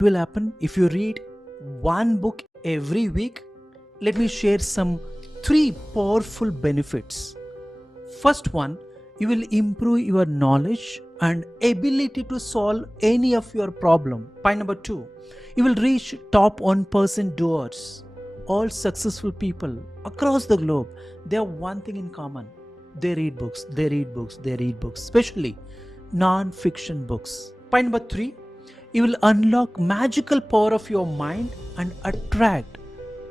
It will happen if you read one book every week, let me share some three powerful benefits. First one, you will improve your knowledge and ability to solve any of your problem. Point number two, you will reach top 1% doers. All successful people across the globe, they have one thing in common. They read books, they read books, they read books, especially non-fiction books. Point number three, you will unlock magical power of your mind and attract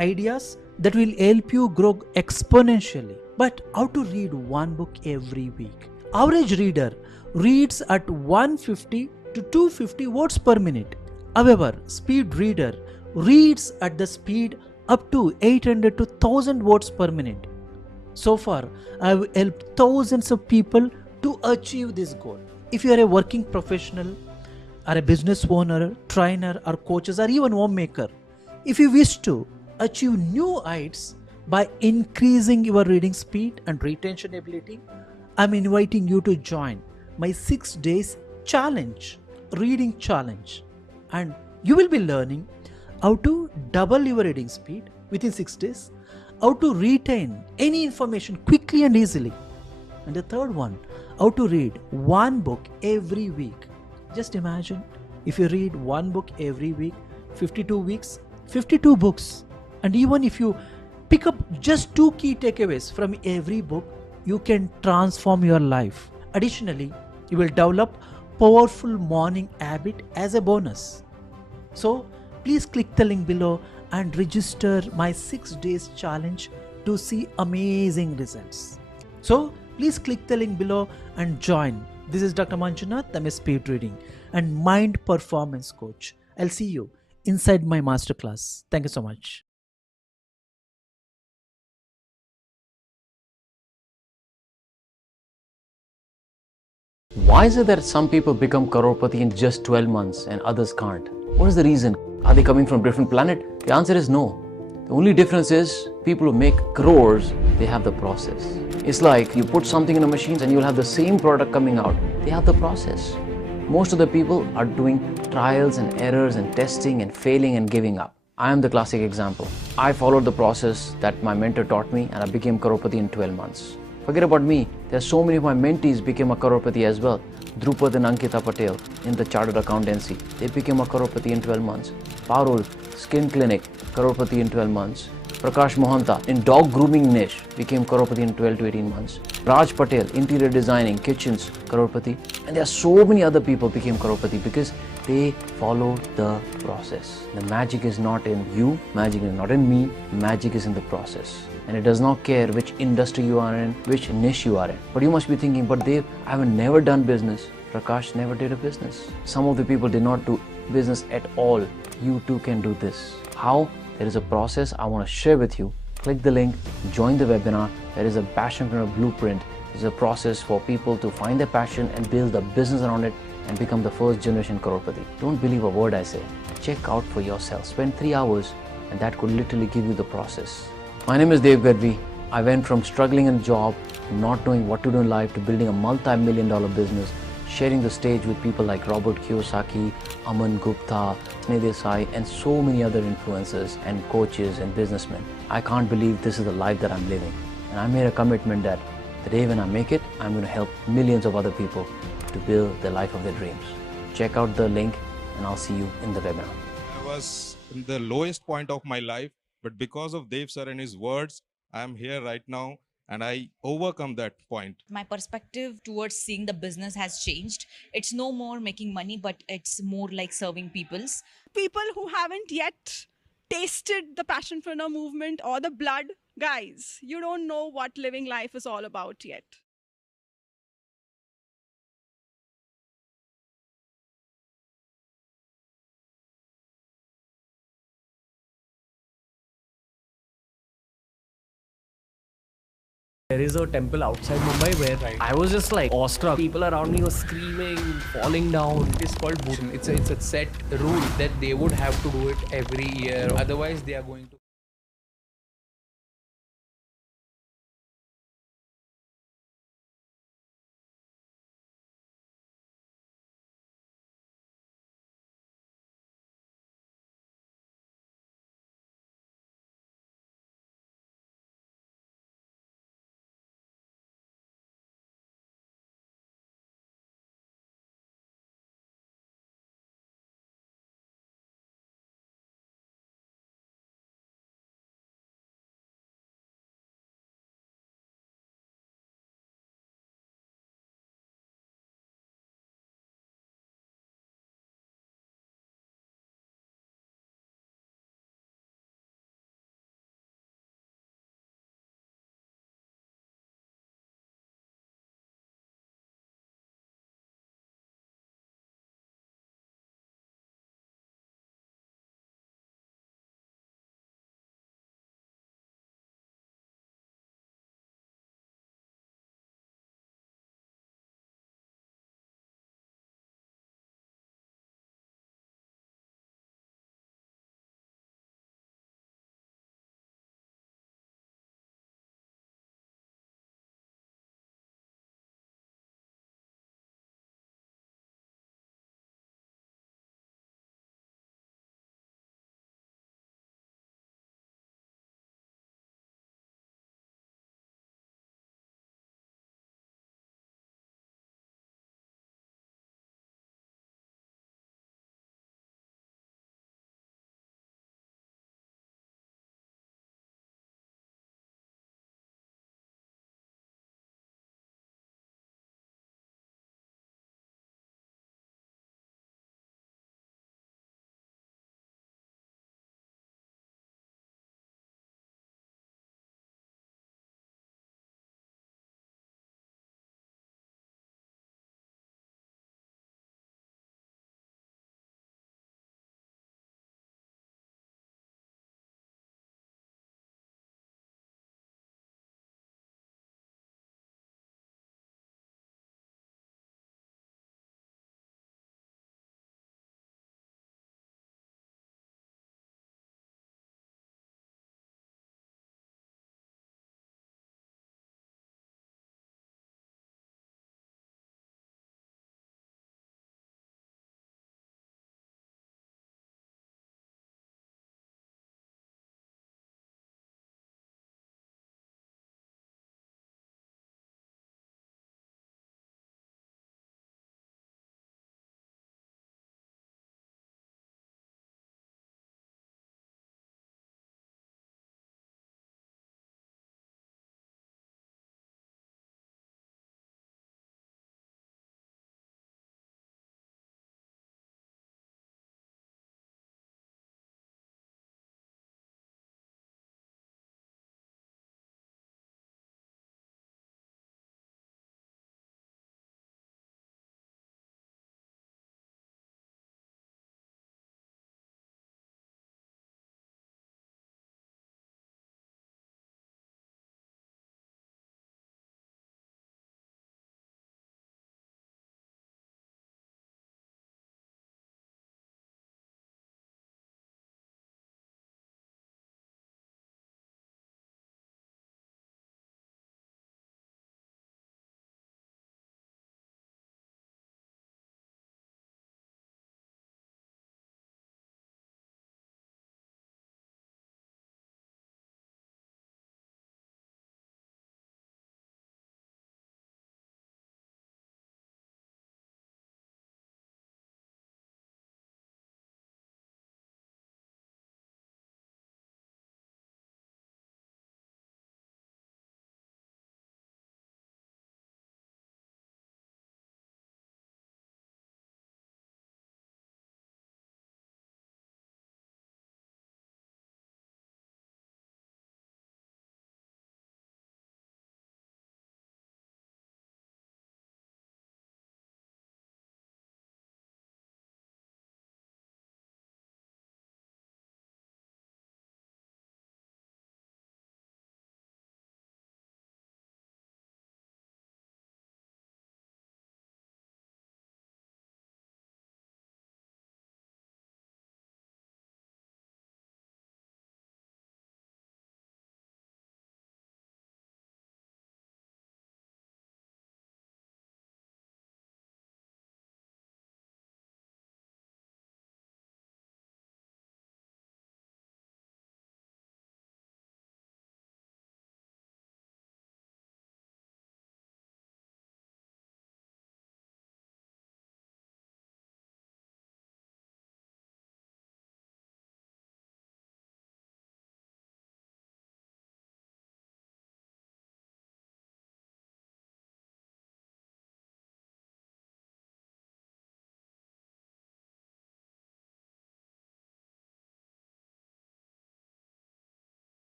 ideas that will help you grow exponentially. But how to read one book every week? Average reader reads at 150 to 250 words per minute. However, speed reader reads at the speed up to 800 to 1000 words per minute. So far, I have helped thousands of people to achieve this goal. If you are a working professional, or a business owner, trainer, or coaches, or even homemaker, if you wish to achieve new heights by increasing your reading speed and retention ability, I'm inviting you to join my 6 days challenge, reading challenge. And you will be learning how to double your reading speed within 6 days, how to retain any information quickly and easily. And the third one, how to read one book every week. Just imagine if you read one book every week, 52 weeks, 52 books. And even if you pick up just two key takeaways from every book, you can transform your life. Additionally, you will develop powerful morning habit as a bonus. So please click the link below and register my 6 days challenge to see amazing results. So please click the link below and join. This is Dr. Manjunath. I'm a speed reading and mind performance coach. I'll see you inside my masterclass. Thank you so much. Why is it that some people become crorepati in just 12 months and others can't? What is the reason? Are they coming from different planet? The answer is no. The only difference is people who make crores, they have the process. It's like you put something in a machine and you'll have the same product coming out. They have the process. Most of the people are doing trials and errors and testing and failing and giving up. I am the classic example. I followed the process that my mentor taught me and I became crorepati in 12 months. Forget about me, there are so many of my mentees became a crorepati as well. Drupad and Ankita Patel in the chartered accountancy, they became a crorepati in 12 months. Parul, skin clinic, crorepati in 12 months. Prakash Mohanta in dog grooming niche became crorepati in 12 to 18 months. Raj Patel, interior designing, kitchens, crorepati. And there are so many other people became crorepati because they followed the process. The magic is not in you, magic is not in me, magic is in the process. And it does not care which industry you are in, which niche you are in. But you must be thinking, but Dev, I have never done business. Prakash never did a business. Some of the people did not do business at all. You too can do this. How? There is a process I want to share with you. Click the link, join the webinar. There is a passionpreneur blueprint. It's a process for people to find their passion and build a business around it and become the first generation crorepati. Don't believe a word I say. Check out for yourself. Spend 3 hours and that could literally give you the process. My name is Dev Gadvi. I went from struggling in a job, not knowing what to do in life, to building a multi-million-dollar business, sharing the stage with people like Robert Kiyosaki, Aman Gupta, Sneh Desai, and so many other influencers and coaches and businessmen. I can't believe this is the life that I'm living. And I made a commitment that the day when I make it, I'm going to help millions of other people to build the life of their dreams. Check out the link and I'll see you in the webinar. I was in the lowest point of my life, but because of Dev sir and his words, I am here right now and I overcome that point. My perspective towards seeing the business has changed. It's no more making money, but it's more like serving people's. People who haven't yet tasted the passionpreneur movement or the blood, guys, you don't know what living life is all about yet. There is a temple outside Mumbai where I was just like awestruck. People around me were screaming, falling down. It's called Bhutan. It's a set rule that they would have to do it every year. Otherwise, they are going to.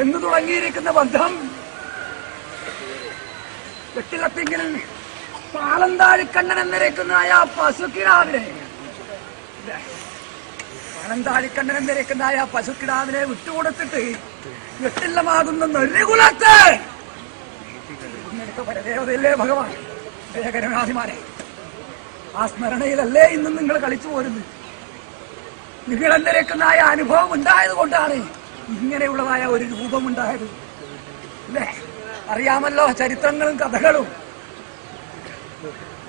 എന്ന് തുടങ്ങിയിരിക്കുന്ന ബന്ധം വെട്ടിലത്തിങ്കിൽ പാലന്താഴിക്കണ്ണൻ എന്നിരിക്കുന്നതായ പശുക്കിടാവിനെ പാലന്താഴിക്കണ്ണൻ എന്നിരിക്കുന്നതായ പശുക്കിടാവിനെ വിട്ടുകൊടുത്തിട്ട് വെട്ടില്ലമാകുന്ന നെല്ലികുലത്ത് പരദേവതയല്ലേ ഭഗവാൻ കരുണാധിമാരെ ആ സ്മരണയിലല്ലേ ഇന്നും നിങ്ങൾ കളിച്ചു പോരുന്നത്. നിങ്ങൾ എന്നിരിക്കുന്നതായ അനുഭവം ഉണ്ടായത് കൊണ്ടാണ് ഇങ്ങനെയുള്ളതായ ഒരു രൂപമുണ്ടായത് അല്ലേ? അറിയാമല്ലോ ചരിത്രങ്ങളും കഥകളും.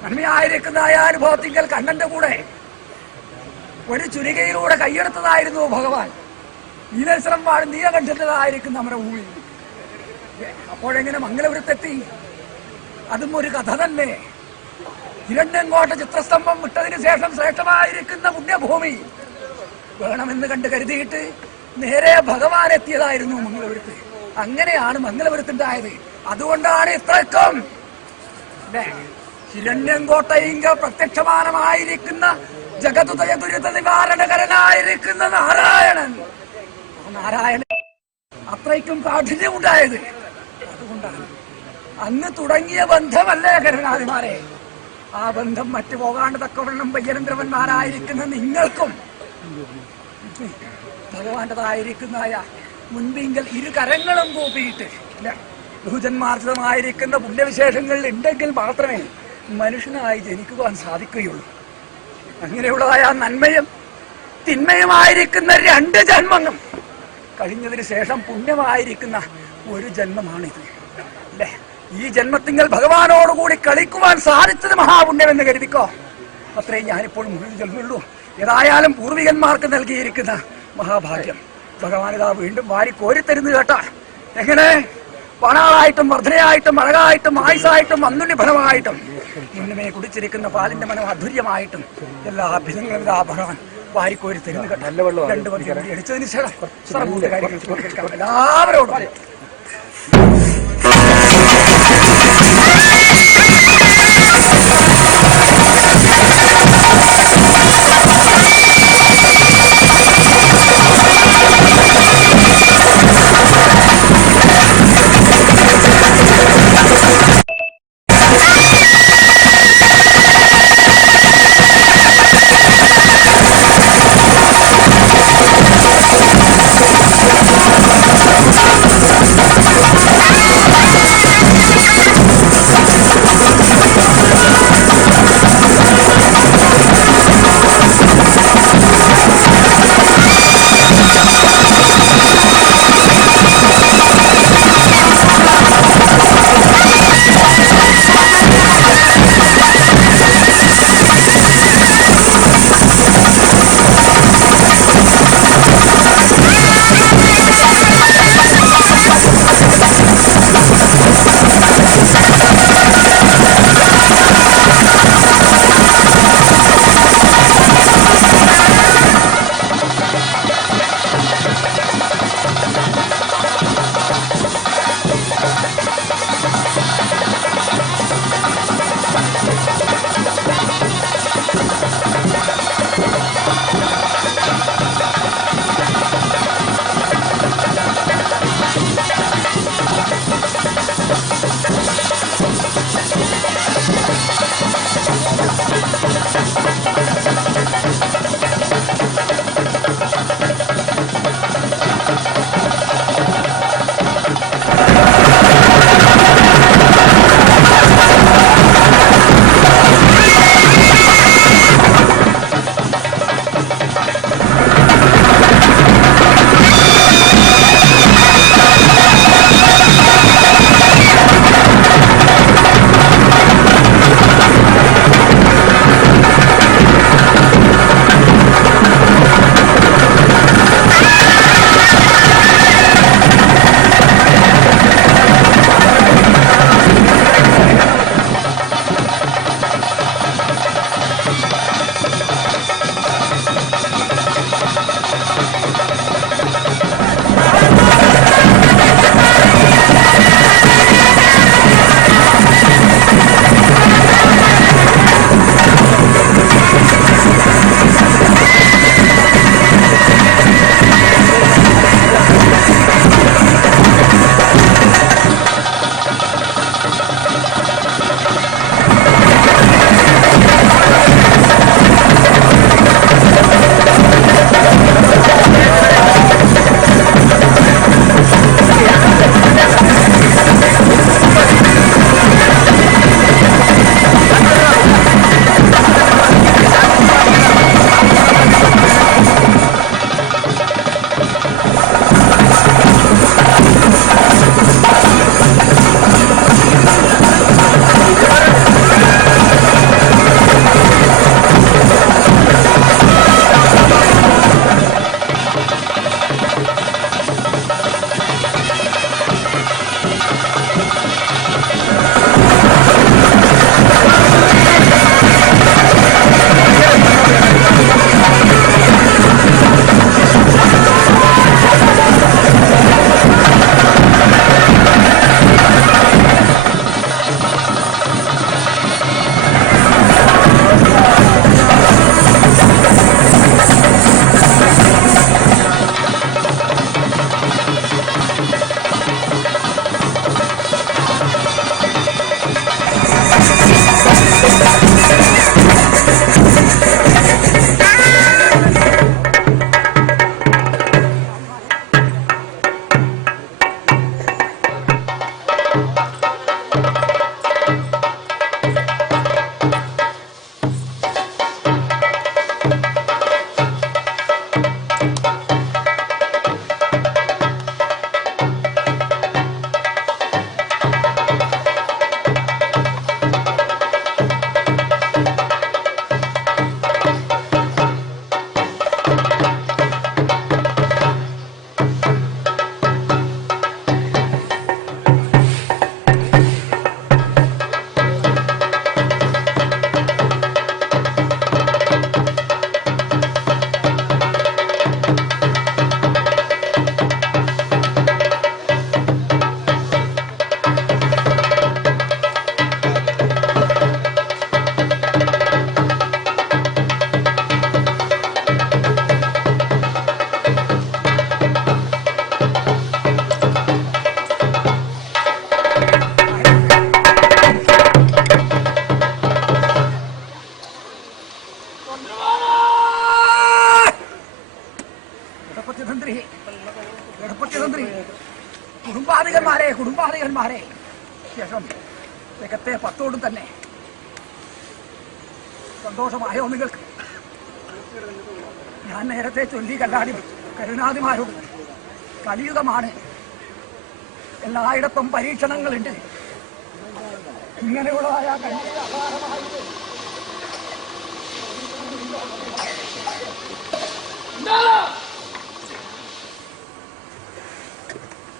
നന്മയായിരിക്കുന്നതായ അനുഭവത്തിങ്കൽ കണ്ണന്റെ കൂടെ ഒരു ചുരികയിലൂടെ കൈയെടുത്തതായിരുന്നു ഭഗവാൻ. നീലേശ്വരം പാട് നീലകണ്ഠന്റേതായിരിക്കും നമ്മുടെ ഭൂമി. അപ്പോഴെങ്ങനെ മംഗലപുരത്തെത്തി? അതും ഒരു കഥ തന്നെ. ഇരണ്ടങ്കോട്ട ചിത്രസ്തംഭം വിട്ടതിന് ശേഷം ശ്രേഷ്ഠമായിരിക്കുന്ന പുണ്യഭൂമി വേണമെന്ന് കണ്ട് കരുതിയിട്ട് നേരെ ഭഗവാൻ എത്തിയതായിരുന്നു മംഗലപുരത്ത്. അങ്ങനെയാണ് മംഗലപുരത്തുണ്ടായത്. അതുകൊണ്ടാണ് ഇത്രക്കും ഹിരണ്യങ്കോട്ടയിങ്ക പ്രത്യക്ഷമാനമായിരിക്കുന്ന ജഗതുദയ ദുരിത നിവാരണകരനായിരിക്കുന്ന നാരായണൻ. നാരായണൻ അത്രയ്ക്കും കാഠിന്യമുണ്ടായത് അതുകൊണ്ടാണ്. അന്ന് തുടങ്ങിയ ബന്ധമല്ലേ കരുണാധിമാരെ? ആ ബന്ധം മറ്റു പോകാണ്ട് തക്കവണ്ണം പയ്യരന്ദ്രവന്മാരായിരിക്കുന്ന നിങ്ങൾക്കും ഭഗവാന്റേതായിരിക്കുന്നതായ മുൻപിങ്കൽ ഇരു കരങ്ങളും കൂപ്പിയിട്ട് ബഹുജന്മാർജിതമായിരിക്കുന്ന പുണ്യവിശേഷങ്ങൾ ഉണ്ടെങ്കിൽ മാത്രമേ മനുഷ്യനായി ജനിക്കുവാൻ സാധിക്കുകയുള്ളൂ. അങ്ങനെയുള്ളതായ നന്മയും തിന്മയുമായിരിക്കുന്ന രണ്ട് ജന്മങ്ങൾ കഴിഞ്ഞതിന് ശേഷം പുണ്യമായിരിക്കുന്ന ഒരു ജന്മമാണിത് അല്ലേ? ഈ ജന്മത്തിങ്കൽ ഭഗവാനോടുകൂടി കളിക്കുവാൻ സാധിച്ചത് മഹാപുണ്യമെന്ന് കരുതിക്കോ. അത്രയും ഞാനിപ്പോൾ മുഴുവൻ ജന്മമുള്ളൂ. ഏതായാലും പൂർവികന്മാർക്ക് നൽകിയിരിക്കുന്ന മഹാഭാഗ്യം ഭഗവാനിതാ വീണ്ടും വാരി കോരിത്തരുന്നു കേട്ടാ. എങ്ങനെ പണാളായിട്ടും വർധനയായിട്ടും അഴകായിട്ടും ആയുസായിട്ടും അന്നുണ്ണി ഫലമായിട്ടും മുന്നുമേ കുടിച്ചിരിക്കുന്ന പാലിന്റെ മനം അധുര്യമായിട്ടും എല്ലാ അഭ്യുതങ്ങളും ഇതാ ഭഗവാൻ വാരിക്കോരി തരുന്നു കേട്ടോ. രണ്ടു മണി അടിച്ചതിന് ശേഷം എല്ലാവരോടും കുടുംബാധികന്മാരെ, ശേഷം ജഗത്തെ പത്തോടും തന്നെ സന്തോഷമായോ നിങ്ങൾക്ക്? ഞാൻ നേരത്തെ ചൊല്ലി കല്ലാടി കരുണാദിമാരോട്, കലിയുഗമാണ്, എല്ലായിടത്തും പരീക്ഷണങ്ങളുണ്ട്. ഇങ്ങനെയുള്ളതായ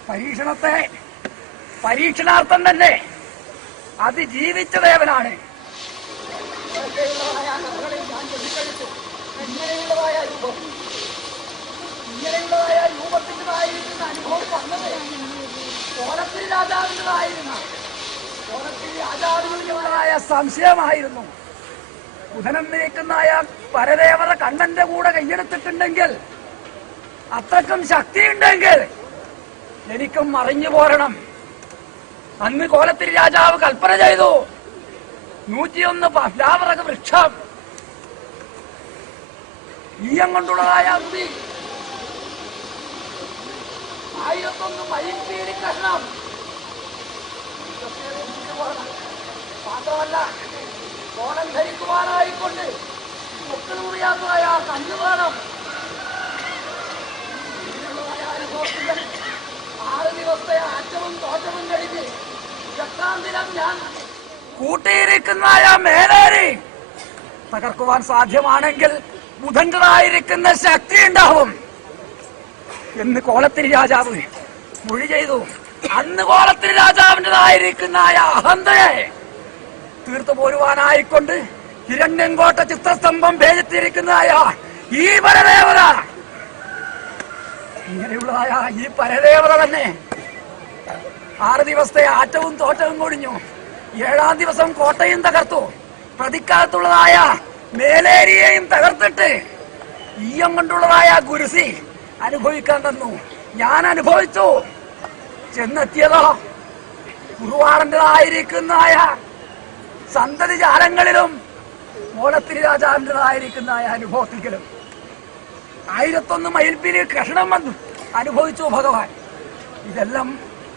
പരീക്ഷണത്തെ പരീക്ഷണാർത്ഥം തന്നെ അതിജീവിച്ച ദേവനാണ്. ഇങ്ങനെയുള്ളതായ രൂപത്തിൻ്റെതായിരിക്കുന്ന അനുഭവം വന്നത് കോലത്തിൽ രാജാവിൻ്റെതായിരുന്ന കോലത്തിൽ രാജാവിനുള്ളതായ സംശയമായിരുന്നു. ബുധനെന്നേക്കുന്നതായ പരദേവത കണ്ണന്റെ കൂടെ കയ്യെടുത്തിട്ടുണ്ടെങ്കിൽ, അത്രക്കും ശക്തിയുണ്ടെങ്കിൽ എനിക്കും മറിഞ്ഞു പോരണം. അന്ന് കോലത്തിൽ രാജാവ് കൽപ്പന ചെയ്തു, 101 പ്ലാവറക വൃക്ഷം ഈയം കൊണ്ടുള്ളതായ അഗ്നി, 1001 മയിൽപ്പീലി കഷ്ണം, മാത്രമല്ല കോലം ധരിക്കുവാനായിക്കൊണ്ട് മുറിയാത്തതായ കണ്ണു വേണം. 6 ദിവസത്തെ ആറ്റവും തോറ്റവും കഴിഞ്ഞ് 8ാം ദിനം ഞാൻ കൂട്ടിയിരിക്കുന്നതായ മേലേരി തകർക്കുവാൻ സാധ്യമാണെങ്കിൽ ബുധൻ്റെതായിരിക്കുന്ന ശക്തി ഉണ്ടാവും എന്ന് കോലത്തിരി രാജാവ് മൊഴി ചെയ്തു. അന്ന് കോലത്തിരി രാജാവിൻ്റെതായിരിക്കുന്നതായ അഹന്തയെ തീർത്തു പോരുവാനായിക്കൊണ്ട് ഹിരണ്യൻകോട്ട ചിത്രസ്തംഭം ഭേദിച്ചിരിക്കുന്നതായ ഈ പരദേവത, ഇങ്ങനെയുള്ളതായ ഈ പരദേവത തന്നെ 6 ദിവസത്തെ ആറ്റവും തോറ്റവും കൊടിഞ്ഞു. 7ാം ദിവസം കോട്ടയും തകർത്തു. പ്രതിക്കാലത്തുള്ളതായ മേലേരിയെയും തകർത്തിട്ട് ഈയം കൊണ്ടുള്ളതായ ഗുരുസി അനുഭവിക്കാൻ തന്നു. ഞാൻ അനുഭവിച്ചു. ചെന്നെത്തിയതോ കുറുവാടൻ്റെതായിരിക്കുന്നതായ സന്തതി ജാലങ്ങളിലും കോലത്തിരി രാജാവിൻ്റെതായിരിക്കുന്നതായ അനുഭവത്തിലും 1001 മയിൽപ്പീലി കഷണം വന്നു അനുഭവിച്ചു ഭഗവാൻ. ഇതെല്ലാം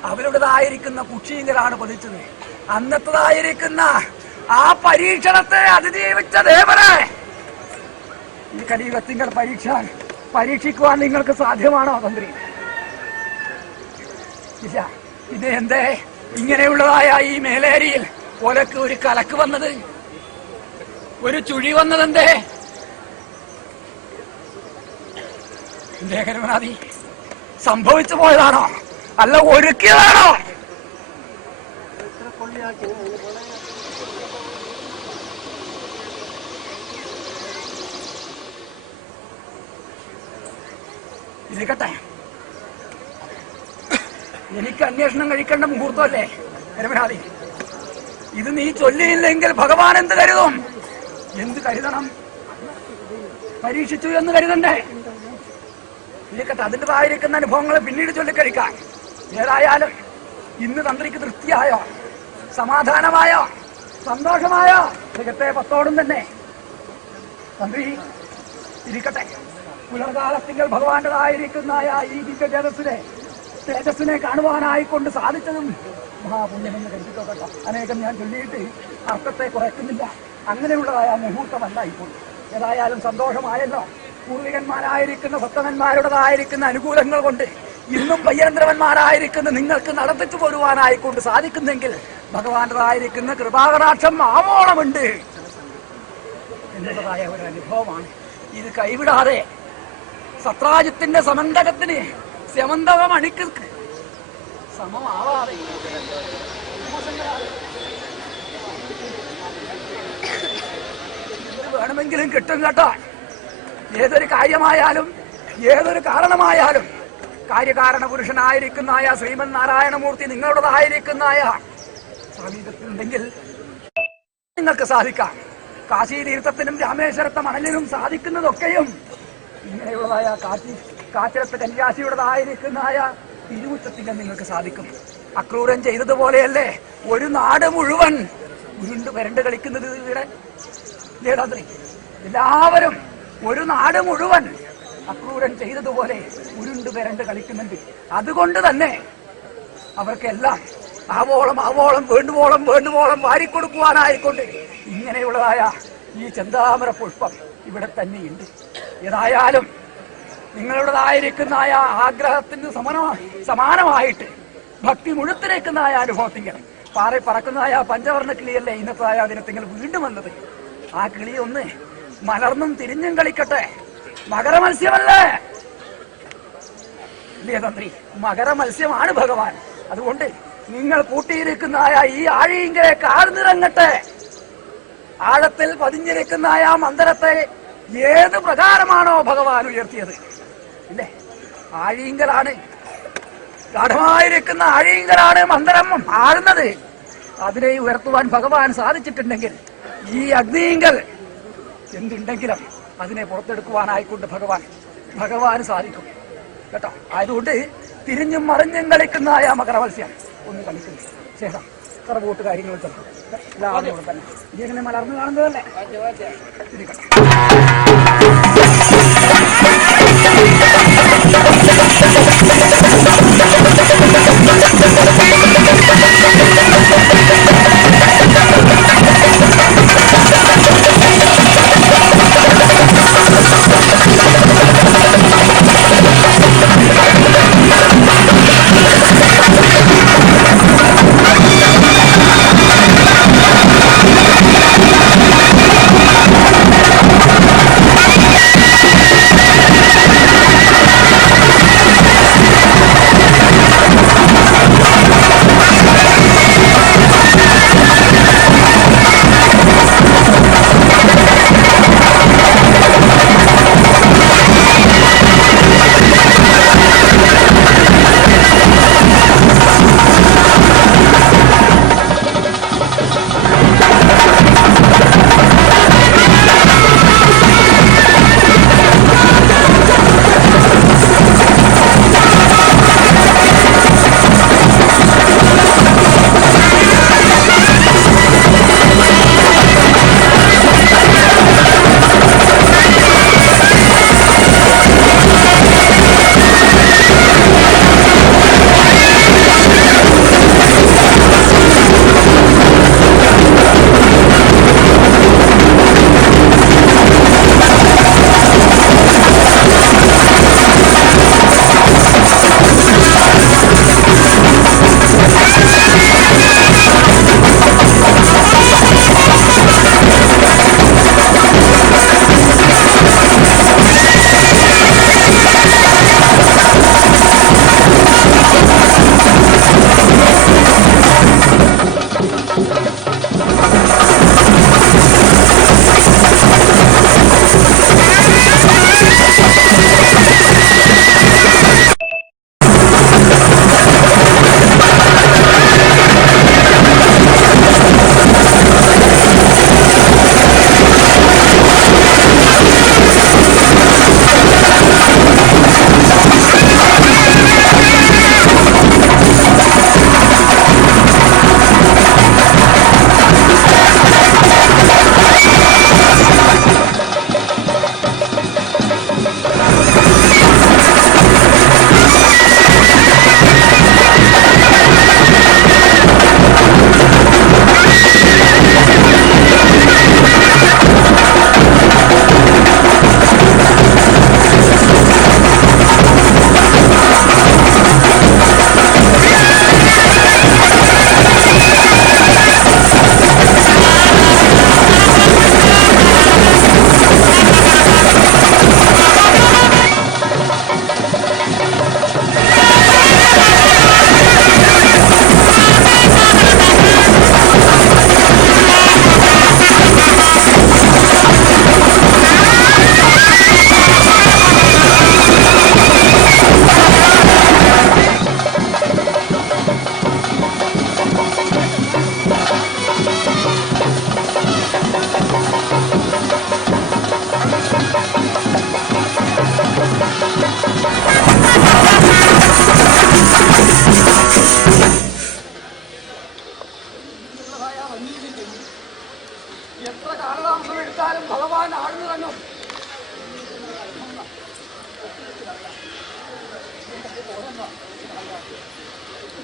അവരുടേതായിരിക്കുന്ന കുക്ഷീങ്കലാണ് പതിച്ചത്. അന്നത്തേതായിരിക്കുന്ന ആ പരീക്ഷണത്തെ അതിജീവിച്ച ദേവനെ ഈ കലിയുഗത്തിങ്കൽ പരീക്ഷിക്കുവാൻ നിങ്ങൾക്ക് സാധ്യമാണോ തന്ത്രി? ഇല്ല. ഇത് എന്തേ ഇങ്ങനെയുള്ളതായ ഈ മേലേരിയിൽ ഒലക്ക് ഒരു കലക്ക് വന്നത്, ഒരു ചുഴി വന്നതെന്തേ? ലേഖനമനാദി സംഭവിച്ചു പോയതാണോ അല്ല ഒരുക്കിയതാണോ? ഇരിക്കട്ടെ, എനിക്ക് അന്വേഷണം കഴിക്കേണ്ട മുഹൂർത്തമല്ലേ രമനാഥി? ഇത് നീ ചൊല്ലിയില്ലെങ്കിൽ ഭഗവാൻ എന്ത് കരുതും? എന്ത് കരുതണം? പരീക്ഷിച്ചു എന്ന് കരുതണ്ടേ? ഇരിക്കട്ടെ, അതിൻ്റെതായിരിക്കുന്ന അനുഭവങ്ങൾ പിന്നീട് ചൊല്ലിക്കഴിക്കാൻ. ഏതായാലും ഇന്ന് തന്ത്രിക്ക് തൃപ്തിയായോ, സമാധാനമായോ, സന്തോഷമായോ? ജഗത്തെ പത്തോടും തന്നെ തന്ത്രി ഇരിക്കട്ടെ. പുലർകാലത്തിങ്കൽ ഭഗവാന്റേതായിരിക്കുന്ന ഈ ദിവ്യ തേജസ്സിനെ കാണുവാനായിക്കൊണ്ട് സാധിച്ചതും മഹാപുണ്യമെന്ന് കരുതിക്കോട്ടെ. അനേകം ഞാൻ ചൊല്ലിയിട്ട് അർത്ഥത്തെ കുറയ്ക്കുന്നില്ല. അങ്ങനെയുള്ളതായ മുഹൂർത്തമല്ല ഇപ്പോൾ. ഏതായാലും സന്തോഷമായല്ലോ. പൂർവികന്മാരായിരിക്കുന്ന ഭക്തന്മാരുടേതായിരിക്കുന്ന അനുകൂലങ്ങൾ കൊണ്ട് ഇന്നും പയ്യന്ത്രവന്മാരായിരിക്കുന്ന നിങ്ങൾക്ക് നടത്തിച്ചു പോരുവാനായിക്കൊണ്ട് സാധിക്കുന്നെങ്കിൽ ഭഗവാന്റേതായിരിക്കുന്ന കൃപാകടാക്ഷം ആവോളമുണ്ട് എന്നതായ ഒരു അനുഭവമാണ്. ഇത് കൈവിടാതെ സത്രാജിത്തിന്റെ സമന്തകത്തിന് സമന്തകമണിക്ക് സമമാവാതെ വേണമെങ്കിലും കിട്ടും കേട്ടോ. ഏതൊരു കാര്യമായാലും ഏതൊരു കാരണമായാലും കാര്യകാരണ പുരുഷനായിരിക്കുന്നതായ ശ്രീമൻ നാരായണമൂർത്തി നിങ്ങളുടേതായിരിക്കുന്നതായ സമീപത്തിലുണ്ടെങ്കിൽ നിങ്ങൾക്ക് സാധിക്കാം. കാശി തീർത്ഥത്തിനും രാമേശ്വരത്തെ മണലിനും സാധിക്കുന്നതൊക്കെയും ഇങ്ങനെയുള്ളതായ കാച്ചിരത്തെ കന്യാസിയുടേതായിരിക്കുന്നതായ തിരുമുറ്റത്തിലും നിങ്ങൾക്ക് സാധിക്കും. അക്രൂരൻ ചെയ്തതുപോലെയല്ലേ ഒരു നാട് മുഴുവൻ ഉരുണ്ട് വരണ്ട് കളിക്കുന്നത് ഇവിടെ ലേതാന്ത്രി? എല്ലാവരും ഒരു നാട് മുഴുവൻ അക്രൂരൻ ചെയ്തതുപോലെ ഉരുണ്ട് വരണ്ട് കളിക്കുന്നുണ്ട്. അതുകൊണ്ട് തന്നെ അവർക്കെല്ലാം ആവോളം ആവോളം വേണ്ടുവോളം വാരിക്കൊടുക്കുവാനായിക്കൊണ്ട് ഇങ്ങനെയുള്ളതായ ഈ ചെന്താമര പുഷ്പം ഇവിടെ തന്നെയുണ്ട്. ഏതായാലും നിങ്ങളുടേതായിരിക്കുന്ന ആഗ്രഹത്തിന് സമാനമായിട്ട് ഭക്തി മുഴുത്തിലേക്കുന്നതായ അനുഭവത്തിങ്ങൾ പാറി പറക്കുന്നതായ പഞ്ചവർണ്ണ കിളിയല്ലേ ഇന്നത്തെ ദിനത്തിങ്ങൾ വീണ്ടും വന്നത്. ആ കിളി ഒന്ന് മലർന്നും തിരിഞ്ഞും കളിക്കട്ടെ. മകരമത്സ്യമല്ലേ ഇല്ലേ തന്ത്രി? മകരമത്സ്യമാണ് ഭഗവാൻ. അതുകൊണ്ട് നിങ്ങൾ കൂട്ടിയിരിക്കുന്നതായ ഈ ആഴിയിലേക്ക് ആഴ്ന്നിറങ്ങട്ടെ. ആഴത്തിൽ പതിഞ്ഞിരിക്കുന്നതായ മന്ദിരത്തെ ഏത് പ്രകാരമാണോ ഭഗവാൻ ഉയർത്തിയത്, ഇല്ലേ? ആഴിയിങ്കലാണ്, ഗാഠമായിരിക്കുന്ന ആഴിയിങ്കലാണ് മന്ദിരം ആഴുന്നത്. അതിനെ ഉയർത്തുവാൻ ഭഗവാൻ സാധിച്ചിട്ടുണ്ടെങ്കിൽ ഈ അഗ്നിയിങ്കൽ എന്തുണ്ടെങ്കിലും അതിനെ പുറത്തെടുക്കുവാനായിക്കൊണ്ട് ഭഗവാന് സാധിക്കും കേട്ടോ. ആയതുകൊണ്ട് തിരിഞ്ഞും മറിഞ്ഞും കളിക്കുന്നതായ മകരമത്സ്യം ഒന്ന് കളിക്കുന്നു. ശേഷം കറവോട്ട് കാര്യങ്ങൾ എല്ലാവരും കൂടെ തന്നെ ഇങ്ങനെ മലർന്നു കാണുന്നതല്ലേ.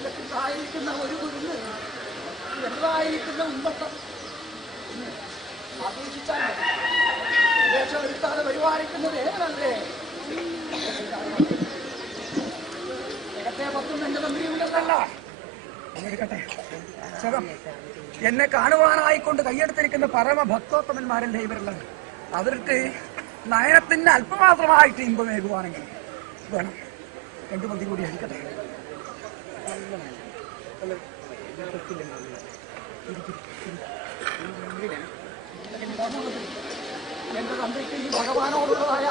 ഇതായിരിക്കുന്ന ഒരു കുരുന്ന് എന്തായിരിക്കുന്ന ഉമ്പട്ടം ആഘോഷിച്ചാൽ ദേശമെടുത്താതെ പരിപാലിക്കുന്നത് ഏതല്ലേ? ജഗത്തെ പത്തും എന്റെ തന്ത്രിയുണ്ടല്ല. എടുക്കട്ടെ. എന്നെ കാണുവാനായിക്കൊണ്ട് കയ്യെടുത്തിരിക്കുന്ന പരമഭക്തോത്തമന്മാരല്ലേ ഇവരുള്ളത്. അവർക്ക് നയനത്തിന് അല്പമാത്രമായിട്ട് ഇമ്പമേകുവാണെങ്കിൽ വേണം. രണ്ടു മതി കൂടി അടിക്കട്ടെ. എന്റെ തന്ത്രിക്ക് ഈ ഭഗവാനോടുള്ളതായ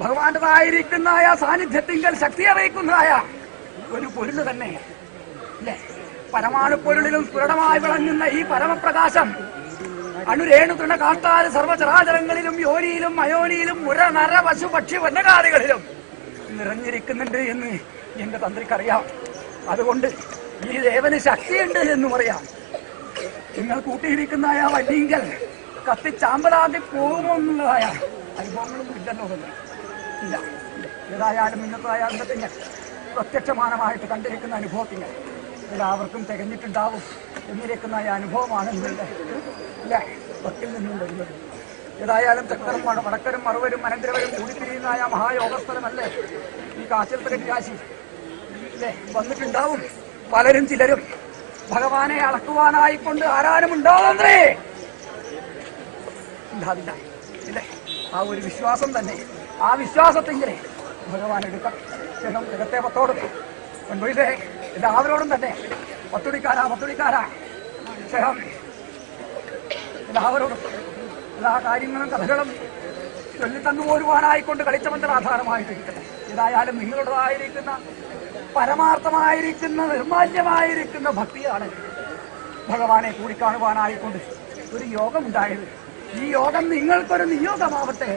ഭഗവാന്റേതായിരിക്കുന്നതായ സാന്നിധ്യത്തിങ്കൽ ശക്തി അറിയിക്കുന്നതായ ഒരു പൊരുള് തന്നെ അല്ലേ? പരമാണു പൊരുളിലും സ്ഫുടമായി വിളങ്ങുന്ന ഈ പരമപ്രകാശം അണുരേണു തൃണ കാട്ടാല് സർവചരാചരങ്ങളിലും യോനിയിലും അയോനിയിലും മുര നര പശു പക്ഷി വന്യകാലികളിലും നിറഞ്ഞിരിക്കുന്നുണ്ട് എന്ന് എന്റെ തന്ത്രിക്കറിയാം. അതുകൊണ്ട് ഈ ദേവന് ശക്തിയുണ്ട് എന്നും അറിയാം. നിങ്ങൾ കൂട്ടിയിരിക്കുന്നതായ വല്ലിങ്കൽ കത്തിച്ചാമ്പലാതി പോകുമെന്നുള്ളതായ അനുഭവങ്ങളൊന്നും ഇല്ലല്ലോ തന്നെ ഇല്ല. ഏതായാലും ഇന്നത്തായാലും പിന്നെ പ്രത്യക്ഷമാനമായിട്ട് കണ്ടിരിക്കുന്ന അനുഭവത്തിന് എല്ലാവർക്കും തികഞ്ഞിട്ടുണ്ടാവും എന്നിരിക്കുന്നതായ അനുഭവമാണ് ഇല്ലേ ഭക്തിയിൽ നിന്നും വരുന്നത്. ഏതായാലും തെക്കരും വടക്കരും മറുവരും അനന്തരവരും കൂടിത്തിരിയുന്നതായ മഹായോഗസ്ഥലമല്ലേ ഈ കാച്ചിൽ പ്രകാശി അല്ലേ? വന്നിട്ടുണ്ടാവും പലരും ചിലരും. ഭഗവാനെ അളക്കുവാനായിക്കൊണ്ട് ആരാനും ഉണ്ടാവുന്നേ ഉണ്ടാവില്ല ഇല്ലേ? ആ ഒരു വിശ്വാസം തന്നെ, ആ വിശ്വാസത്തിങ്ങനെ ഭഗവാൻ എടുക്കാം. ശേഷം ജഗത്തെ പത്തോട് മുൻപിലെ എല്ലാവരോടും തന്നെ പത്തുടിക്കാരാ ശേഷം എല്ലാവരോടും എല്ലാ കാര്യങ്ങളും കഥകളും ചൊല്ലിത്തന്നു പോരുവാനായിക്കൊണ്ട് കളിച്ചവന്റെ ആധാരമായിട്ടിരിക്കട്ടെ. ഏതായാലും നിങ്ങളുടേതായിരിക്കുന്ന പരമാർത്ഥമായിരിക്കുന്ന നിർമാല്യമായിരിക്കുന്ന ഭക്തിയാണ് ഭഗവാനെ കൂടിക്കാണുവാനായിക്കൊണ്ട് ഒരു യോഗം ഉണ്ടായത്. ഈ യോഗം നിങ്ങൾക്കൊരു നിയോഗമാവട്ടെ.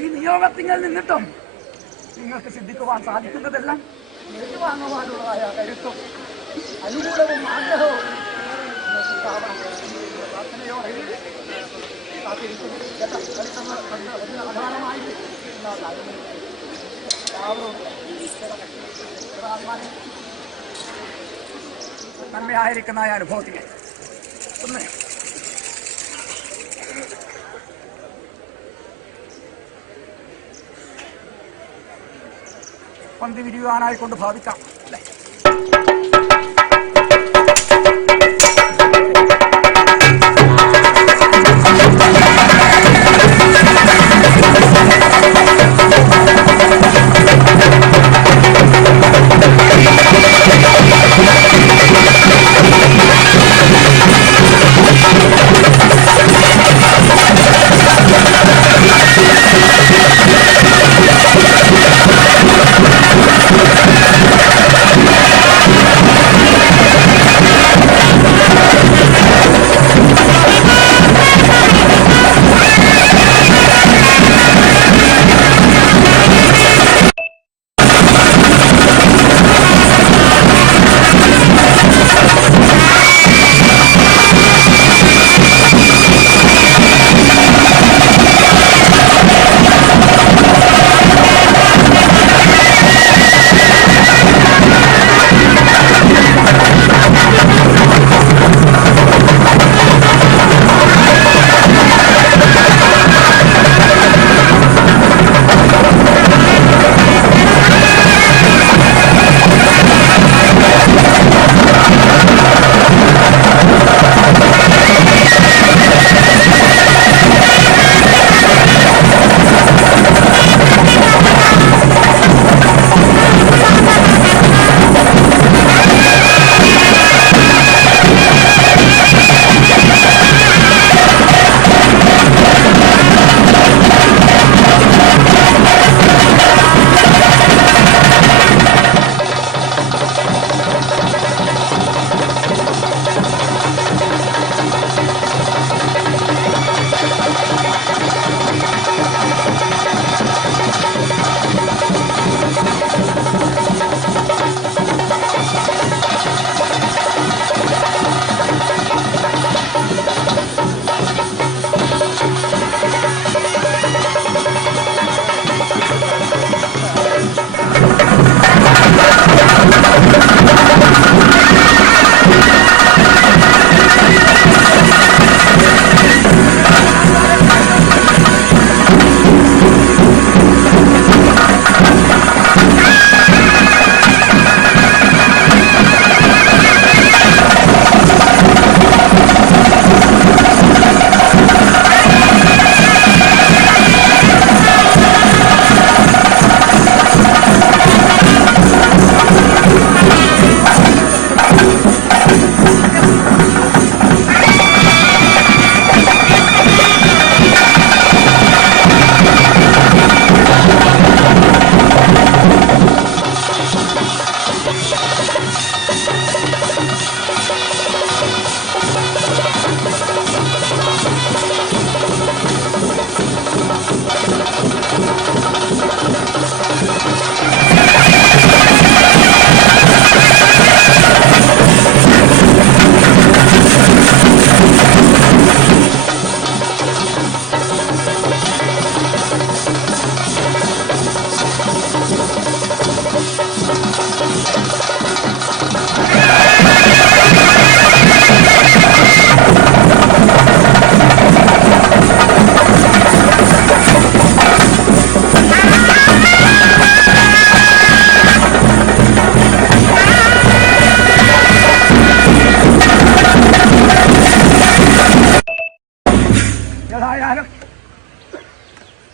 ഈ നിയോഗത്തിങ്ങൾ നിന്നിട്ടും നിങ്ങൾക്ക് സിദ്ധിക്കുവാൻ സാധിക്കുന്നതെല്ലാം ഏറ്റുവാങ്ങുവാനുള്ളതായ കരുത്തും അനുകൂലവും ആഗ്രഹവും പ്രാർത്ഥനയോടെ ആധാരമായി നന്മയായിരിക്കുന്ന അനുഭവത്തിന് ഒന്ന് പന്തി വിരിയുവാനായിക്കൊണ്ട് ഭാവിക്കാം അല്ലേ?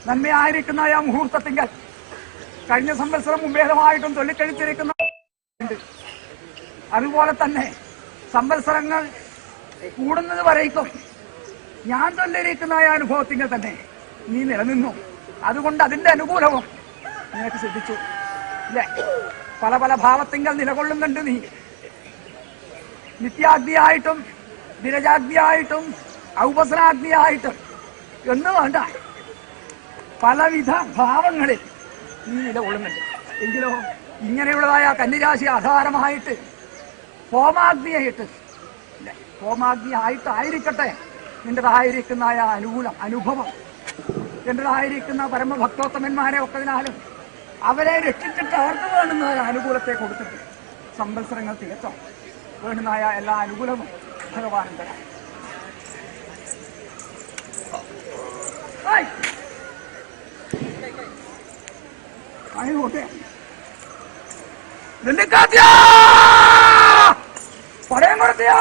നന്മയായിരിക്കുന്ന ആ മുഹൂർത്തത്തിങ്കൽ കഴിഞ്ഞ സംവത്സരം മുമ്പേതമായിട്ടും തൊല്ലിക്കഴിച്ചിരിക്കുന്ന അതുപോലെ തന്നെ സംവത്സരങ്ങൾ കൂടുന്നത് വരേക്കും ഞാൻ തൊല്ലിരിക്കുന്ന ആ അനുഭവത്തിങ്കൽ തന്നെ നീ നിലനിന്നു. അതുകൊണ്ട് അതിന്റെ അനുകൂലവും നിനക്ക് ശ്രദ്ധിച്ചു അല്ലേ? പല പല ഭാവത്തിങ്കൽ നിലകൊള്ളുന്നുണ്ട് നീ. നിത്യാഗ്നിയായിട്ടും വിരജാഗ്നിയായിട്ടും ഔപസരാഗ്നിയായിട്ടും എന്ന് വേണ്ട പലവിധ ഭാവങ്ങളിൽ നീ നിലകൊള്ളുന്നുണ്ട്. എങ്കിലോ ഇങ്ങനെയുള്ളതായ കന്നിരാശി ആധാരമായിട്ട് ഹോമാഗ്നിയായിട്ട് ഹോമാഗ്നി ആയിട്ടായിരിക്കട്ടെ നിന്റേതായിരിക്കുന്ന അനുഭവം, എന്റേതായിരിക്കുന്ന പരമഭക്തോത്തമന്മാരെ ഒക്കതിനാലും അവരെ രക്ഷിച്ചിട്ട് അവർക്ക് വേണ്ടുന്ന അനുകൂലത്തെ കൊടുത്തിട്ട് സംവത്സരങ്ങൾ തികച്ചോ വേണ്ടുന്ന എല്ലാ അനുകൂലവും ഭഗവാനും തരാം. ആയിക്കോട്ടെ പടയം കൊടുത്തിയാ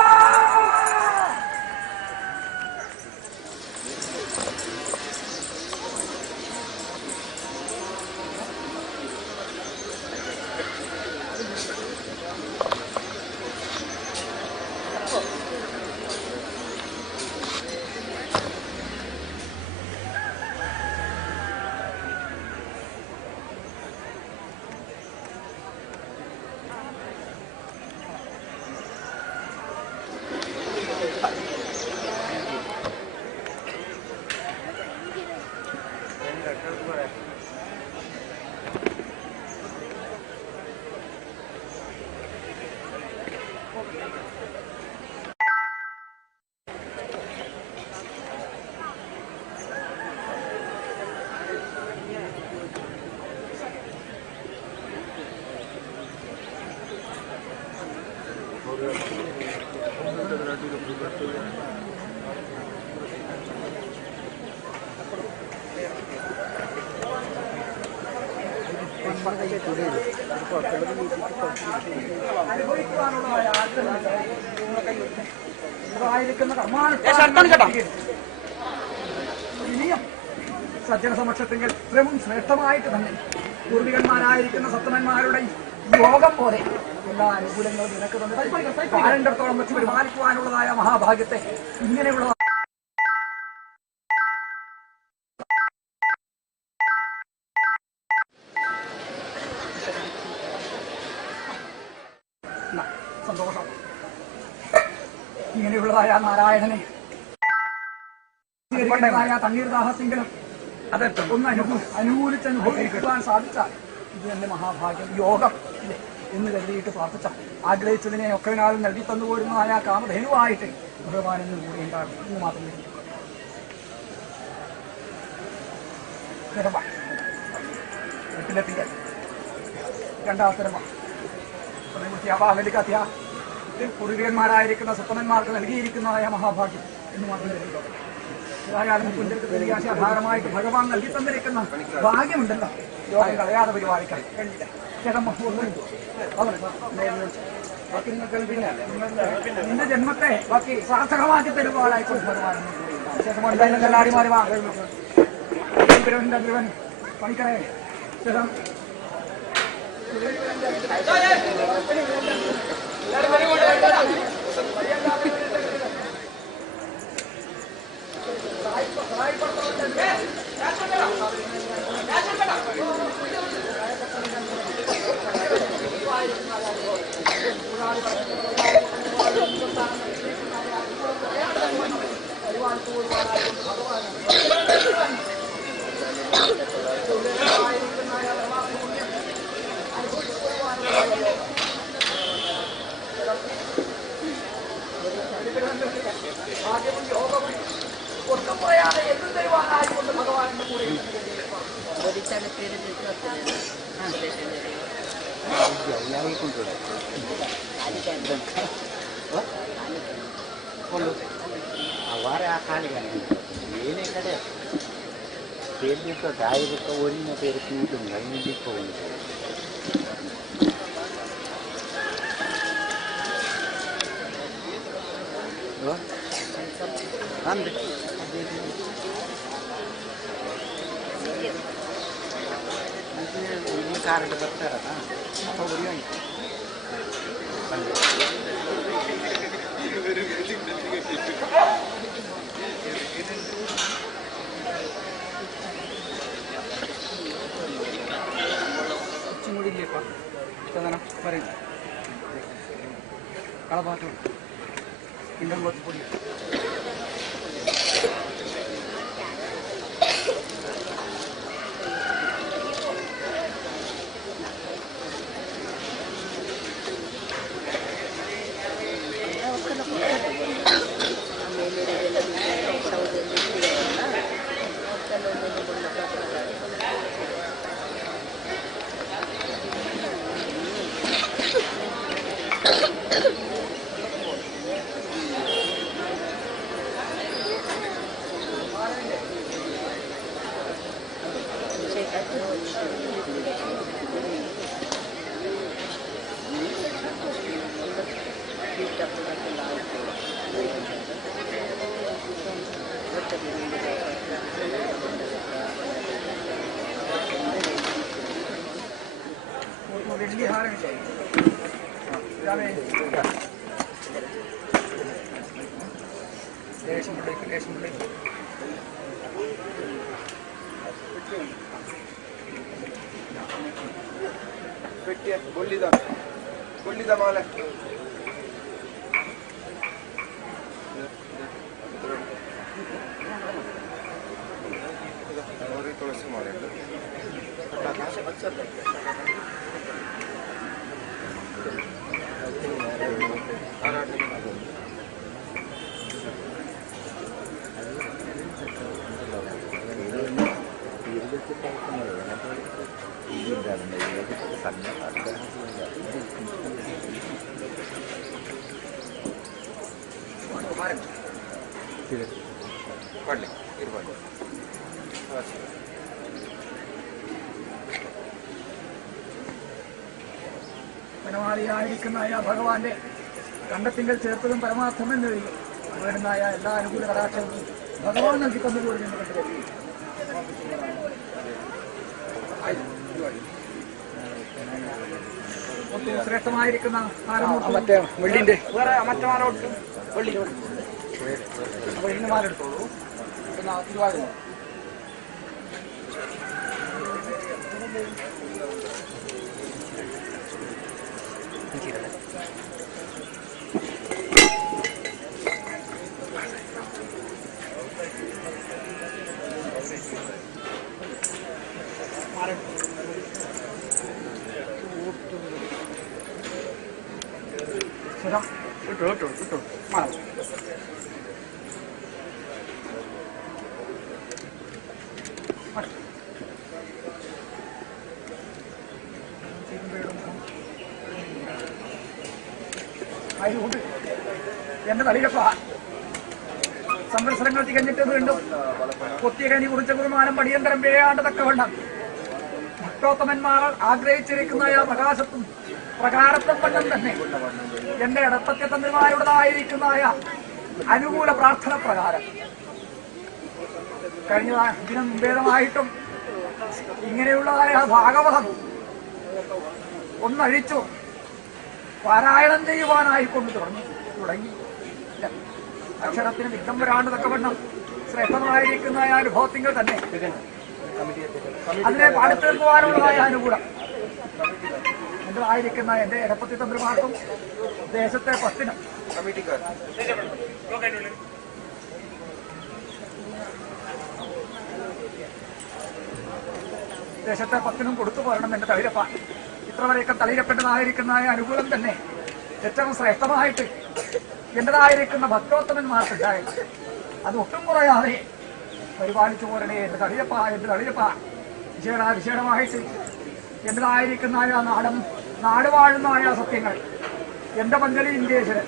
സജ്ജന സമക്ഷത്തിൽ ഇത്രയും ശ്രേഷ്ഠമായിട്ട് തന്നെ പൂർവികന്മാരായിരിക്കുന്ന സത്തമന്മാരുടെ യോഗം പോലെ എല്ലാ അനുകൂലങ്ങളും നിനക്ക് തന്നെ കാലണ്ടത്തോളം വെച്ച് പരിപാലിക്കുവാനുള്ളതായ മഹാഭാഗ്യത്തെ ഇങ്ങനെയുള്ള സന്തോഷം. ഇങ്ങനെയുള്ളതായ നാരായണനെ തണ്ണീർദാഹത്തിങ്കിലും അത് ഒന്ന് അനുകൂലിച്ചനുഭവിക്കുവാൻ സാധിച്ചാൽ ഇത് എന്റെ മഹാഭാഗ്യം, യോഗം എന്ന് കരുതിയിട്ട് പ്രാർത്ഥിച്ച ആഗ്രഹിച്ചതിനെ ഒക്കെ നാളും നൽകി തന്നുപോരുന്നതായ കാമധേനുവായിട്ട് ഭഗവാനെന്ന് കൂടി ഉണ്ടാകും എന്ന് മാത്രമേ വീട്ടിലെത്തിക്കാൻ രണ്ടാമത്തരമ വലിയ പൂർവികന്മാരായിരിക്കുന്ന സത്തമന്മാർക്ക് നൽകിയിരിക്കുന്നതായ മഹാഭാഗ്യം എന്ന് മാത്രമേ കരുതുള്ളൂ. ഏതായാലും കുഞ്ചരിക്കത്തിരിക്കാശി ആധാരമായിട്ട് ഭഗവാൻ നൽകി തന്നിരിക്കുന്ന ഭാഗ്യമുണ്ടല്ലോ, യോഗം കളയാതെ പരിപാലിക്കാൻ ചേട്ടൻ നിന്റെ ജന്മത്തെ ബാക്കി സാർത്ഥകമാക്കി തരുവാനായിക്കൊണ്ട് ഭഗവാൻ ചേട്ടൻ എന്തായാലും കല്ലാടിമാരി വാങ്ങുവൻ പണിക്കറേ ചേട്ടൻ ಅವರ ಆ ಕಾಲಿಗೆ ಏನೇ ಕಡೆ పేరుతో దాయితో ఓడిన పేరుకి ఉంటుంది అన్నింటికి ఉంటుంది అంతే ಕಾರಣ ಬರ್ತಾರಲ್ಲ അപ്പോൾ ഒരു കുറച്ചും കൂടി ഇല്ലേപ്പാ ചന്ദനം പറയും കളഭാഗം ഇണ്ടം കുറച്ച് പൊടി വെള്ളി ഹാരമില്ലേ ലേശം പിള്ളേക്ക് ലേശം പിള്ളേക്ക് വെട്ടിയ കൊല്ലിത മാല തുളസി മാലയുണ്ട് മനമാളിയായിരിക്കുന്ന ഭഗവാന്റെ കണ്ടത്തിങ്കൽ ചേർത്തതും പരമാർത്ഥമെന്ന് കഴിയും വേണ്ടുന്നായ എല്ലാ അനുകൂല കടാക്ഷങ്ങളും ഭഗവാൻ നൽകി തന്നുകൂടി എന്ന് കണ്ടു ഒത്തിരി ശ്രേഷ്ഠമായിരിക്കുന്ന മറ്റേ വെള്ളിന്റെ വേറെ മറ്റേ മാലോട്ട് വെള്ളി അപ്പൊ ഇന്ന് മാലെടുത്തോളൂ പിന്നെ തിരുവാതിര കിട്ടോ മാറ അതുകൊണ്ട് എന്റെ തലയിലപ്പ സംവത്സരങ്ങൾ തികഞ്ഞിട്ട് വീണ്ടും കൊത്തിയ കനി കുറിച്ച കുറുമാനം പടിയന്തരം വേയാണ്ടതൊക്കെവണ്ണം ഭക്തോത്തമന്മാർ ആഗ്രഹിച്ചിരിക്കുന്ന ആ പ്രകാശത്തും പ്രകാരത്തും വണ്ണം തന്നെ എന്റെ ഇടപ്പത്യ തന്ത്രിമാരുടേതായിരിക്കുന്നതായ അനുകൂല പ്രാർത്ഥന പ്രകാരം കഴിഞ്ഞ ദിനം ഭേദമായിട്ടും ഇങ്ങനെയുള്ളതായ ഭാഗവതം ഒന്നഴിച്ചു പാരായണം ചെയ്യുവാനായിക്കൊണ്ട് തുടങ്ങി അക്ഷരത്തിന് വിഘ്നം വരാണ്ടതൊക്കെ വണ്ണം ശ്രേഷ്ഠമായിരിക്കുന്ന അനുഭവത്തിങ്ങൾ തന്നെ അതിനെ പാടിത്തീർക്കുവാനുള്ളതായ അനുകൂലം എന്റേതായിരിക്കുന്ന എന്റെ ഇടപ്പത്തി തന്ത്രിമാർക്കും ദേശത്തെ പത്തിനും ദേശത്തെ പത്തിനും കൊടുത്തു പോരണം എന്റെ തളിരപ്പ ഇത്ര വരെയൊക്കെ തളിരപ്പെട്ടതായിരിക്കുന്ന അനുകൂലം തന്നെ ഏറ്റവും ശ്രേഷ്ഠമായിട്ട് എന്റേതായിരിക്കുന്ന ഭക്തോത്തമന്മാർക്കുണ്ടായത് അത് ഒട്ടും കുറയാതെ പരിപാലിച്ചു പോരണേ എന്റെ തളിരപ്പ വിശേഷമായിട്ട് എന്റേതായിരിക്കുന്ന നാട് വാഴുന്ന സത്യങ്ങൾ എന്റെ പഞ്ചലി ഇന്ത്യേശ്വരൻ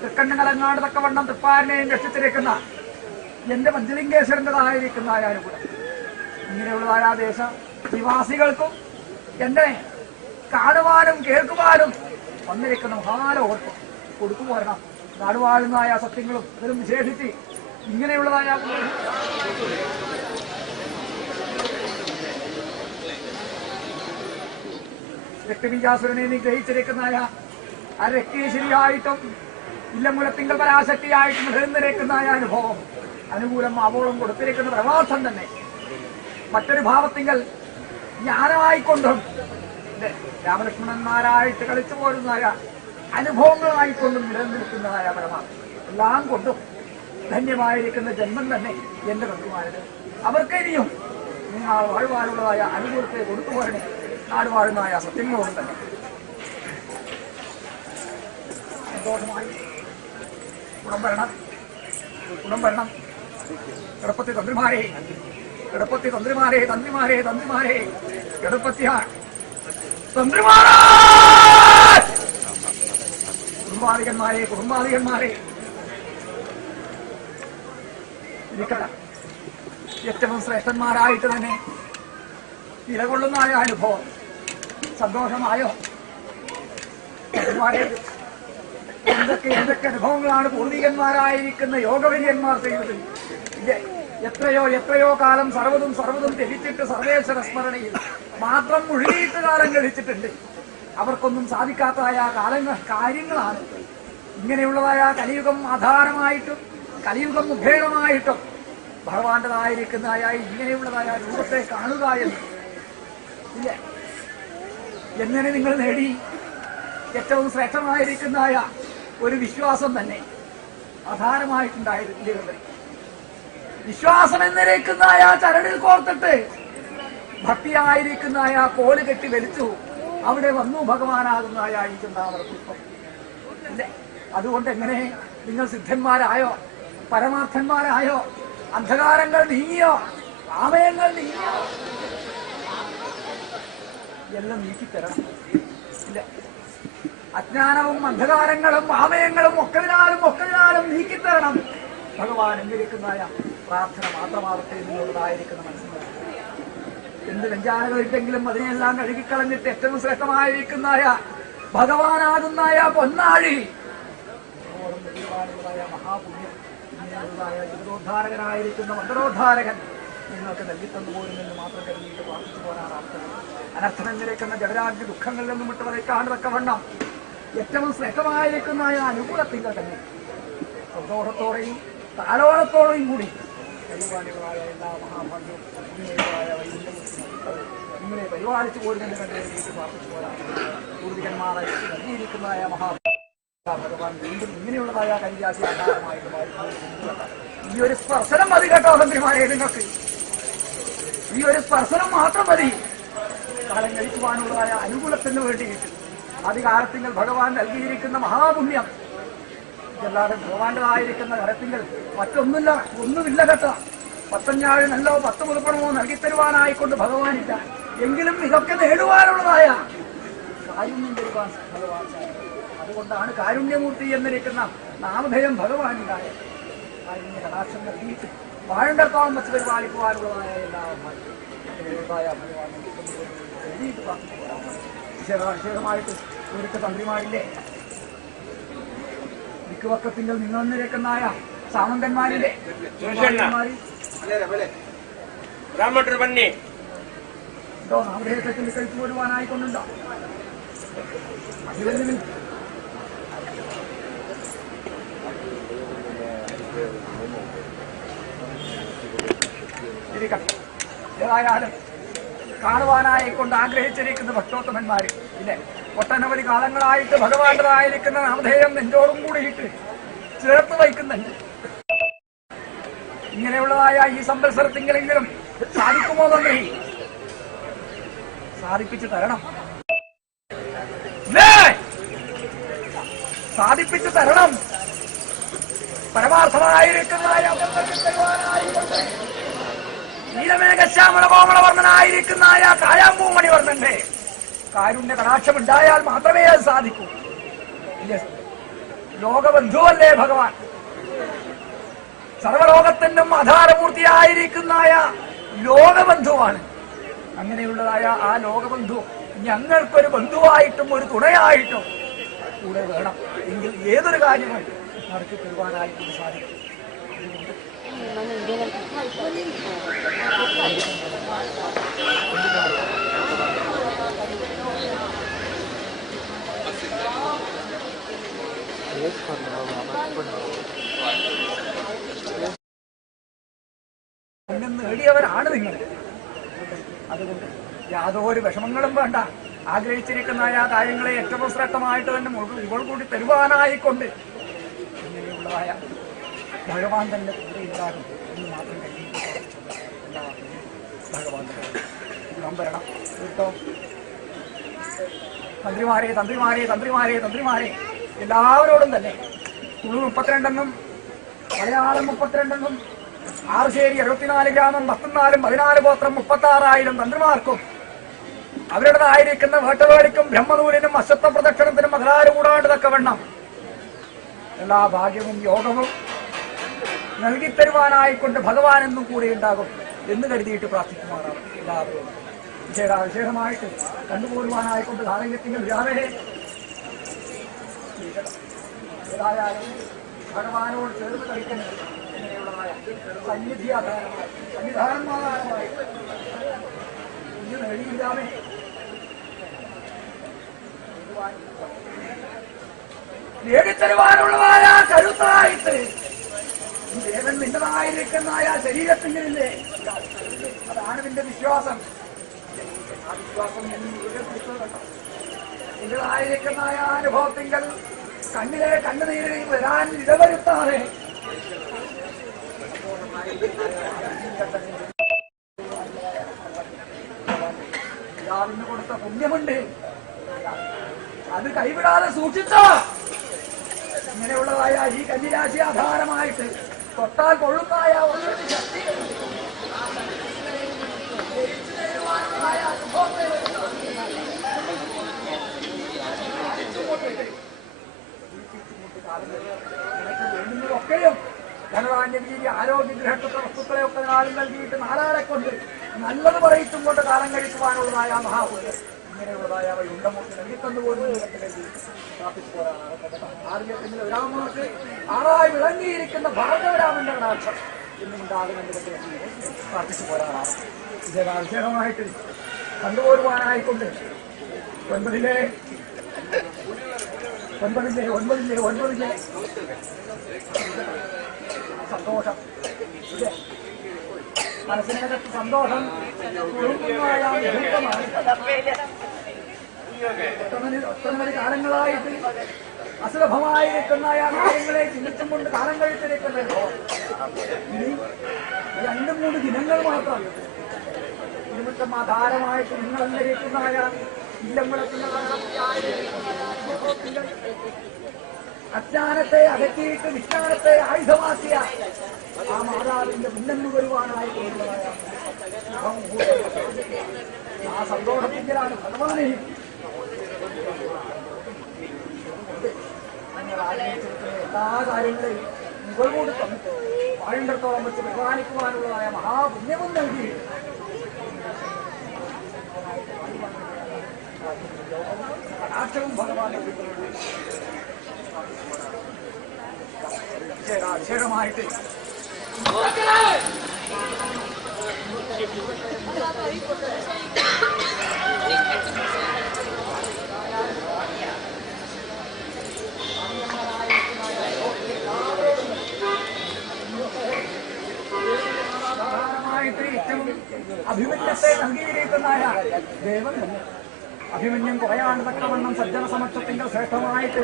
തൃക്കണ്ണങ്ങലങ്ങാട് തക്കവണ്ണം തൃപ്പാരനെയും രക്ഷിച്ചിരിക്കുന്ന എന്റെ പഞ്ചലിംഗേശ്വരൻ്റെതായിരിക്കുന്ന അനുകൂലം ഇങ്ങനെയുള്ളതായ ദേശ നിവാസികൾക്കും എന്നെ കാണുവാനും കേൾക്കുവാനും വന്നിരിക്കുന്ന മഹാലോകത്ത് കൊടുത്തു പോരണം നാടുവാഴുന്നതായ സത്യങ്ങളും ഇതിലും വിശേഷിച്ച് ഇങ്ങനെയുള്ളതായ രക്തബീജാസുരനെ നിഗ്രഹിച്ചിരിക്കുന്നതായ ആ രക്തേശ്വരിയായിട്ടും ഇല്ലമുലത്തിങ്കൽ പരാശക്തിയായിട്ടും നിറഞ്ഞിരിക്കുന്നതായ അനുഭവം അനുകൂലം ആവോളം കൊടുത്തിരിക്കുന്ന പരമാർത്ഥം തന്നെ മറ്റൊരു ഭാവത്തിങ്കൽ ജ്ഞാനമായിക്കൊണ്ടും രാമലക്ഷ്മണന്മാരായിട്ട് കളിച്ചു പോരുന്നതായ അനുഭവങ്ങളായിക്കൊണ്ടും നിലനിൽക്കുന്നതായ പരമാർത്ഥം എല്ലാം കൊണ്ടും ധന്യമായിരിക്കുന്ന ജന്മം തന്നെ എന്റെ ബന്ധുമാരുടെ അവർക്ക് ഇനിയും നിങ്ങൾ വാഴുവാനുള്ളതായ അനുകൂലത്തെ കൊടുത്തുപോരണേ നാടുവാഴുന്നതായ സത്യങ്ങളോട് തന്നെ സന്തോഷമായി ഗുണം വരണം കിടപ്പത്തി തന്ത്രിമാരെ കിടപ്പത്തിയാ തന്ത്രിമാരെ കുടുംബാധികന്മാരെ ഇരിക്കട്ടെ ഏറ്റവും ശ്രേഷ്ഠന്മാരായിട്ട് തന്നെ നിലകൊള്ളുന്നതായ അനുഭവം സന്തോഷമായോ? എന്തൊക്കെ അനുഭവങ്ങളാണ് പൂർവികന്മാരായിരിക്കുന്ന യോഗവര്യന്മാർ ചെയ്തത്. എത്രയോ കാലം സർവ്വതും ത്യജിച്ചിട്ട് സർവേശ്വര സ്മരണയിൽ മാത്രം മുഴുകിയിട്ട് കാലം കഴിച്ചിട്ടുണ്ട്. അവർക്കൊന്നും സാധിക്കാത്തതായ കാര്യങ്ങളാണ് ഇങ്ങനെയുള്ളതായ കലിയുഗം ആധാരമായിട്ടും കലിയുഗം മുഖേനമായിട്ടും ഭഗവാന്റേതായിരിക്കുന്നതായ ഇങ്ങനെയുള്ളതായ രൂപത്തെ കാണുക എന്ന് ഇല്ലേ? എങ്ങനെ നിങ്ങൾ നേടി? ഏറ്റവും ശ്രേഷ്ഠമായിരിക്കുന്നതായ ഒരു വിശ്വാസം തന്നെ ആധാരമായിട്ടുണ്ടായിരുന്നു. വിശ്വാസം എന്നിരിക്കുന്നതായ ചരടിൽ കോർത്തിട്ട് ഭക്തിയായിരിക്കുന്നതായ കോല് കെട്ടി വലിച്ചു അവിടെ വന്നു ഭഗവാനാകുന്നതായ ഈ ചിന്താമൃത്വം ഇല്ലേ? അതുകൊണ്ട് എങ്ങനെ നിങ്ങൾ സിദ്ധന്മാരായോ? പരമാർത്ഥന്മാരായോ? അന്ധകാരങ്ങൾ നീങ്ങിയോ? ആമയങ്ങൾ നീങ്ങിയോ? എല്ലാം നീക്കിത്തരണം ഇല്ല. അജ്ഞാനവും അന്ധകാരങ്ങളും ആമയങ്ങളും ഒക്കതിനാലും നീക്കിത്തരണം. ഭഗവാൻ എന്നിരിക്കുന്നതായ പ്രാർത്ഥന മാത്രമാവട്ടെ എന്നുള്ളതായിരിക്കുന്ന മനസ്സിലാക്കി എന്ത് വ്യഞ്ജാനಗಳಿട്ടെങ്കിലും അതിനെല്ലാം കഴുകിക്കളഞ്ഞിട്ട് ഏറ്റവും ശ്രേഷ്ഠമായിരിക്കുന്നതായ ഭഗവാനാകുന്നതായ പൊന്നാഴി മഹാപുണ്യം ഇങ്ങനെയുള്ളതായ ജീവിതോദ്ധാരകനായിരിക്കുന്ന മന്ത്രോദ്ധാരകൻ നിങ്ങൾക്ക് നൽകിത്തന്നു പോരുമെന്ന് മാത്രം കരുതിയിട്ട് പ്രാർത്ഥിച്ചു പോരാണ് അർത്ഥം. അനർത്ഥമെന്നിരിക്കുന്ന ജഡരാജ്യ ദുഃഖങ്ങളിൽ നിന്നും വിട്ട് വരയ്ക്കാണ്ടൊക്കെ വണ്ണം ഏറ്റവും ശ്രേഷ്ഠമായിരിക്കുന്നതായ അനുകൂലത്തിങ്കൾ തന്നെ സന്തോഷത്തോടെയും താലോളത്തോടെയും കൂടി പരിപാടികളായ എല്ലാ മഹാഭാഗ്യവും ഇങ്ങനെ പരിപാലിച്ചു പോരുമെന്ന് കണ്ടെഴുതിയിട്ട് പ്രാർത്ഥിച്ചു പോരാണ്. പൂർവികന്മാരായി നൽകിയിരിക്കുന്നതായ ഭഗവാൻ വീണ്ടും ഇങ്ങനെയുള്ളതായ കൈരാശി ആധാരമായിട്ട് ഈ ഒരു സ്പർശനം മതി കേട്ടോ തന്ത്രിമാരെ. നിങ്ങൾക്ക് ഈ ഒരു സ്പർശനം മാത്രം മതി കാലം കഴിക്കുവാനുള്ളതായ അനുകൂലത്തിന് വേണ്ടിയിട്ട് ആദ്യകാലത്തിങ്ങൾ ഭഗവാൻ നൽകിയിരിക്കുന്ന മഹാപുണ്യം ഇതല്ലാതെ ഭഗവാന്റേതായിരിക്കുന്ന കരത്തിങ്ങൾ ഒന്നുമില്ല കേട്ടോ. 15 നല്ലോ 10 മുതപ്പണമോ നൽകിത്തരുവാനായിക്കൊണ്ട് ഭഗവാനില്ല. എങ്കിലും ഇതൊക്കെ നേടുവാനുള്ളതായ കാരുണ്യം തരുവാൻ ഭഗവാൻ. അതുകൊണ്ടാണ് കാരുണ്യമൂർത്തി എന്നിരിക്കുന്ന നാമധേയം ഭഗവാനുണ്ടായ കാരുണ്യ കടാക്ഷം നൽകിയിട്ട് വാഴണ്ടത്തോളം വെച്ച് പരിപാലിക്കുവാനുള്ളതായ എല്ലാ ഭഗവാൻ എഴുതിയിട്ട് വിശേഷമായിട്ട് ഇവിടുത്തെ തന്ത്രിമാരില്ലേ ദിക്കുവക്കത്തിങ്കൽ നിങ്ങൾ നിരക്കുന്നതായ സാമന്തന്മാരില്ലേ ഉണ്ടോ? നാമധേയത്തിൽ കഴിച്ചു പോരുവാനായിക്കൊണ്ടുണ്ടോ? ഏതായാലും കാണുവാനായിക്കൊണ്ട് ആഗ്രഹിച്ചിരിക്കുന്ന ഭക്തോത്തമന്മാര് ഇല്ലേ ഒട്ടനവധി കാലങ്ങളായിട്ട് ഭഗവാന്റേതായിരിക്കുന്ന നാമധേയം നെഞ്ചോടും കൂടിയിട്ട് ചേർത്ത് വയ്ക്കുന്നുണ്ട്. ഇങ്ങനെയുള്ളതായ ഈ സംവത്സരത്തിലെങ്കിലും സാധിക്കുമോ തന്ത്രി? സാധിപ്പിച്ചു തരണം, സാധിപ്പിച്ചു തരണം. പരമാർത്ഥമായിരിക്കുന്നതായ നീലമേഘശ്യാമള കോമളവർണ്ണനായിരിക്കുന്നതായ കായാമ്പൂമണിവർണ്ണന്റെ കാരുണ്യ കടാക്ഷമുണ്ടായാൽ മാത്രമേ അത് സാധിക്കൂ. ലോകബന്ധുവല്ലേ ഭഗവാൻ? സർവലോകത്തിനും ആധാരമൂർത്തിയായിരിക്കുന്നതായ ലോകബന്ധുവാണ്. അങ്ങനെയുള്ളതായ ആ ലോകബന്ധു ഞങ്ങൾക്കൊരു ബന്ധുവായിട്ടും ഒരു തുണയായിട്ടും കൂടെ വേണം. എങ്കിൽ ഏതൊരു കാര്യവും നടത്തി തരുവാനായിട്ട് സാധിക്കും. പുണ്യം നേടിയവരാണ് നിങ്ങൾ. അതുകൊണ്ട് യാതൊരു വിഷമങ്ങളും വേണ്ട. ആഗ്രഹിച്ചിരിക്കുന്ന ആ കാര്യങ്ങളെ ഏറ്റവും ശ്രദ്ധമായിട്ട് തന്നെ മുകൾ കൂടി തരുവാനായിക്കൊണ്ട് ഇങ്ങനെയുള്ളതായ ഭഗവാൻ തന്നെ കൂടെ ഉണ്ടാകും എന്ന് മാത്രം കഴിഞ്ഞിട്ട് ഭഗവാൻ വരണം കേട്ടോ. തന്ത്രിമാരെ തന്ത്രിമാരെ തന്ത്രിമാരെ തന്ത്രിമാരെ എല്ലാവരോടും തന്നെ തുളു 32 മലയാളം 32 ആറുശ്ശേരി 74 ഗ്രാമം 14 14 ഗോത്രം 36,000 തന്ത്രിമാർക്കും അവരുടേതായിരിക്കുന്ന വേട്ടവേടിക്കും ബ്രഹ്മനൂലിനും അശ്വത്ഥ പ്രദക്ഷിണത്തിനും മകളാര് കൂടാണ്ടതൊക്കെ വേണം എല്ലാ ഭാഗ്യവും യോഗവും നൽകിത്തരുവാനായിക്കൊണ്ട് ഭഗവാൻ എന്നും കൂടെ ഉണ്ടാകും എന്ന് കരുതിയിട്ട് പ്രാർത്ഥിക്കുമാറാണ് എല്ലാവരും. വിശേഷമായിട്ട് കണ്ടുപോരുവാനായിക്കൊണ്ട് ധാരണ്യത്തിൻ്റെ വ്യാപരെ ഏതായാലും ഭഗവാനോട് ചേർന്ന് കളിക്കുന്നത് ഇങ്ങനെയുള്ളതായ സന്നിധാനമാകാരമായി ഇന്ന് നേടിയില്ലാമേ നേടിത്തരുവാനുള്ളതായ കരുത്തായിട്ട് ദേവൻ നിന്നതായിരിക്കുന്ന ശരീരത്തിൻ്റെ അതാണ് നിന്റെ വിശ്വാസം. ആ വിശ്വാസം നിന്റേതായിരിക്കുന്ന അനുഭവത്തിങ്കൽ കണ്ണിലെ കണ്ണുനീരിൽ വരാൻ ഇടവരുത്താതെ പിതാവിന് കൊടുത്ത പുണ്യമുണ്ട്, അത് കൈവിടാതെ സൂക്ഷിച്ചോ. ഇങ്ങനെയുള്ളതായ ഈ കന്നിരാശി ആധാരമായിട്ട് തൊട്ടാൽ കൊള്ളുന്നതായ ഒരു ശക്തി വേണ്ടുന്നതൊക്കെയും ധനധാന്യരീതി ആരോഗ്യ ഗൃഹത്വ വസ്തുക്കളെയൊക്കെ നാളും നൽകിയിട്ട് നാലാളെ കൊണ്ട് നല്ലത് പറയിച്ചും കൊണ്ട് കാലം കഴിക്കുവാനുള്ളതായ മഹാപുണ്യം ഇങ്ങനെയുള്ളതായ ഉണ്ടമൊക്കെ നൽകിത്തന്നുപോലും ആരോഗ്യത്തിന്റെ ഒരാമോക്ക് ആറായി വിളങ്ങിയിരിക്കുന്ന ഭാർഗവരാമന്റെ കടാക്ഷം ഇന്നുണ്ടാകുമെന്ന് പ്രാർത്ഥിച്ചു പോരാനാണ്. വിശേഷമായിട്ട് കണ്ടുപോരുവാനായിക്കൊണ്ട് ഒൻപതിലെ സന്തോഷം മനസ്സിനകത്ത് സന്തോഷം ഒട്ടനവധി കാലങ്ങളായിട്ട് അസുലഭമായിരിക്കുന്ന കാര്യങ്ങളെ ചിന്തിച്ചും കൊണ്ട് കാലം കഴിച്ചിരിക്കുന്ന ഇനി 2-3 ദിനങ്ങൾ മാത്രം നിമിത്തം ആധാരമായിട്ട് നിങ്ങളെന്നിരിക്കുന്ന ഇല്ലമ്പളത്തിന്റെ അജ്ഞാനത്തെ അകറ്റിയിട്ട് വിജ്ഞാനത്തെ ആയുധമാക്കിയ ആ മാതാവിന്റെ മുന്നെന്നു വരുവാനായി കൊണ്ടുള്ളതായ ആ സന്തോഷത്തിലാണ് ഭഗവാനെ എല്ലാ കാര്യങ്ങളെയും മുകളോട് തന്നിട്ട് വാഴണ്ടത്തോളം വെച്ച് ബഹുമാനിക്കുവാനുള്ളതായ മഹാപുണ്യവും നൽകി കടാക്ഷവും ഭഗവാൻ വിശേഷമായിട്ട് ഏറ്റവും അഭിമന്യത്തെ നൽകിയിരിക്കുന്ന ദേവൻ തന്നെ അഭിമന്യം കുറയാണ്ട് തക്കവണ്ണം സജ്ജന സമക്ഷത്തിന്റെ ശ്രേഷ്ഠമായിട്ട്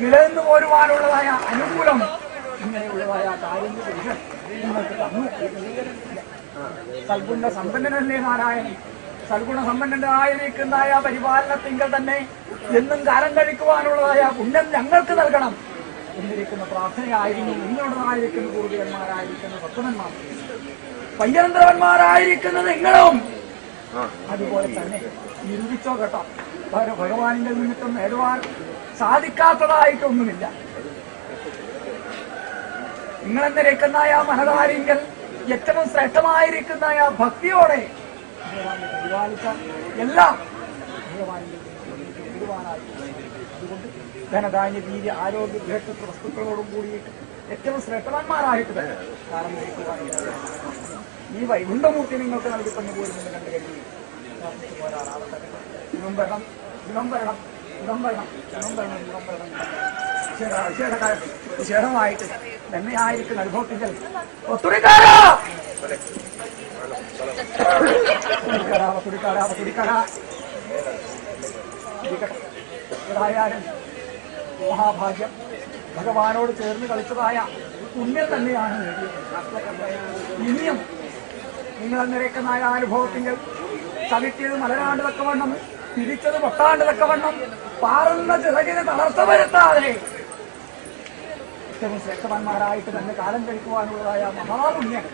നിലനിന്നു പോരുവാനുള്ളതായ അനുകൂലം ഇങ്ങനെയുള്ളതായ കാര്യങ്ങൾ നിങ്ങൾക്ക് തന്നു. സൽഗുണ സമ്പന്നനല്ലേ നാരായണൻ, സൽഗുണ സമ്പന്നനായിരിക്കുന്നതായ പരിപാലനത്തിങ്കൽ തന്നെ എന്നും കാലം കഴിക്കുവാനുള്ളതായ പുണ്യം ഞങ്ങൾക്ക് നൽകണം എന്നിരിക്കുന്ന പ്രാർത്ഥനയായിരുന്നു നിങ്ങളുടേതായിരിക്കുന്ന പൂർവികന്മാരായിരിക്കുന്ന സത്വന്മാർ, പയ്യന്ത്രവന്മാരായിരിക്കുന്ന നിങ്ങളും അതുപോലെ തന്നെ നിരൂപിച്ചോ കേട്ടോ. ഭഗവാനിന്റെ നിമിത്തം നേടുവാൻ സാധിക്കാത്തതായിട്ടൊന്നുമില്ല. നിങ്ങളെന്നിരിക്കുന്ന മനതാരിങ്കൽ ഏറ്റവും ശ്രേഷ്ഠമായിരിക്കുന്ന ഭക്തിയോടെ ഭഗവാനെ പരിപാലിച്ച എല്ലാം ഭഗവാനിന്റെ നേടുവാനായി. അതുകൊണ്ട് ധനധാന്യ വീര്യ ആരോഗ്യ ഗൃഹത്വ വസ്തുക്കളോടും കൂടിയിട്ട് ഏറ്റവും ശ്രേഷ്ഠവാന്മാരായിട്ട് തന്നെ കാലം കഴിക്കുവാനായിട്ട് ഈ വൈകുണ്ഠമൂർത്തി നിങ്ങൾക്ക് നൽകിത്തന്നു പോലും എന്ന് കണ്ടു കരുതി പ്രാർത്ഥിച്ചു പോരാളാവട്ടെ. ഇന്നും വരണം, ഇന്നും വരണം, ഇന്നും വരണം, ഇന്നും വരണം, ഇന്നും വരണം. വിശേഷമായിട്ട് തന്നെയായിരിക്കുന്ന അനുഭവത്തിൽ ഒത്തുടിക്കാരാ ഏതായാലും മഹാഭാഗ്യം ഭഗവാനോട് ചേർന്ന് കളിച്ചതായ പുണ്യം തന്നെയാണ് നേടിയത്. ഇനിയും നിങ്ങൾ നിരക്കുന്നതായ അനുഭവത്തിങ്കിൽ ചവിട്ടിയത് മലരാണ്ട് തക്കവണ്ണം, തിരിച്ചത് പൊട്ടാണ്ട് തക്കവണ്ണം, പാറുന്ന ചിറകിന് തളർച്ച വരുത്താതെ ഏറ്റവും ശ്രേഷ്ഠവാന്മാരായിട്ട് തന്നെ കാലം കഴിക്കുവാനുള്ളതായ മഹാപുണ്യം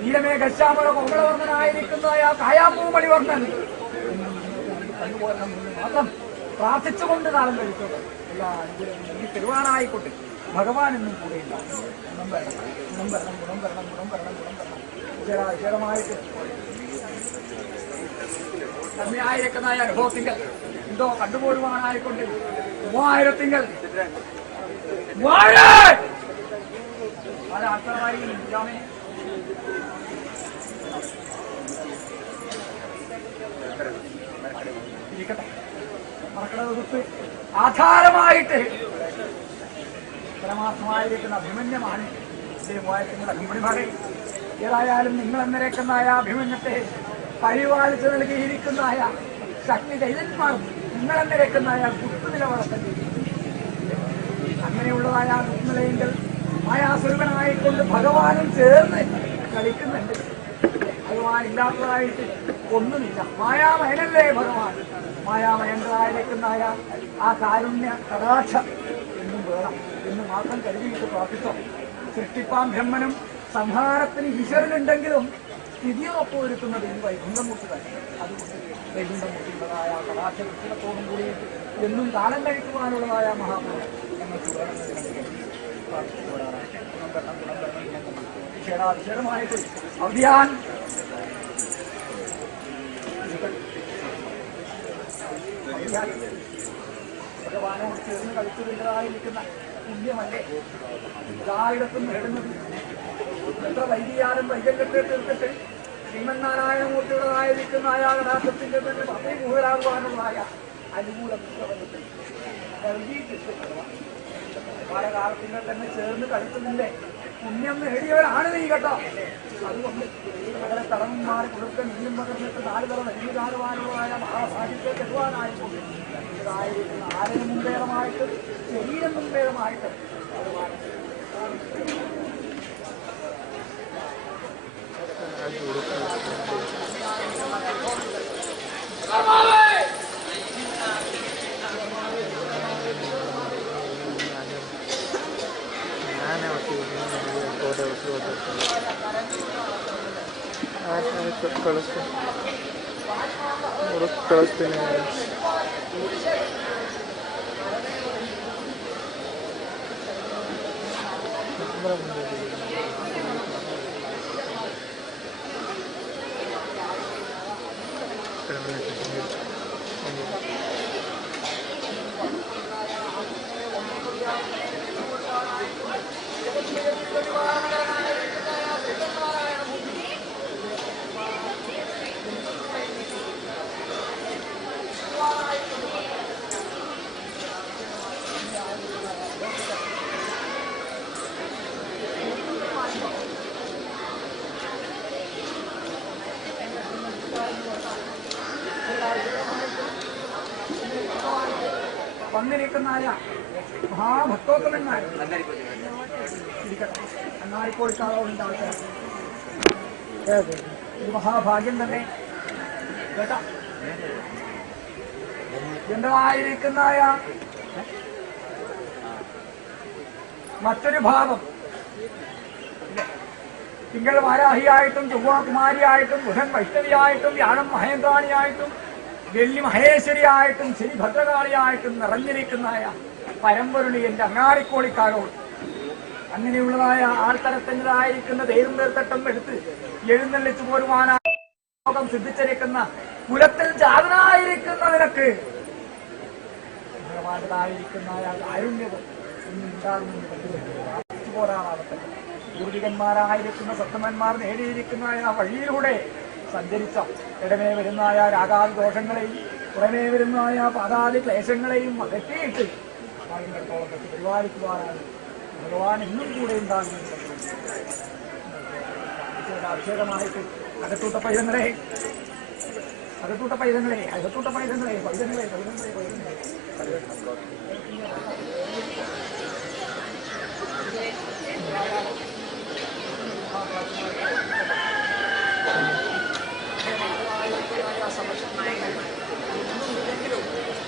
നീലമേഘശ്യാമള കോമളവർണ്ണനായിരിക്കുന്നതായ കായാപ്പൂമണിവർണ്ണൻ കണ്ടുപോരണം എന്ന് മാത്രം പ്രാർത്ഥിച്ചുകൊണ്ട് കാലം കഴിച്ചത് എല്ലാ അനുകൂലങ്ങളും ഈ തിരുവാനായിക്കോട്ടെ ഭഗവാൻ എന്നും കൂടെ ഉണ്ടാകും. ഗുണം വരണം, ഗുണം വരണം, ഗുണം വരണം, ഗുണം വരണം, ഗുണം വരണം. വിജയമായിട്ട് തന്നെയായിരിക്കുന്നതായ അനുഭവത്തിങ്കൽ എന്തോ കണ്ടുപോരുവാനായിക്കൊണ്ട് 3000 ആൾക്കാരായി ജാമേ ഇരിക്കട്ടെ. മറക്കടവകുപ്പ് ആധാരമായിട്ട് പരമാർത്ഥമായിരിക്കുന്ന അഭിമന്യമാണ് നിങ്ങളുടെ അഭിമന്യമാണ്. ഏതായാലും നിങ്ങൾ എന്നരേക്കുന്നതായ അഭിമന്യത്തെ പരിപാലിച്ചു നൽകിയിരിക്കുന്നതായ ശക്തി ചൈതന്യമാകും നിങ്ങൾ എന്നരേക്കുന്നതായ കുത്തുനില വളർത്തേണ്ടി. അങ്ങനെയുള്ളതായ കുത്തുനിലയെങ്കിൽ മായാസ്വരൂപനായിക്കൊണ്ട് ഭഗവാനും ചേർന്ന് കളിക്കുന്നുണ്ട്. ഭഗവാൻ ഇല്ലാത്തതായിട്ട് ഒന്നുമില്ല. മായാമയനല്ലേ ഭഗവാൻ. മായാമയനായിരിക്കുന്നതായ ആ കാരുണ്യ കടാക്ഷ എന്നും വേണം എന്ന് മാത്രം കരുതിയിട്ട് പ്രാർത്ഥിച്ചോ. സൃഷ്ടിപ്പാൻ ബ്രഹ്മനും സംഹാരത്തിന് ഈശ്വരനുണ്ടെങ്കിലും സ്ഥിതിയൊപ്പമൊരുക്കുന്നത് ഈ വൈകുണ്ഠമൂർത്തി തന്നെ. അതുകൊണ്ട് വൈകുണ്ഠമൂർത്തിയുള്ളതായ കടാക്ഷ കൃഷ്ണത്തോടും കൂടി എന്നും കാലം കഴിക്കുവാനുള്ളതായ മഹാപുരം ഞങ്ങൾക്ക് വിശേഷമായിട്ട് അവധിയാൻ ഭഗവാനോട് ചേർന്ന് കളിച്ചതിൻ്റെതായിരിക്കുന്ന പുണ്യമല്ലേ എല്ലായിടത്തും നേടുന്നത്. എത്ര വൈകിയാലും വൈകല്യത്തെ തീർത്തിട്ട് ശ്രീമന്നാരായണമൂർത്തിയുടേതായിരിക്കുന്ന കടാക്ഷത്തിന്റെ തന്നെ വളരെ മുതലാകുവാനുള്ളതായ അനുകൂലം കാലകാലത്തിന്റെ തന്നെ ചേർന്ന് കളിച്ചതിന്റെ പുണ്യം നേടിയവരാണ് നീ കേട്ടോ. അതുകൊണ്ട് അങ്ങനെ തടവും മാറി കൊടുക്കാൻ നീയും പകർന്നിട്ട് 4 തവണ വലിയതാകുവാനുള്ളതായ മഹാഭാഗ്യത്തെ തരുവാനായിക്കൊണ്ട് ഇതായിരിക്കുന്ന ആലയം മുമ്പേറമായിട്ട് ശരീരം മുമ്പേറമായിട്ട് ಕಳಿಸ್ತೀನಿ. വന്നിരിക്കുന്നതായ മഹാഭക്തോത്തമന്മാർ അങ്ങാടിക്കോടിക്കാളുണ്ട് ആൾക്കാർ. ഇത് മഹാഭാഗ്യം തന്നെ കേട്ടോ. എന്തായിരിക്കുന്നതായ മറ്റൊരു ഭാവം തിങ്കൾ വാരാഹിയായിട്ടും ചൊവ്വ കുമാരിയായിട്ടും ബുധൻ വൈഷ്ണവിയായിട്ടും വ്യാഴം മഹേന്ദ്രാണിയായിട്ടും വെള്ളി മഹേശ്വരിയായിട്ടും ശനി ഭദ്രകാളിയായിട്ടും നിറഞ്ഞിരിക്കുന്നതായ പരമ്പരുണി എന്റെ അങ്ങാടിക്കോളിക്കാരോട് അങ്ങനെയുള്ളതായ ആൾത്തരത്തിൻ്റെതായിരിക്കുന്ന ദൈവം തീർത്തട്ടം എടുത്ത് എഴുന്നള്ളിച്ചു പോരുവാനായി ലോകം സിദ്ധിച്ചിരിക്കുന്ന കുലത്തിൽ ജാതനായിരിക്കുന്ന നിനക്ക് കാരുണ്യത പോരാളാവട്ടെ. പൂർവികന്മാരായിരിക്കുന്ന സത്തമന്മാർ നേടിയിരിക്കുന്ന വഴിയിലൂടെ സഞ്ചരിച്ച ഇടമേ വരുന്നായ രാഗാദി ദോഷങ്ങളെയും പുറമേ വരുന്നായ പാതാദി ക്ലേശങ്ങളെയും അകറ്റിയിട്ട് പരിപാലിക്കുവാനാണ് ഭഗവാൻ എന്നും കൂടെ ഉണ്ടാകും. അഭിഷേകമായിട്ട് അകത്തൂട്ട പൈതങ്ങളെ, അകത്തൂട്ട പൈതങ്ങളെ, അകത്തൂട്ട പൈതങ്ങളെ, പൈതങ്ങളെ, പൈതങ്ങളെ, പൈതങ്ങളെ.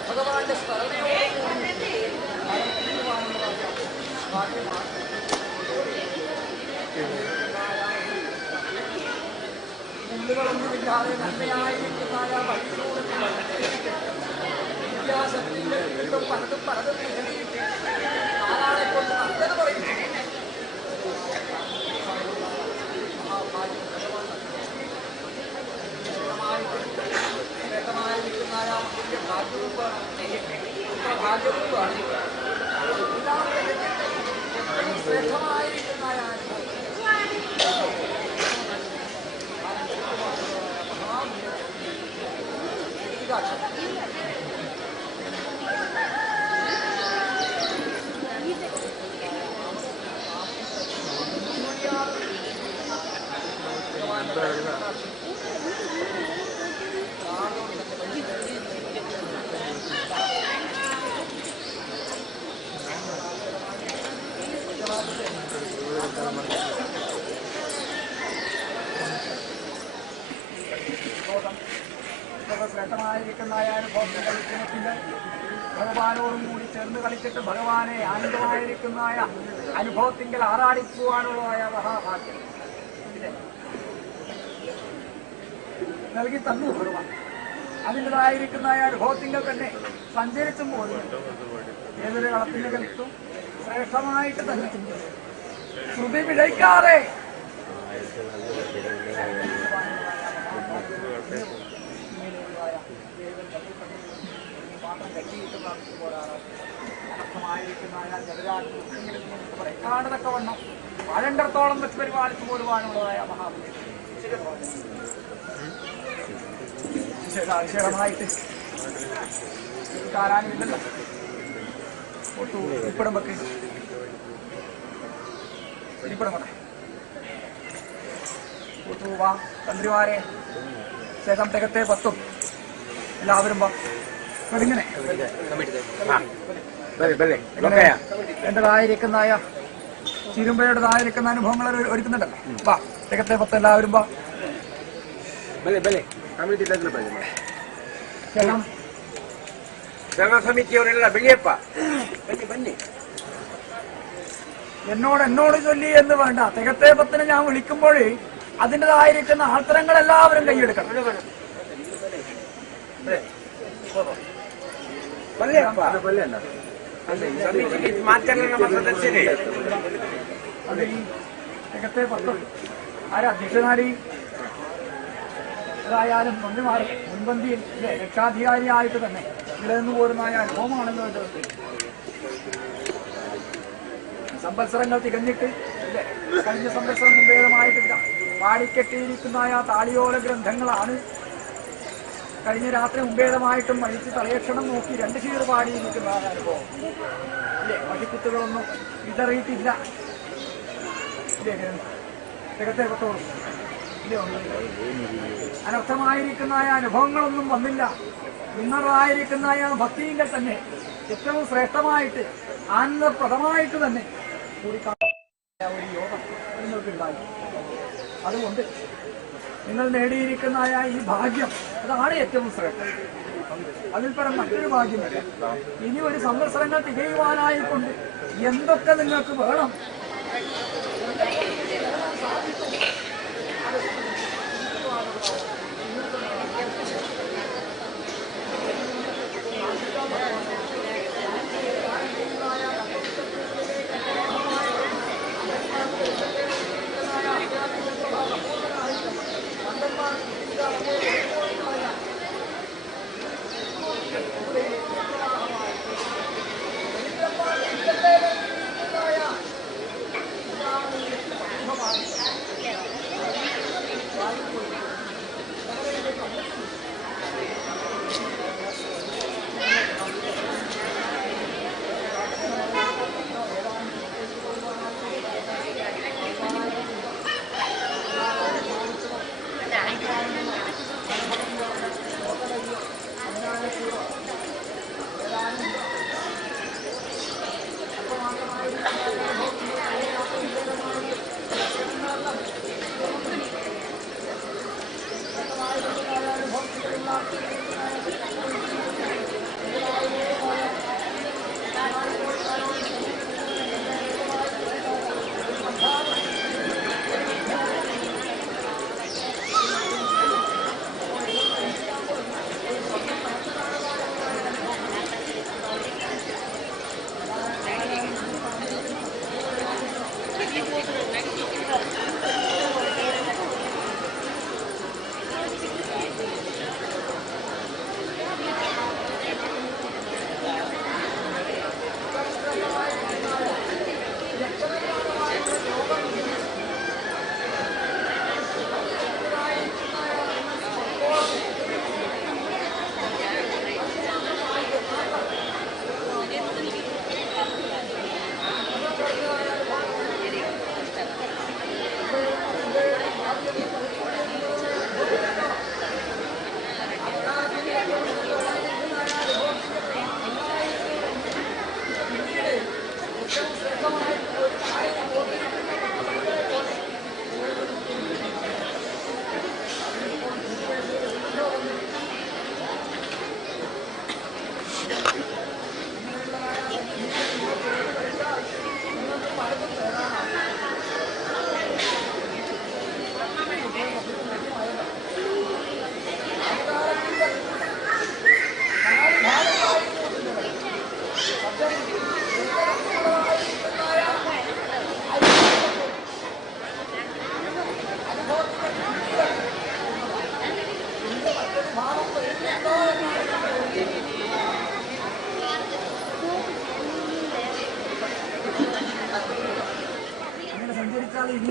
ഭഗവാന്റെ ഉള്ളുകളൊന്നുമില്ലാതെ നന്മയായിരിക്കുന്നതായ വഴിയിലൂടെ വിദ്യാസക്തിയുടെ പലതും പലതും നേടിയിട്ട് ആരാളെ കൊണ്ട് നല്ലത് പറയുന്നു. ശ്രേഷ്ഠമായിരിക്കുന്നതായ ഭാഗ്യവും ഭാഗ്യവുമാണ് ശ്രേഷ്ഠമായിരിക്കുന്നതായ ശ്രേഷ്ഠമായിരിക്കുന്നതായ അനുഭവത്തിന്റെ ഭഗവാനോടും കൂടി ചേർന്ന് കളിച്ചിട്ട് ഭഗവാനെ ആനന്ദമായിരിക്കുന്നതായ അനുഭവത്തിങ്കിൽ ആറാടിക്കുവാനുള്ളതായ മഹാഭാഗ്യം നൽകി തന്നു ഭഗവാൻ. അതിൻ്റെതായിരിക്കുന്നതായ അനുഭവത്തിങ്കിൽ തന്നെ സഞ്ചരിച്ചും പോലും ഏതൊരു കളത്തിന്റെ കലിത്തും ശ്രേഷ്ഠമായിട്ട് തന്നെ ശ്രുതി പിഴയ്ക്കാതെ കാണത്തക്കവണ്ണം വാഴണ്ടത്തോളം വെച്ച് പരിപാലിച്ചു പോരുവാനുള്ളതായ മഹാബലി വിശേഷമായിട്ട് കാരാനില്ലല്ലോ. ഒട്ടു ഇപ്പടം വെക്ക് ഇപ്പടം വെട്ടെ ഒട്ടു വാ തന്ത്രിമാരെ ശേഷം തികത്തെ 10 എല്ലാവരും വാ. ഇങ്ങനെ എന്റേതായിരിക്കുന്നതായ ചിരുമ്പയുടേതായിരിക്കുന്ന അനുഭവങ്ങൾ ഒരുക്കുന്നുണ്ടല്ലോ. വാ തികത്തെ 10 എല്ലാവരും വാ. ഭരണസമിതിಯವರೆಲ್ಲ ಬೆಳೆಯಪ್ಪ ಬನ್ನಿ ಬನ್ನಿ. എന്നോട് ചൊല്ലി എന്ന് വേണ്ട, തികത്തെ 10 ഞാൻ വിളിക്കുമ്പോൾ അതിൻ്റെതായിരിക്കുന്ന ആൾത്തരങ്ങൾ എല്ലാവരും കൈയെടുക്കണം. അത് ഈ തികത്തെ 10 ആരധ്യക്ഷനാരി ഏതായാലും മന്ത്രിമാർ മുൻപന്തിയിൽ രക്ഷാധികാരിയായിട്ട് തന്നെ നിലനിന്നു പോരുന്നതായ അനുഭവമാണല്ലോ ഇത്. സംവത്സരങ്ങൾ തികഞ്ഞിട്ട് കഴിഞ്ഞ സംവത്സരം മുമ്പേതമായിട്ടില്ല. പാടിക്കെട്ടിയിരിക്കുന്നതായ താളിയോല ഗ്രന്ഥങ്ങളാണ് കഴിഞ്ഞ രാത്രി മുമ്പേതമായിട്ടും മരിച്ച് തലയക്ഷണം നോക്കി 2 ഷീർ പാടിയിരിക്കുന്നതായ അനുഭവം. ഇല്ലേ, മടിക്കുത്തുകളൊന്നും ഇതറിയിട്ടില്ല. ഇല്ലേ, തികത്തെ 10 അനർത്ഥമായിരിക്കുന്നതായ അനുഭവങ്ങളൊന്നും വന്നില്ല. നിങ്ങളായിരിക്കുന്നതായ ഭക്തിയെങ്കിൽ തന്നെ ഏറ്റവും ശ്രേഷ്ഠമായിട്ട് ആനന്ദപ്രദമായിട്ട് തന്നെ കൂടി ഒരു യോഗം നിങ്ങൾക്കുണ്ടായി. അതുകൊണ്ട് നിങ്ങൾ നേടിയിരിക്കുന്നതായ ഈ ഭാഗ്യം അതാണ് ഏറ്റവും ശ്രേഷ്ഠം. അതിൽ പരം മറ്റൊരു ഭാഗ്യമില്ല. ഇനി ഒരു സംവത്സരങ്ങൾ തികയുവാനായിക്കൊണ്ട് എന്തൊക്കെ നിങ്ങൾക്ക് വേണം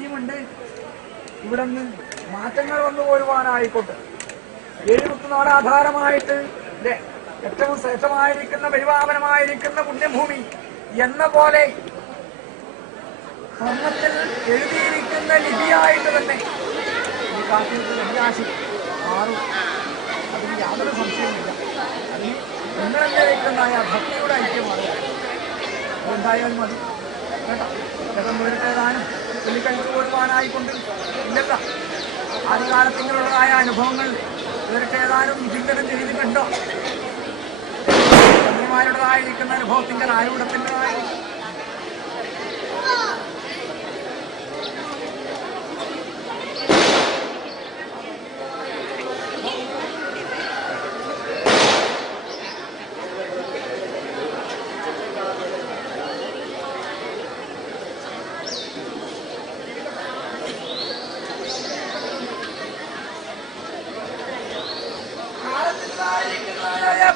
ഇനിയുമുണ്ട് ഇവിടെ നിന്ന് മാറ്റങ്ങൾ വന്നു പോരുവാനായിക്കോട്ടെ. എഴുപത്തിനാട് ആധാരമായിട്ട് ഏറ്റവും ശ്രേഷ്ഠമായിരിക്കുന്ന പരിപാവനമായിരിക്കുന്ന പുണ്യഭൂമി എന്ന പോലെ സ്വർണ്ണത്തിൽ എഴുതിയിരിക്കുന്ന ലിപിയായിട്ട് തന്നെ ഈ കാത്തിരിക്കുന്ന അഭിലാഷി മാറും. അതിന് യാതൊരു സംശയമില്ല. അതിന് ഇന്നലെന്നേക്കുന്നതായ ഭക്തിയുടെ ഐക്യമാണ്. അതെന്തായാലും മതി കേട്ടോ. ജഗം വേറിട്ടേതാനും ചൊല്ലിക്കഴിഞ്ഞു പോരുവാനായിക്കൊണ്ട് ഇല്ലല്ല. ആദ്യകാലത്തിങ്ങളുള്ളതായ അനുഭവങ്ങൾ വേറിട്ടേതാനും ചിന്തനം ചെയ്തിട്ടുണ്ടോ? ായിരിക്കുന്ന അനുഭവത്തിൻ്റെ ആരൂഢത്തിൻ്റെതായ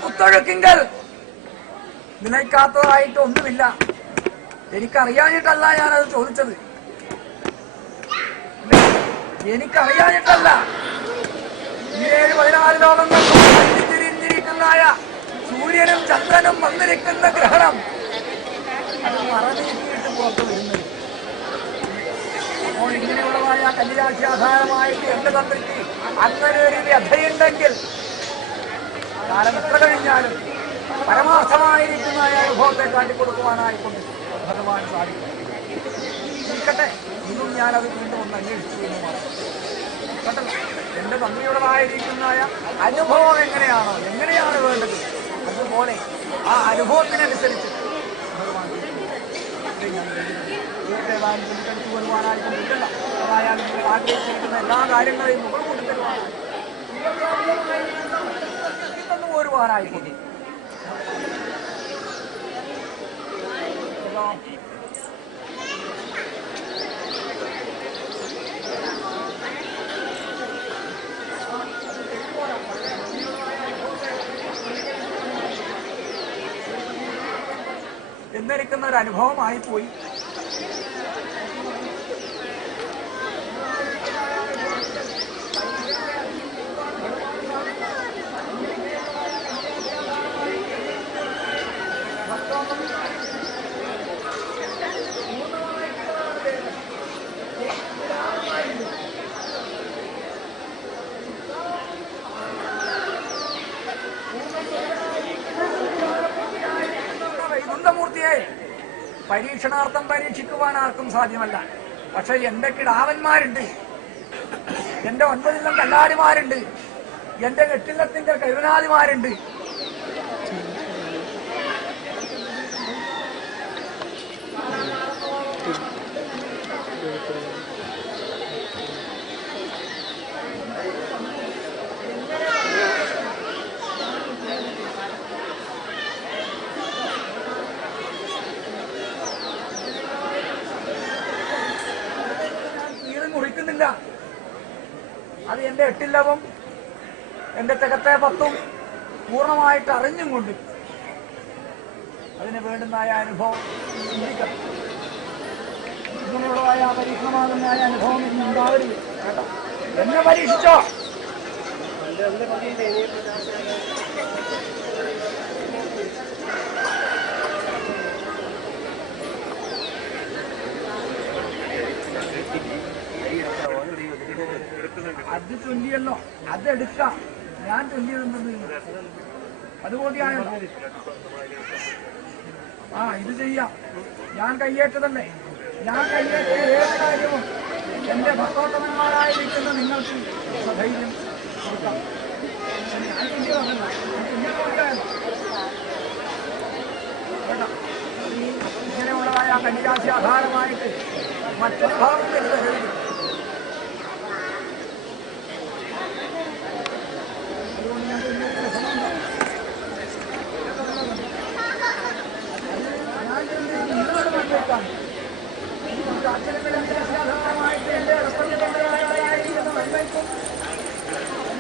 പുത്തൊഴുക്കിങ്കൽ നിലയ്ക്കാത്തതായിട്ടൊന്നുമില്ല. എനിക്കറിയാഞ്ഞിട്ടല്ല ഞാനത് ചോദിച്ചത്. എനിക്കറിയാഞ്ഞിട്ടല്ല. 14 ലോകങ്ങൾ തിരിഞ്ഞിരിക്കുന്നതായ സൂര്യനും ചന്ദ്രനും വന്നിരിക്കുന്ന ഗ്രഹണം അത് മറനീക്കിയിട്ട് പുറത്തു വരുന്നത്. അപ്പോൾ ഇങ്ങനെയുള്ളതായ കല്യാശി ആധാരമായിട്ട് എന്റെ തന്ത്രിക്ക് അങ്ങനെ ഒരു വ്യഥയുണ്ടെങ്കിൽ കാലം എത്ര കഴിഞ്ഞാലും പരമാർത്ഥമായിരിക്കുന്ന അനുഭവത്തെ കാട്ടിക്കൊടുക്കുവാനായിക്കൊണ്ട് ഭഗവാൻ സാധിക്കും. ഇരിക്കട്ടെ, ഇന്നും ഞാനത് വീണ്ടും ഒന്ന് അന്വേഷിച്ചു എന്നുമാണ് കേട്ടല്ലോ. എൻ്റെ തന്ത്രിയുടേതായിരിക്കുന്ന അനുഭവം എങ്ങനെയാണ് വേണ്ടത്, അതുപോലെ ആ അനുഭവത്തിനനുസരിച്ച് ഭഗവാൻ എടുത്തു വരുവാനായിക്കൊണ്ടിരിക്കല്ല. അതായാലും നിങ്ങൾ ആഗ്രഹിച്ചിരിക്കുന്ന എല്ലാ കാര്യങ്ങളെയും മുകൾ കൊണ്ടുതരുവാനായി വരുവാനായിക്കൊണ്ട് എന്നിരിക്കുന്ന ഒരു അനുഭവമായി പോയി. പരീക്ഷണാർത്ഥം പരീക്ഷിക്കുവാൻ ആർക്കും സാധ്യമല്ല. പക്ഷെ എന്റെ കിടാവന്മാരുണ്ട്, എന്റെ 9 ഇല്ലം കല്ലാടിമാരുണ്ട്, എന്റെ 8 ഇല്ലത്തിന്റെ കരുനാദിമാരുണ്ട്. അത് എന്റെ 8 ഇല്ലവും എന്റെ തികത്തെ 10ഉം പൂർണ്ണമായിട്ട് അറിഞ്ഞും കൊണ്ട് അതിന് വേണ്ടുന്നതായ അനുഭവം ചിന്തിക്കണം. ഇങ്ങനെയുള്ളതായ പരീക്ഷണമാകുന്നതായ അനുഭവം ഇനി ഉണ്ടാവരുത് കേട്ടോ. എന്നെ പരീക്ഷിച്ചോ. അത് ചൊല്ലിയല്ലോ, അതെടുക്കാം. ഞാൻ ചൊല്ലിയതെന്തെന്ന് അത് ബോധ്യായോ? ഇത് ചെയ്യാം. ഞാൻ കയ്യേറ്റതല്ലേ. ഞാൻ കയ്യേറ്റ ഏത് കാര്യവും എന്റെ ഭക്തോത്തമന്മാരായിരിക്കുന്ന നിങ്ങൾക്ക് ധൈര്യം കൊടുക്കാം. ഞാൻ ചൊല്ലിയതല്ല, കേട്ടോ. ഇങ്ങനെയുള്ളതായ കന്യാസി ആധാരമായിട്ട് മറ്റൊരു ഭാഗത്തിൽ കരുതി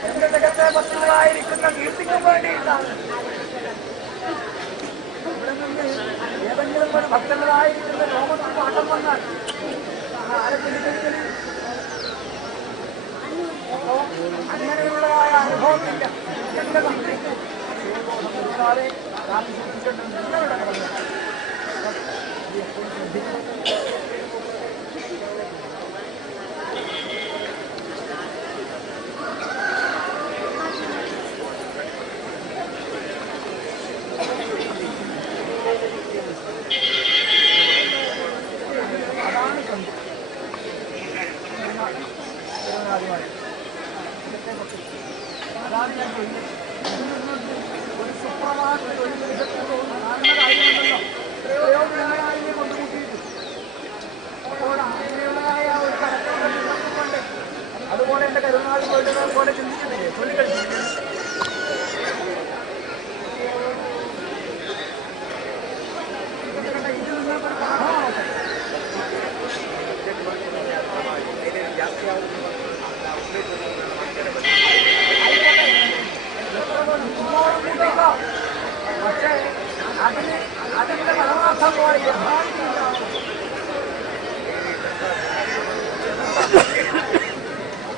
എന്റെ ജഗത്തെ ഭക്തരായിരിക്കുന്ന കീർത്തിക്കും വേണ്ടിയിട്ടാണ്. ഇവിടെ നിന്ന് ഏതെങ്കിലും ഒരു ഭക്തരായിരിക്കുന്ന ലോകത്ത് മാറ്റം വന്നാൽ അങ്ങനെയുള്ളതായ അനുഭവത്തില്ല എന്റെ നന്ദി അതാണ് ഞാൻ ചോദിക്കുന്നത്. ഒരു സുപ്രഭാതത്തിൽ ഒരു നിമിഷത്തിൽ കാണുന്ന കാര്യമുണ്ടല്ലോ, എത്രയോ ജനങ്ങളായി കൊണ്ടുമുട്ടിയിട്ട്. അപ്പോൾ അങ്ങനെയുള്ളതായ ഒരു കടത്തോടെ അതുപോലെ എന്റെ കരുനാൾ പോയിട്ട് പോലെ ചിന്തിക്കുന്നില്ലേ, ചൊല്ലിക്കഴിഞ്ഞില്ലേ? ഇത് നിങ്ങൾക്ക് പാഠമാവട്ടെ. പക്ഷേ അതിന്റെ പരമാർത്ഥം പോലെ യഥാർത്ഥമില്ല.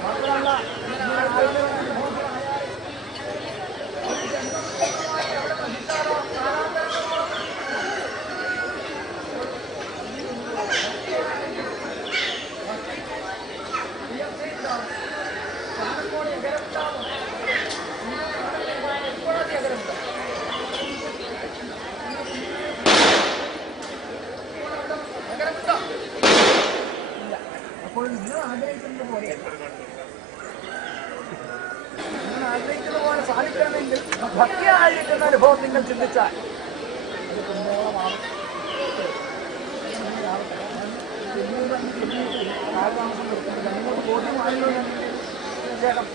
മാത്രമല്ല അപ്പോൾ നിങ്ങൾ ആഗ്രഹിക്കുന്നത് പോലെയല്ല. നിങ്ങൾ ആഗ്രഹിക്കുന്ന പോലെ സാധിക്കണമെങ്കിൽ ഭക്തിയായിരിക്കുന്ന അനുഭവം നിങ്ങൾ ചിന്തിച്ചാൽ അത് കുമ്പോളമാവും. കാലതാമസം കൊടുക്കുന്നത് നിങ്ങൾക്ക് ബോധ്യമായല്ലോ. അദ്ദേഹം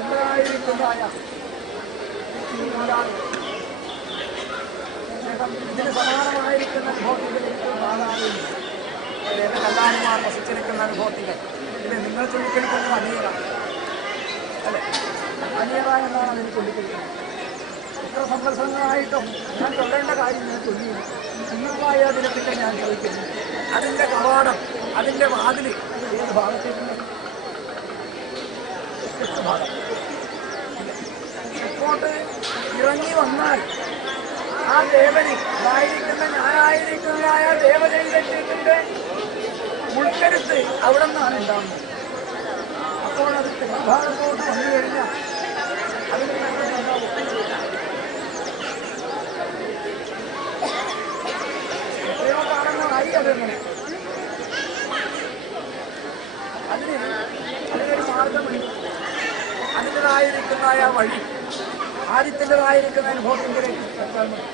എന്തായിരിക്കുന്നതായ ഇതിന് സമാനമായിരിക്കുന്ന അനുഭവത്തിലേക്ക് ആളാകുന്നു. എന്റെ കല്ലാന്മാർ വസിച്ചിരിക്കുന്ന അനുഭവത്തില് ഇത് നിങ്ങൾ ചൊല്ലിക്കളിക്കുന്നത് അനീയറാണ് അല്ലെ? അനീയറ എന്നാണ് അതിന് ചൊല്ലിക്കളിക്കുന്നത്. ഇത്ര സന്ദർശനങ്ങളായിട്ടും ഞാൻ ചൊല്ലേണ്ട കാര്യം ഞാൻ ചൊല്ലിയില്ല. നിങ്ങൾക്കായ ദിനത്തിന്റെ ഞാൻ ചോദിക്കുന്നു, അതിന്റെ കവാടം, അതിന്റെ വാതില് ഏത് ഭാഗത്തേക്ക്? ഭാഗം. ഇങ്ങോട്ട് ഇറങ്ങി വന്നാൽ ആ ദേവന് ആയിരിക്കുന്ന ഞാനായിരിക്കുന്നതായ ദേവചൈതന്യത്തിന്റെ ഉൾക്കരുത്ത് അവിടെ നിന്നാണ് ഉണ്ടാകുന്നത്. അപ്പോൾ അത് ഭാഗത്തോട്ട് വന്നു കഴിഞ്ഞാൽ അതിന് എത്രയോ കാലങ്ങളായി അതെങ്ങനെ. അതിനൊരു മാർഗമുണ്ട്. അതിൻ്റെതായിരിക്കുന്നതായ വഴി, ആദ്യത്തിൻ്റെതായിരിക്കുന്ന അനുഭവത്തിലേക്ക് എത്താൻ മതി.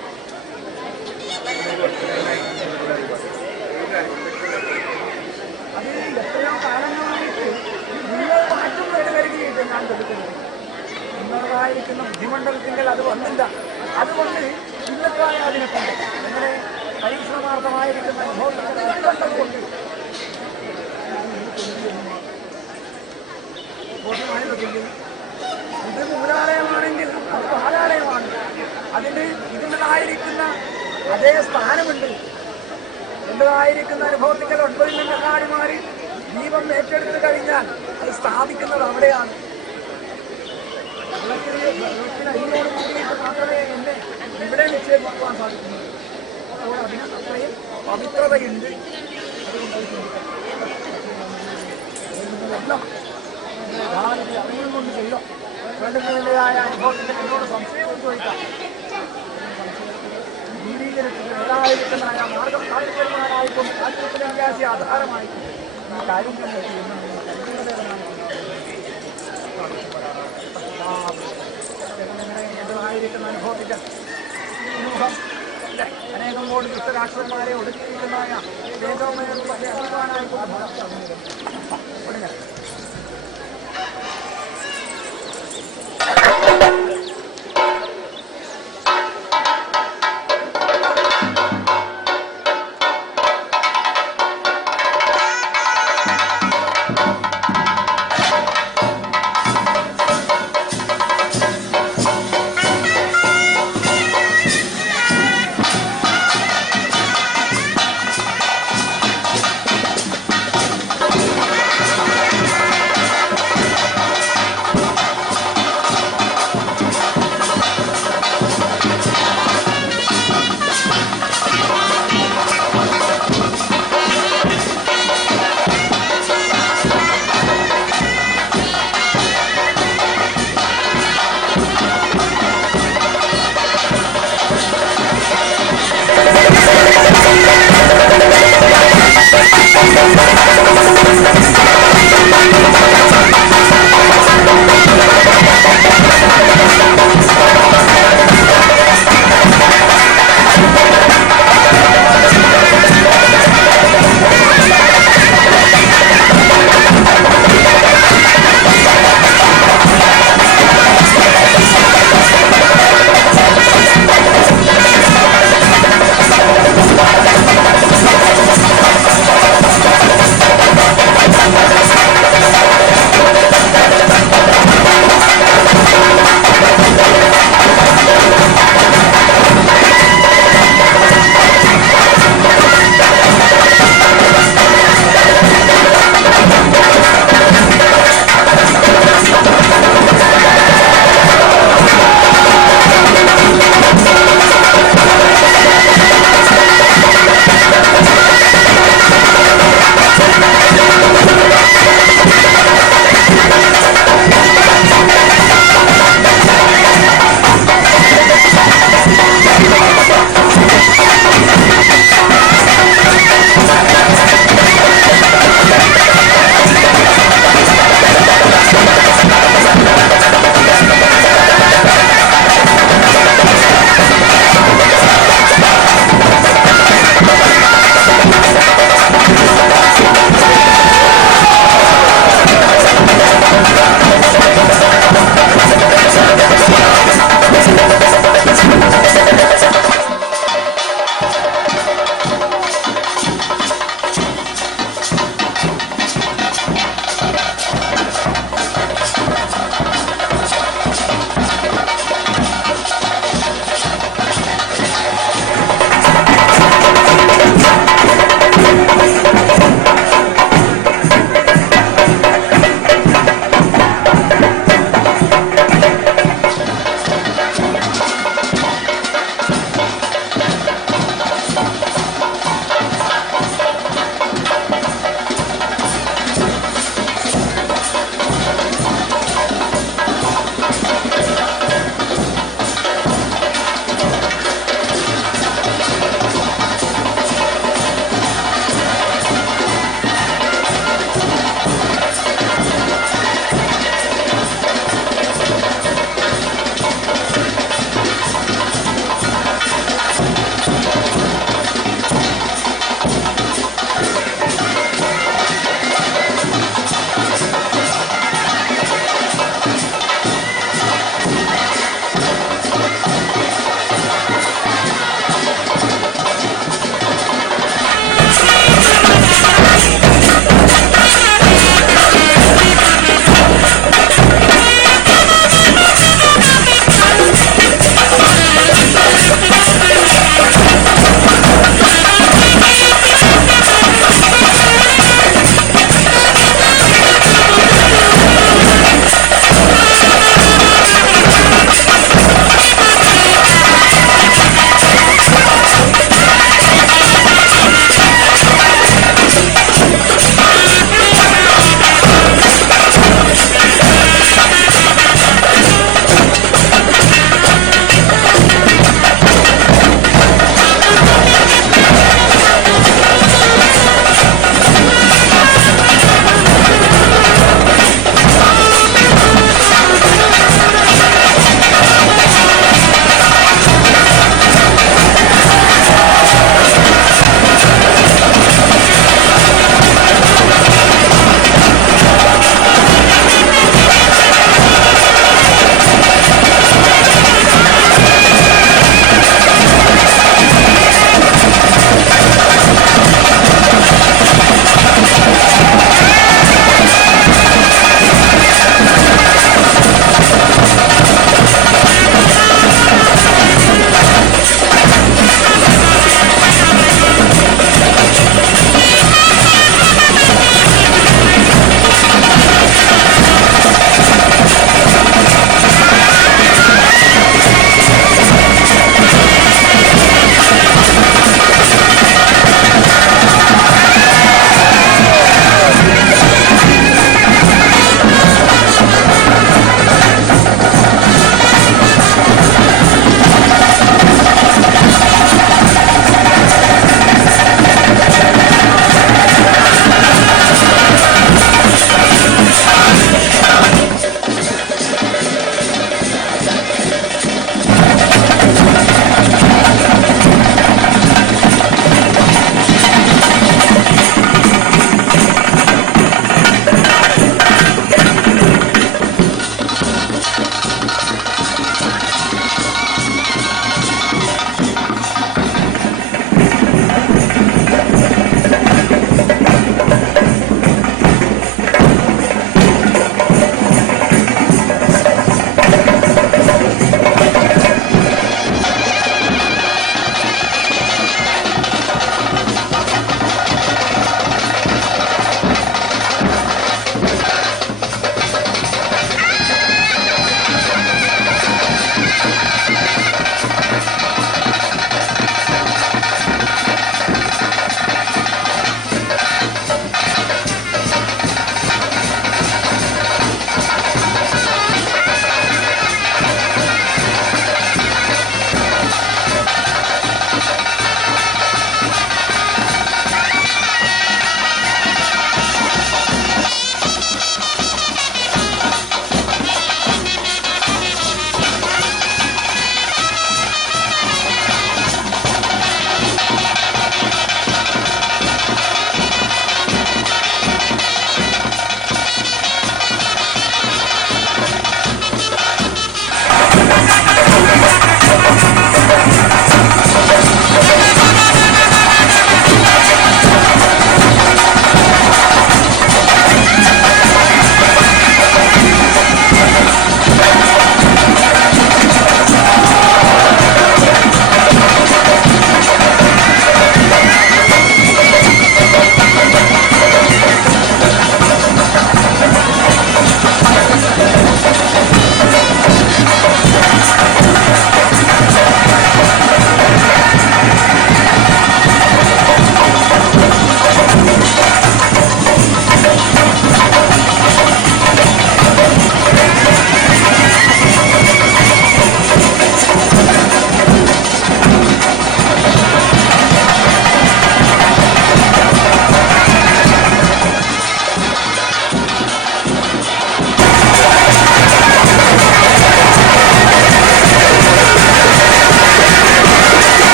അത് എത്രയോ കാലങ്ങളായിട്ട് നിങ്ങൾ മാറ്റുന്നതിന് കരുതിയിട്ട് ഞാൻ കൊടുക്കുന്നത്. നിങ്ങളുടേതായിരിക്കുന്ന ബുദ്ധിമണ്ഡലത്തിങ്കിൽ അത് വന്നില്ല. അതുകൊണ്ട് ഇന്നത്തായ അതിനെക്കൊണ്ട് അങ്ങനെ പരീക്ഷണമാർഗമായിരിക്കുന്ന അനുഭവത്തിൽ കൊണ്ട് ബോധ്യമായല്ലോ ചെയ്യുന്നു. ഇത് മൂലാലയമാണെങ്കിൽ അത് പാലാലയമാണ്. അതിന് ഇതിൻ്റെതായിരിക്കുന്ന അതേ സ്ഥാനമുണ്ട്. എന്റേതായിരിക്കുന്ന അനുഭവത്തിക്കൽ 9 കണ്ണാടിമാര് ദീപം ഏറ്റെടുത്ത് കഴിഞ്ഞാൽ അത് സ്ഥാപിക്കുന്നത് അവിടെയാണ്. അതിനോട് കൂടിയിട്ട് മാത്രമേ എന്നെ ഇവിടെ നിക്ഷേപിക്കുവാൻ സാധിക്കുന്നത്. അപ്പോൾ അതിന് അത്രയും പവിത്രതയുണ്ട്. അതുകൊണ്ടെല്ലാം അറിയുകൊണ്ട് ചെയ്യോ വേണ്ടുന്നതിൻ്റെതായ അനുഭവത്തിന് എന്നോട് സംശയം ചോദിക്കാം. ദീനീകരിക്കുന്ന മാർഗം കാഴ്ചക്കാരായിക്കൊണ്ട് കാഴ്ചത്തിന് വികാസി ആധാരമായിക്കൊണ്ട് ഈ കാര്യം തന്നെ എന്റേതായിരിക്കുന്ന അനുഭവത്തിന്റെ സമൂഹം അനേകം കോടി ദുഷ്ടരാഷ്ട്രന്മാരെ ഒടുക്കിയിരിക്കുന്നതായ ദേവമയുടെ പല അറിവാനായിക്കൊണ്ട്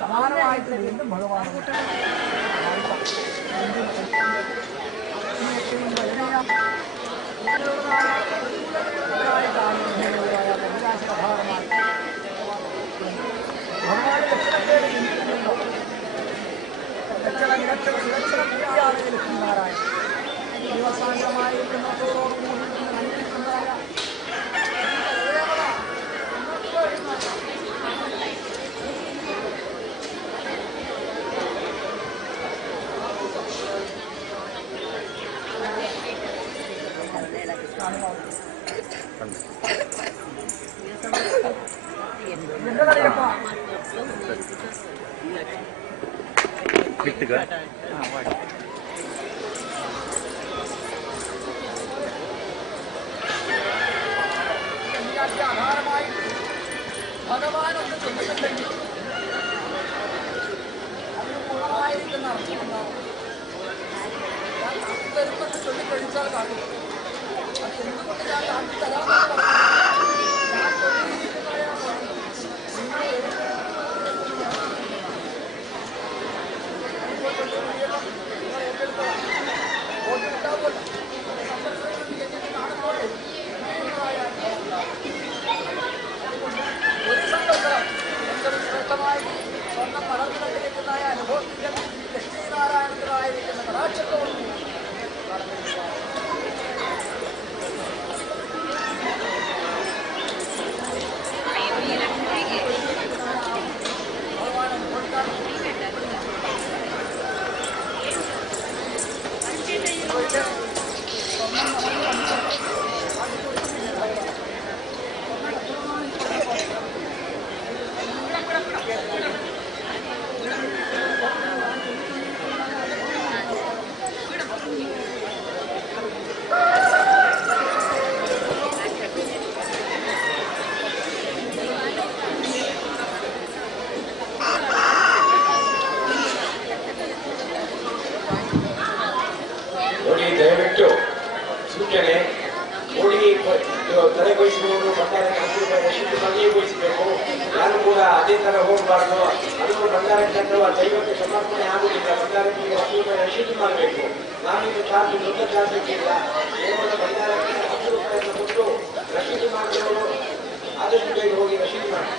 സമാനമായിട്ട് വീണ്ടും ഭഗവാൻ ഭഗവാൻ ഒന്ന് ചൊല്ലുന്നുണ്ടെങ്കിൽ അതിന് ഗുണമായിരിക്കുന്ന അർത്ഥമുണ്ടാവും. ഞാൻ കാട്ടി തരുമെന്ന് ചൊല്ലിക്കഴിച്ചാൽ കാട്ടും. അത് എന്തുകൊണ്ട് ഞാൻ കാട്ടി തരാമെന്ന് പറഞ്ഞു. ഞാൻ ചൊല്ലിയിരിക്കുന്നതായ ഒരു സന്തോഷം എന്തൊരു ശ്രേഷ്ഠമായി സ്വർണ്ണം വളർന്നു കണ്ടിരിക്കുന്നതായ അനുഭവത്തിന്റെ ലക്ഷ്മീനാരായണത്തിലായിരിക്കുന്ന കടാക്ഷത്തോടും ഭഗവാൻ അനുഭവിക്കാൻ ದಯವಿಟ್ಟು ಸೂಚನೆ ಹೋಳಿಗೆ ತಲೆಗೊಳಿಸಿದವರು ಬಂಗಾರ ರಶೀದಿ ಬಗೆಗೊಳಿಸಬೇಕು. ಯಾರು ಕೂಡ ಅದೇ ತರ ಹೋಗಬಾರ್ದು. ಅದನ್ನು ಬಂಗಾರ ಕಂಡು ದೈವಕ್ಕೆ ಸಮರ್ಪಣೆ ಆಗುವುದಿಲ್ಲ. ಬಂಗಾರಕ್ಕೆ 10 ರೂಪಾಯಿ ರಶೀದಿ ಮಾಡಬೇಕು. ನಾವಿನ್ನು ಚಾರ್ಜ್ ದೊಡ್ಡ ಚಾರ್ಜ್ ಇಲ್ಲ. ಕೇವಲ ಬಂಗಾರಕ್ಕೆ 10 ರೂಪಾಯಿಯನ್ನು ಕೊಟ್ಟು ರಶೀದಿ ಮಾಡಿದವರು ಆದಷ್ಟು ಬೇಗ ಹೋಗಿ ರಶೀದಿ ಮಾಡಿ.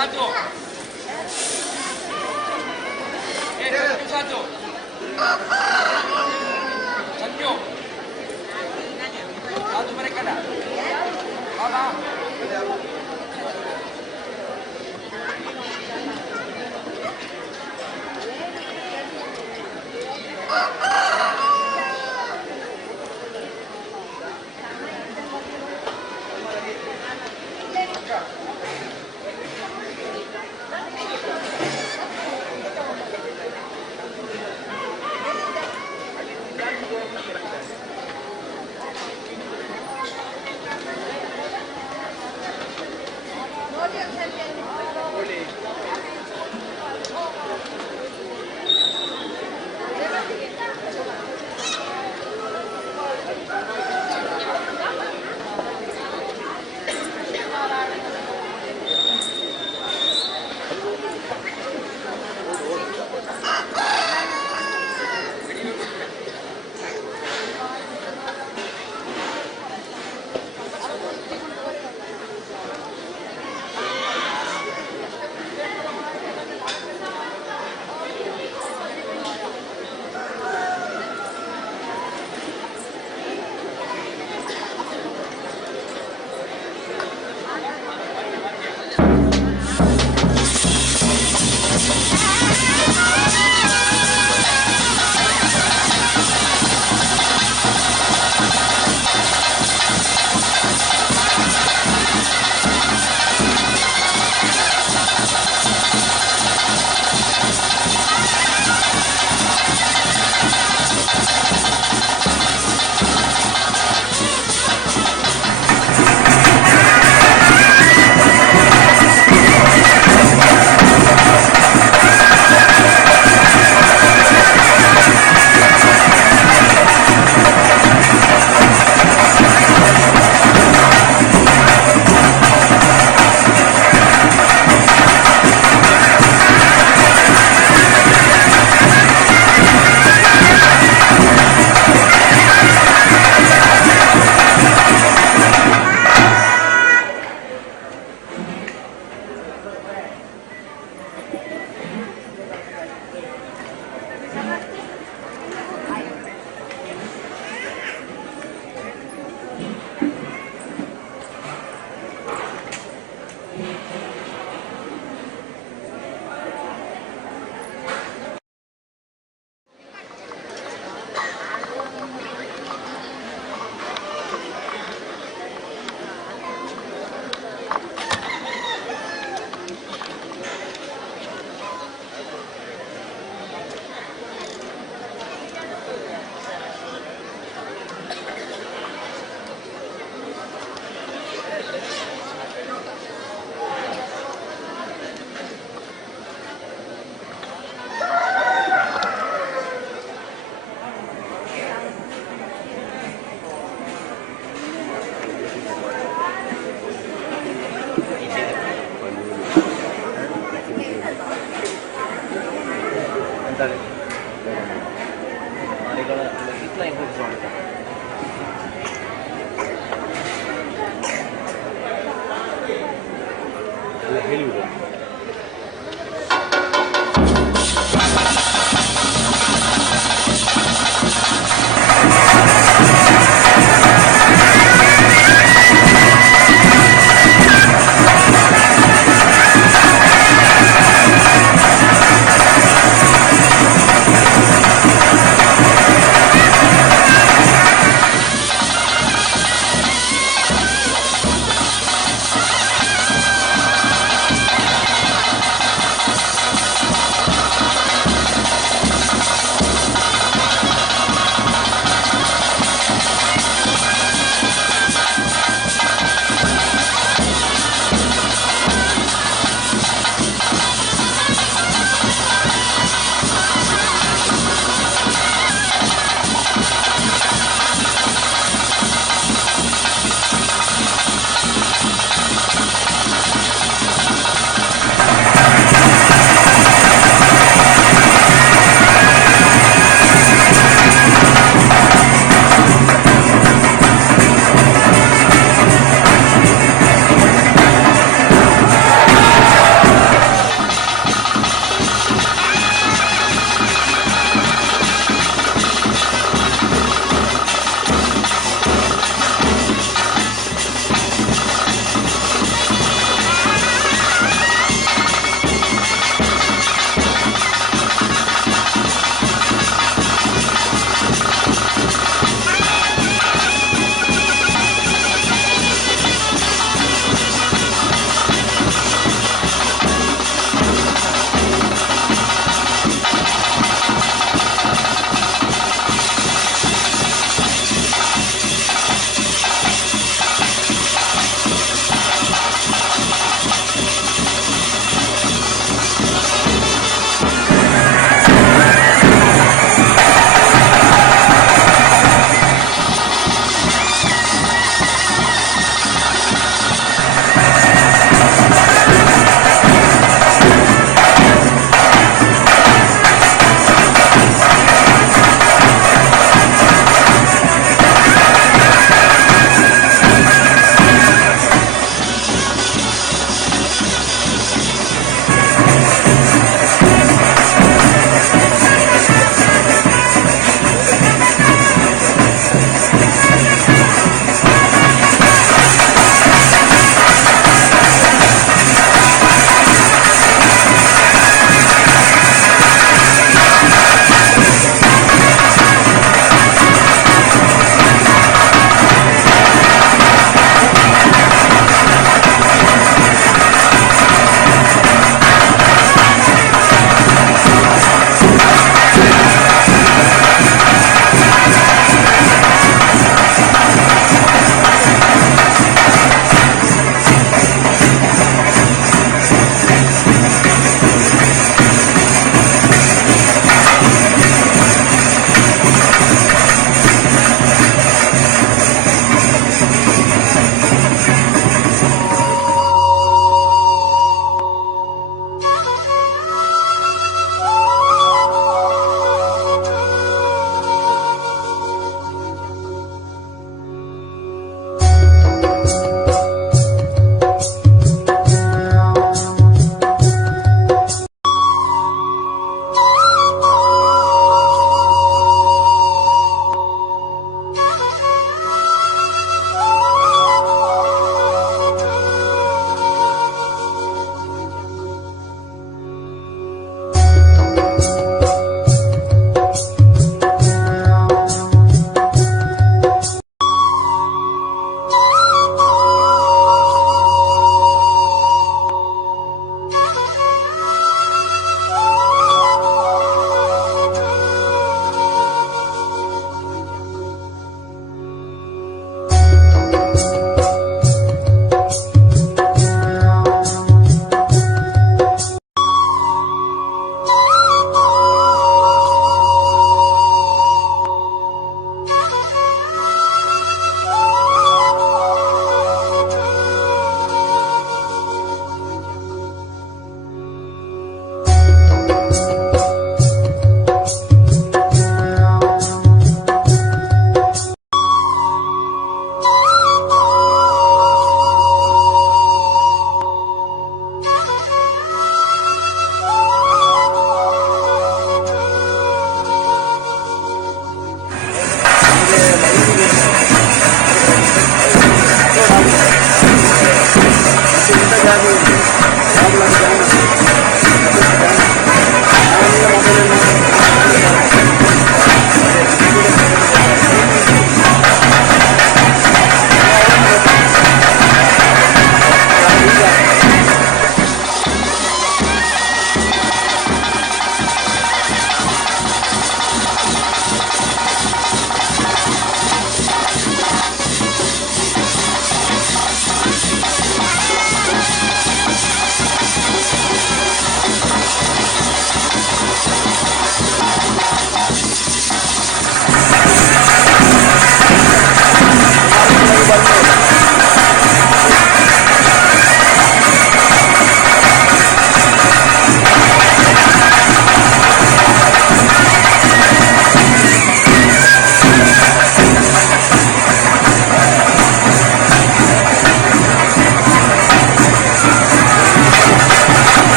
satu. Satu. Sanyo. Satu mereka dah. Mana?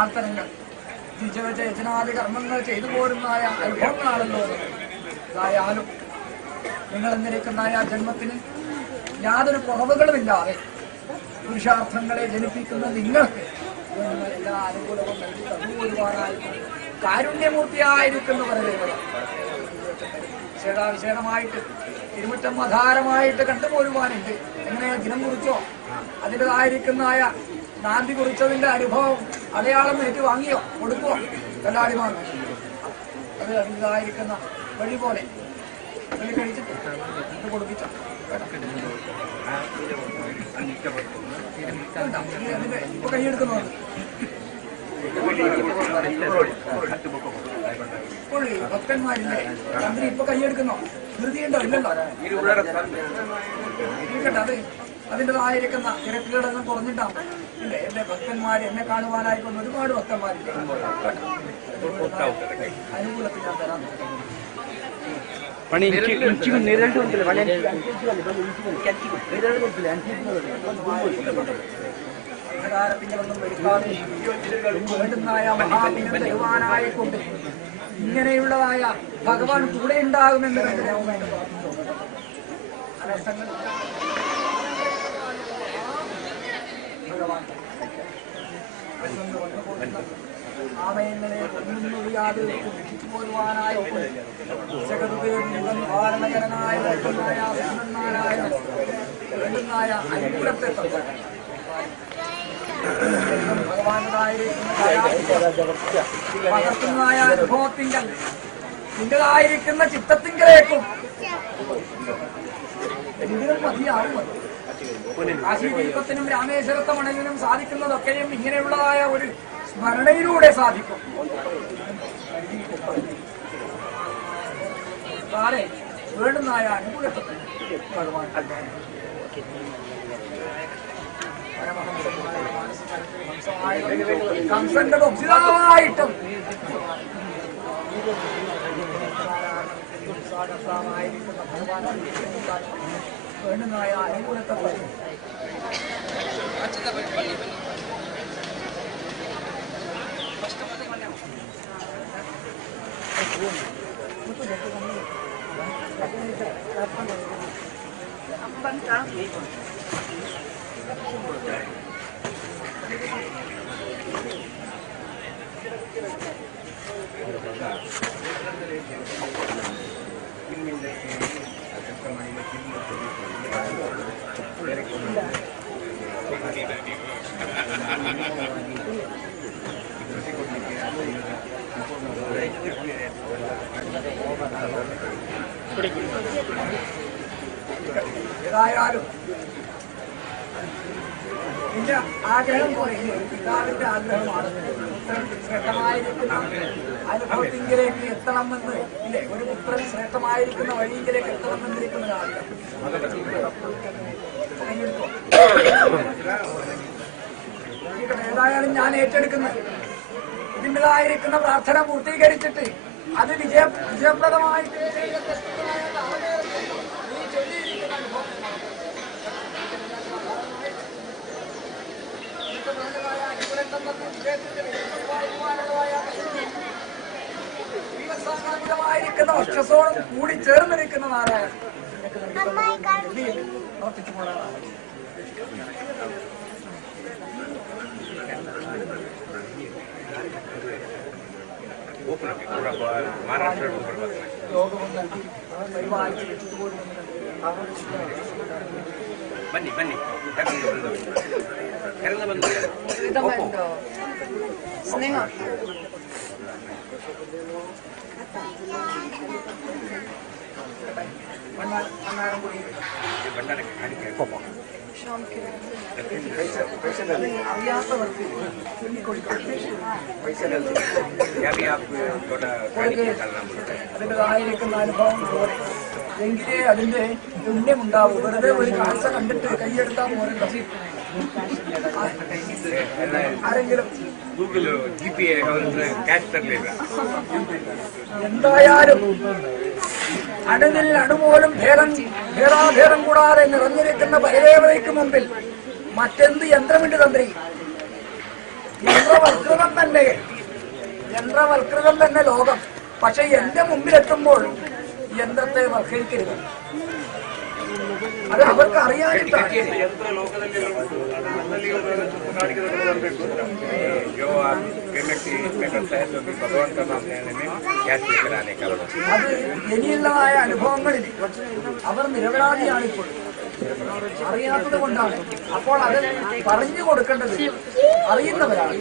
ആർത്തനങ്ങൾ തിരിച്ചുവെച്ച യജനാദി കർമ്മങ്ങൾ ചെയ്തു പോരുന്നതായ അനുഭവങ്ങളാണല്ലോ. ആയാലും നിങ്ങൾ എന്നിരിക്കുന്നതായ ജന്മത്തിന് യാതൊരു കുറവുകളുമില്ലാതെ പുരുഷാർത്ഥങ്ങളെ ജനിപ്പിക്കുന്ന നിങ്ങൾക്ക് എല്ലാ അനുകൂലവും നൽകി തന്നുപോരുവാനായിട്ട് കാരുണ്യമൂർത്തിയായിരിക്കുന്നവരുടെ വിശേഷമായിട്ട് തിരുമുറ്റം ആധാരമായിട്ട് കണ്ടുപോരുവാനുണ്ട്. എങ്ങനെ ദിനം കുറിച്ചോ അതിൻ്റെതായിരിക്കുന്നതായ നാന്തി കുറിച്ചതിന്റെ അനുഭവം അടയാളം എനിക്ക് വാങ്ങിയോ കൊടുക്കുവോ കല്ലാടിമാർ? അത് അതിൻ്റെതായിരിക്കുന്ന വഴി പോലെ വഴി കഴിച്ചിട്ട് കൊടുപ്പിച്ചോ. ഇപ്പൊ കൈയെടുക്കുന്നുണ്ട്. ഭക്തന്മാരില്ലേ തന്ത്രി ഇപ്പൊ കൈയെടുക്കുന്നോ? ധൃതിയുണ്ടോ? ഇല്ലല്ലോ. ഇരിക്കട്ടെ, അത് അതിൻ്റെതായിരിക്കുന്ന തിരക്കുകളൊന്നും കുറഞ്ഞിട്ടാണ്. ഇല്ലേ, എന്റെ ഭക്തന്മാർ എന്നെ കാണുവാനായിക്കൊണ്ട് ഒരുപാട് ഭക്തന്മാരില്ലേ. അനുകൂലത്തിൽ ഞാൻ തരാൻ അധികാരത്തിങ്ങളൊന്നും വരുത്താതെ വേണ്ടുന്നതായ മഹാദിനം തരുവാനായിക്കൊണ്ട് ഇങ്ങനെയുള്ളതായ ഭഗവാൻ കൂടെ ഉണ്ടാകുമെന്ന് അനർത്ഥങ്ങൾ ഭഗവാൻ ആമയങ്ങളെ ഒന്നൊഴിയാതെ പോരുവാനായ ധാരണകരനായ വേണ്ടുന്നതായ അനുകൂലത്തെ പകർത്തുന്നതായ അനുഭവത്തിങ്കൽ നിന്റേതായിരിക്കുന്ന ചിത്തത്തിങ്കലേക്കും എന്തിനും മതിയാവും. കാശീദീപത്തിനും രാമേശ്വരത്തെ മണലിനും സാധിക്കുന്നതൊക്കെയും ഇങ്ങനെയുള്ളതായ ഒരു സ്മരണയിലൂടെ സാധിക്കും. താരെ വേണ്ടുന്നതായ അനുകൂലത്തെ ഭഗവാൻ കംസന്റെ ബുദ്ധിതായിട്ടും വേണ്ടുന്നതായ അനുകൂലത്തെ ഏതായാലും നിന്റെ ആഗ്രഹം പോലെ പിതാവിന്റെ ആഗ്രഹമാണ് ശ്രേഷ്ഠമായിരിക്കുന്ന അനുഭവത്തിങ്കിലേക്ക് എത്തണമെന്ന് ഇല്ലേ, ഒരു പുത്രൻ ശ്രേഷ്ഠമായിരിക്കുന്ന വഴിയിലേക്ക് എത്തണമെന്നിരിക്കുന്ന ആഗ്രഹം. ഏതായാലും ഞാൻ ഏറ്റെടുക്കുന്നത് ഇതിൻ്റെതായിരിക്കുന്ന പ്രാർത്ഥന പൂർത്തീകരിച്ചിട്ട് അത് വിജയപ്രദമായിട്ട് ായിരിക്കുന്ന വർഷസോളം കൂടി ചേർന്നിരിക്കുന്ന നാരായണൻ പ്രവർത്തിച്ചു കൊള്ളാം. ലോകവും നൽകി പരിപാലിച്ച് വെച്ചുപോരുന്നത് ಬನ್ನಿ ಬನ್ನಿ ಕರೆದು ಬಂದು ಸ್ನೇಹ അറിയാത്തവർക്ക് അതിൻ്റെതായിരിക്കുന്ന അനുഭവം പോലെ എങ്കിലേ അതിന്റെ പുണ്യമുണ്ടാവും. വെറുതെ ഒരു കാഴ്ച കണ്ടിട്ട് കൈയെടുത്താൽ പോരല്ലോ. ആരെങ്കിലും എന്തായാലും അണുവിൽ അണുപോലും ഭേദാഭേദം കൂടാതെ നിറഞ്ഞിരിക്കുന്ന പരദേവതയ്ക്ക് മുമ്പിൽ മറ്റെന്ത് യന്ത്രമുണ്ട് തന്ത്രി? യന്ത്രവൽകൃതം തന്നെ ലോകം. പക്ഷെ എന്റെ മുമ്പിലെത്തുമ്പോൾ യന്ത്രത്തെ വൽക്കരിക്കരുത്. അത് അവർക്ക് അറിയാനിട്ടാണ്. അത് ഇനിയുള്ളതായ അനുഭവങ്ങളിൽ അവർ നിരപരാധിയാണിപ്പോൾ, അറിയാത്തത് കൊണ്ടാണ്. അപ്പോൾ അത് പറഞ്ഞു കൊടുക്കേണ്ടത് അറിയുന്നവരാണ്.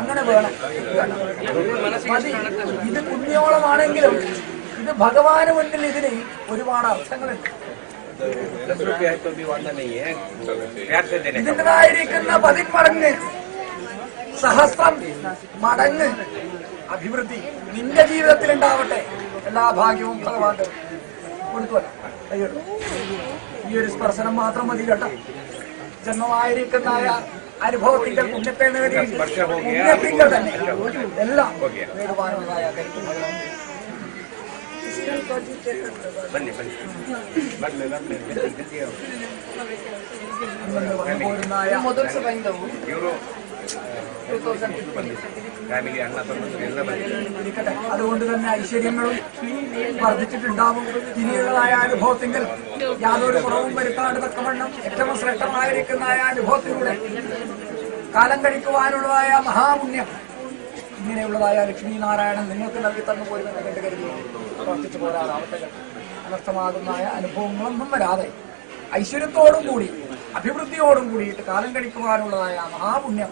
അങ്ങനെ വേണം. മതി. ഇത് പുണ്യോളമാണെങ്കിലും ഇത് ഭഗവാന് മുന്നിൽ ഇതിന് ഒരുപാട് അർത്ഥങ്ങളുണ്ട്. ഇതിൻ്റെതായിരിക്കുന്ന 10 മടങ്ങ് സഹസ്രം മടങ്ങ് അഭിവൃദ്ധി നിന്റെ ജീവിതത്തിൽ ഉണ്ടാവട്ടെ. എല്ലാ ഭാഗ്യവും ഭഗവാൻ കൊടുക്കുമല്ലോ. ഈ ഒരു സ്പർശനം മാത്രം മതി കേട്ടോ. ജന്മമായിരിക്കുന്ന അനുഭവത്തിന്റെ പുണ്യത്തെ നേടി പുണ്യത്തിങ്കൾ തന്നെ എല്ലാം നേടുവാനുള്ളതായ ಬನ್ನಿ ಬನ್ನಿ ಫ್ಯಾಮಿಲಿ ಅಣ್ಣ ಎಲ್ಲ അതുകൊണ്ട് തന്നെ ഐശ്വര്യങ്ങളും വർദ്ധിച്ചിട്ടുണ്ടാവും. ഇനിയുള്ളതായ അനുഭവത്തിങ്കിൽ യാതൊരു കുറവും വരുത്താണ്ട് തക്കവണ്ണം ഏറ്റവും ശ്രേഷ്ഠമായിരിക്കുന്ന അനുഭവത്തിലൂടെ കാലം കഴിക്കുവാനുള്ളതായ മഹാപുണ്യം ഇങ്ങനെയുള്ളതായ ലക്ഷ്മി നാരായണൻ നിങ്ങൾക്ക് നൽകി തന്നു പോരുമെന്ന് കേട്ട് കരുതി പ്രവർത്തിച്ചു പോരാതാവട്ടെ. അനർത്ഥമാകുന്ന അനുഭവങ്ങളൊന്നും വരാതെ ഐശ്വര്യത്തോടും കൂടി അഭിവൃദ്ധിയോടും കൂടിയിട്ട് കാലം കഴിക്കുവാനുള്ളതായ മഹാപുണ്യം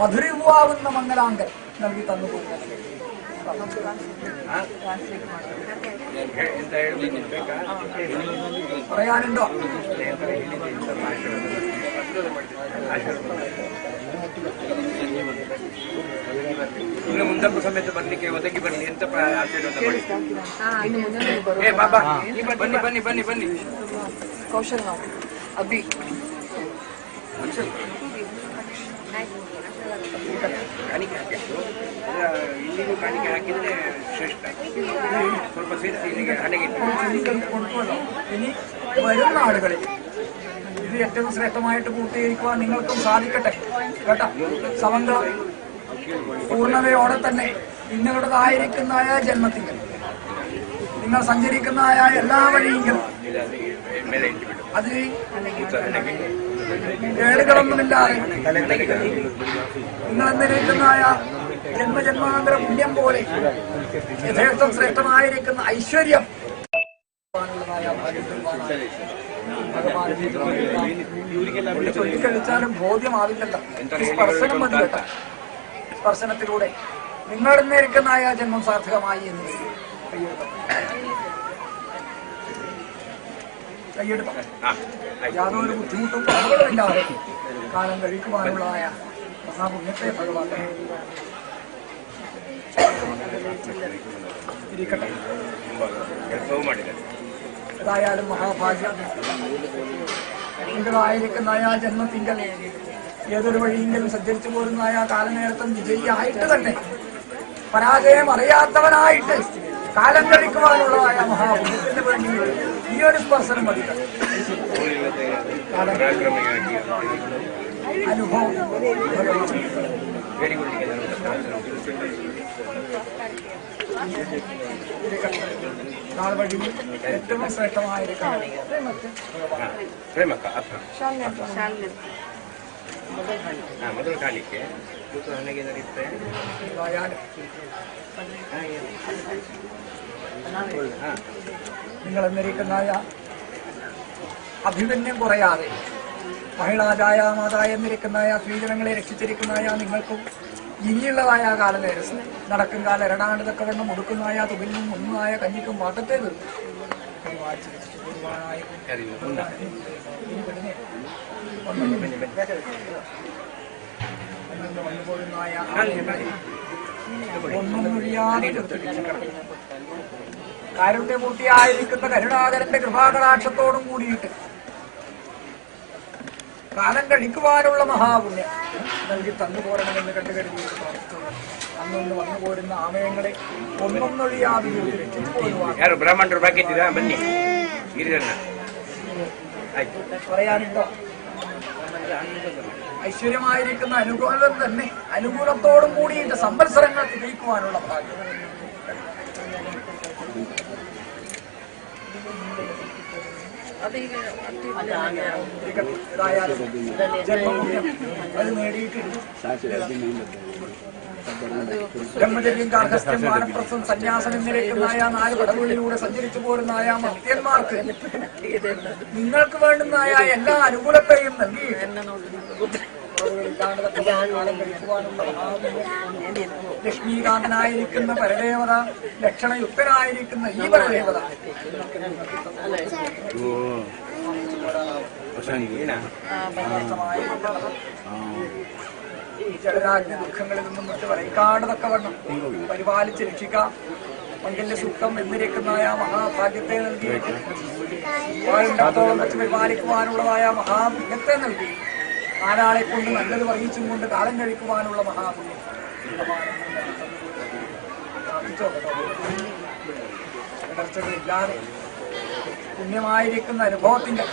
മധുരവുമാവുന്ന മംഗലാങ്കൻ നൽകി തന്നു പോരുമെന്ന് പറയാനുണ്ടോ? ಇನ್ನು ಮುಂದೊಂದು ಸಮೇತ ಬರ್ಲಿಕ್ಕೆ ಒದಗಿ ಬರಲಿ ಅಂತ ಆಶೀರ್ವಾದ ಮಾಡಿ. ಏ ಬಾಬಾ ಬನ್ನಿ ಬನ್ನಿ ಬನ್ನಿ ಬನ್ನಿ. ಕೌಶಲ್ ನಾವು ಅಭಿ ಕಾಣಿಕೆ ಹಾಕಿದ್ದು ಇಲ್ಲಿಗೂ ಕಾಣಿಕೆ ಹಾಕಿದ್ರೆ ಶ್ರೇಷ್ಠ. ಸ್ವಲ್ಪ ಸೇರಿಸಿ ಇಲ್ಲಿಗೆ ಹಣೆಗೆ കൊടുക്കുമല്ലോ. ഇനി വരുന്ന ആളുകളിൽ ഇത് ഏറ്റവും ശ്രേഷ്ഠമായിട്ട് പൂർത്തീകരിക്കുവാൻ നിങ്ങൾക്കും സാധിക്കട്ടെ കേട്ടോ. സമന്തം പൂർണ്ണതയോടെ തന്നെ നിങ്ങളുടേതായിരിക്കുന്ന ജന്മത്തിൽ നിങ്ങൾ സഞ്ചരിക്കുന്ന എല്ലാ വഴിയെങ്കിലും അതിൽ കേടുകളൊന്നുമില്ലാതെ നിങ്ങൾ എന്നിരിക്കുന്ന ജന്മജന്മാന്തര പുണ്യം പോലെ യഥേഷ്ടം ശ്രേഷ്ഠമായിരിക്കുന്ന ഐശ്വര്യം ചൊല്ലിക്കഴിച്ചാലും ബോധ്യമാവില്ലല്ലോ. സ്പർശനം മതി കേട്ടോ. സ്പർശനത്തിലൂടെ നിങ്ങളുടെ നേരിക്കുന്ന ജന്മം സാർത്ഥകമായി എന്ന് കൈയെടുക്കാം. യാതൊരു ബുദ്ധിമുട്ടും അപകടമില്ലാതെ കാലം കഴിക്കുവാനുള്ളതായ മഹാപുണ്യത്തെ ഭഗവാൻ ഇരിക്കട്ടെ. ഏതായാലും മഹാഭാഗ്യം നിങ്ങളായിരിക്കുന്ന ജന്മത്തിങ്കൽ ഏതൊരു വഴിയെങ്കിലും സഞ്ചരിച്ചു പോരുന്ന കാലനേരത്തും വിജയിയായിട്ട് തന്നെ പരാജയം അറിയാത്തവനായിട്ട് കാലം കഴിക്കുവാനുള്ളതായ മഹാപുണ്യത്തിന് വേണ്ടി ഈ ഒരു സ്പർശനം മതി. അനുഭവം നാൾ വഴി ഏറ്റവും ശ്രേഷ്ഠമായിരിക്കണം. ಮೊದಲು ಕಾಲಿಕ್ಕೆ ನನಗೆ നിങ്ങൾ എന്നിരിക്കുന്നതായ അഭിമന്യം കുറയാതെ മഹിളാജായ മാതായ എന്നിരിക്കുന്നതായ സ്ത്രീജനങ്ങളെ രക്ഷിച്ചിരിക്കുന്നതായ നിങ്ങൾക്കും ഇനിയുള്ളതായ കാലനേരം നടക്കും കാല എരടാണ്ടതൊക്കെ വണ്ണം മുടുക്കുന്നതായ തുകലിനും ഒന്നുമായ കഞ്ഞിക്കും വാട്ടത്തെ തീർക്കും. ഒന്നും ഒഴിയാതെ കാരുണ്യമൂർത്തിയായിരിക്കുന്ന കരുണാകരന്റെ കൃപാകടാക്ഷത്തോടും കൂടിയിട്ട് കാലം കഴിക്കുവാനുള്ള മഹാപുണ്യം നൽകി തന്നുപോരണമെന്ന് കണ്ടുകരുതിയിട്ട് അന്നൊന്ന് വന്നു പോരുന്ന ആമയങ്ങളെ ഒന്നൊന്നൊഴിയാതെ പറയാനുണ്ടോ? ഐശ്വര്യമായിരിക്കുന്ന അനുകൂലം തന്നെ അനുകൂലത്തോടും കൂടിയിട്ട് സംവത്സരങ്ങൾ തിരിക്കുവാനുള്ള ഭാഗ്യം. ജന്മപുണ്യം അത് നേടിയിട്ടുണ്ട്. ബ്രഹ്മചര്യം, ഗാർഹസ്ഥ്യം, വാനപ്രസ്ഥം, സന്യാസം എന്നിരിക്കുന്നതായ 4 പടവുകളിലൂടെ സഞ്ചരിച്ചു പോരുന്നതായ മർത്യന്മാർക്ക് നിങ്ങൾക്ക് വേണ്ടുന്നതായ എല്ലാ അനുകൂലത്തെയും നൽകി ലക്ഷ്മീകാന്തനായിരിക്കുന്ന പരദേവത, ലക്ഷണയുക്തനായിരിക്കുന്ന ഈ പരദേവത ജലരാജ്ഞ ദുഃഖങ്ങളിൽ നിന്നും മറ്റു വരയ്ക്കാണ്ടതൊക്കെ വണ്ണം പരിപാലിച്ച് രക്ഷിക്കാം. മംഗല്യ സൂക്തം എന്നിരിക്കുന്നതായ മഹാഭാഗ്യത്തെ നൽകി വാഴുണ്ടാത്തോളം വെച്ച് പരിപാലിക്കുവാനുള്ളതായ മഹാപുണ്യത്തെ നൽകി നാലാളെ കൊണ്ട് നല്ലത് പറയിച്ചും കൊണ്ട് കാലം കഴിക്കുവാനുള്ള മഹാപുണ്യം ഇടർച്ചകളില്ലാതെ പുണ്യമായിരിക്കുന്ന അനുഭവത്തിന്റെ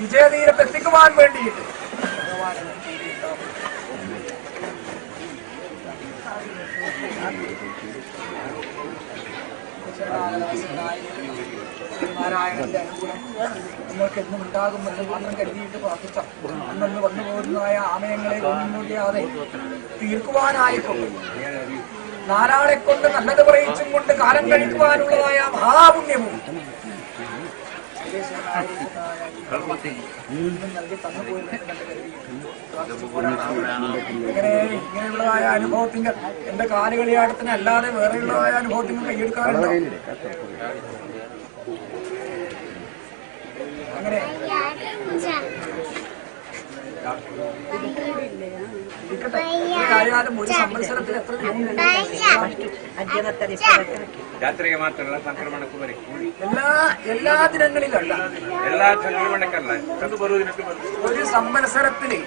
വിജയതീരത്തെത്തിക്കുവാൻ വേണ്ടിയിട്ട് ഭഗവാൻ നാരായണന്റെ അനുകൂലം നിങ്ങൾക്ക് എന്നും ഉണ്ടാകുമെന്ന് മാത്രം കരുതിയിട്ട് പ്രാർത്ഥിച്ച അന്നു വന്നു പോകുന്നതായ ആമയങ്ങളെ ഒന്നുകൂടിയാതെ തീർക്കുവാനായിക്കൊണ്ട് നാലാളെ കൊണ്ട് നല്ലത് പറയിച്ചും കൊണ്ട് കാലം കഴിക്കുവാനുള്ളതായ മഹാപുണ്യവും നൽകി ഇങ്ങനെയുള്ളതായ അനുഭവത്തിന്റെ എന്റെ കാലുകളിയാട്ടത്തിന് അല്ലാതെ വേറെയുള്ളതായ അനുഭവത്തിന് കൈയെടുക്കാറുണ്ടോ? അങ്ങനെ ആയാലും ഒരു സംവത്സരത്തിൽ എത്ര ಜಾತ್ರೆಗೆ ಮಾತ್ರ ಸಂಕ್ರಮಣಕ್ಕೂ ಬರೀ എല്ലാ ദിനങ്ങളിലല്ല, എല്ലാ സംക്രമണക്കല്ല ഒരു സംവത്സരത്തില്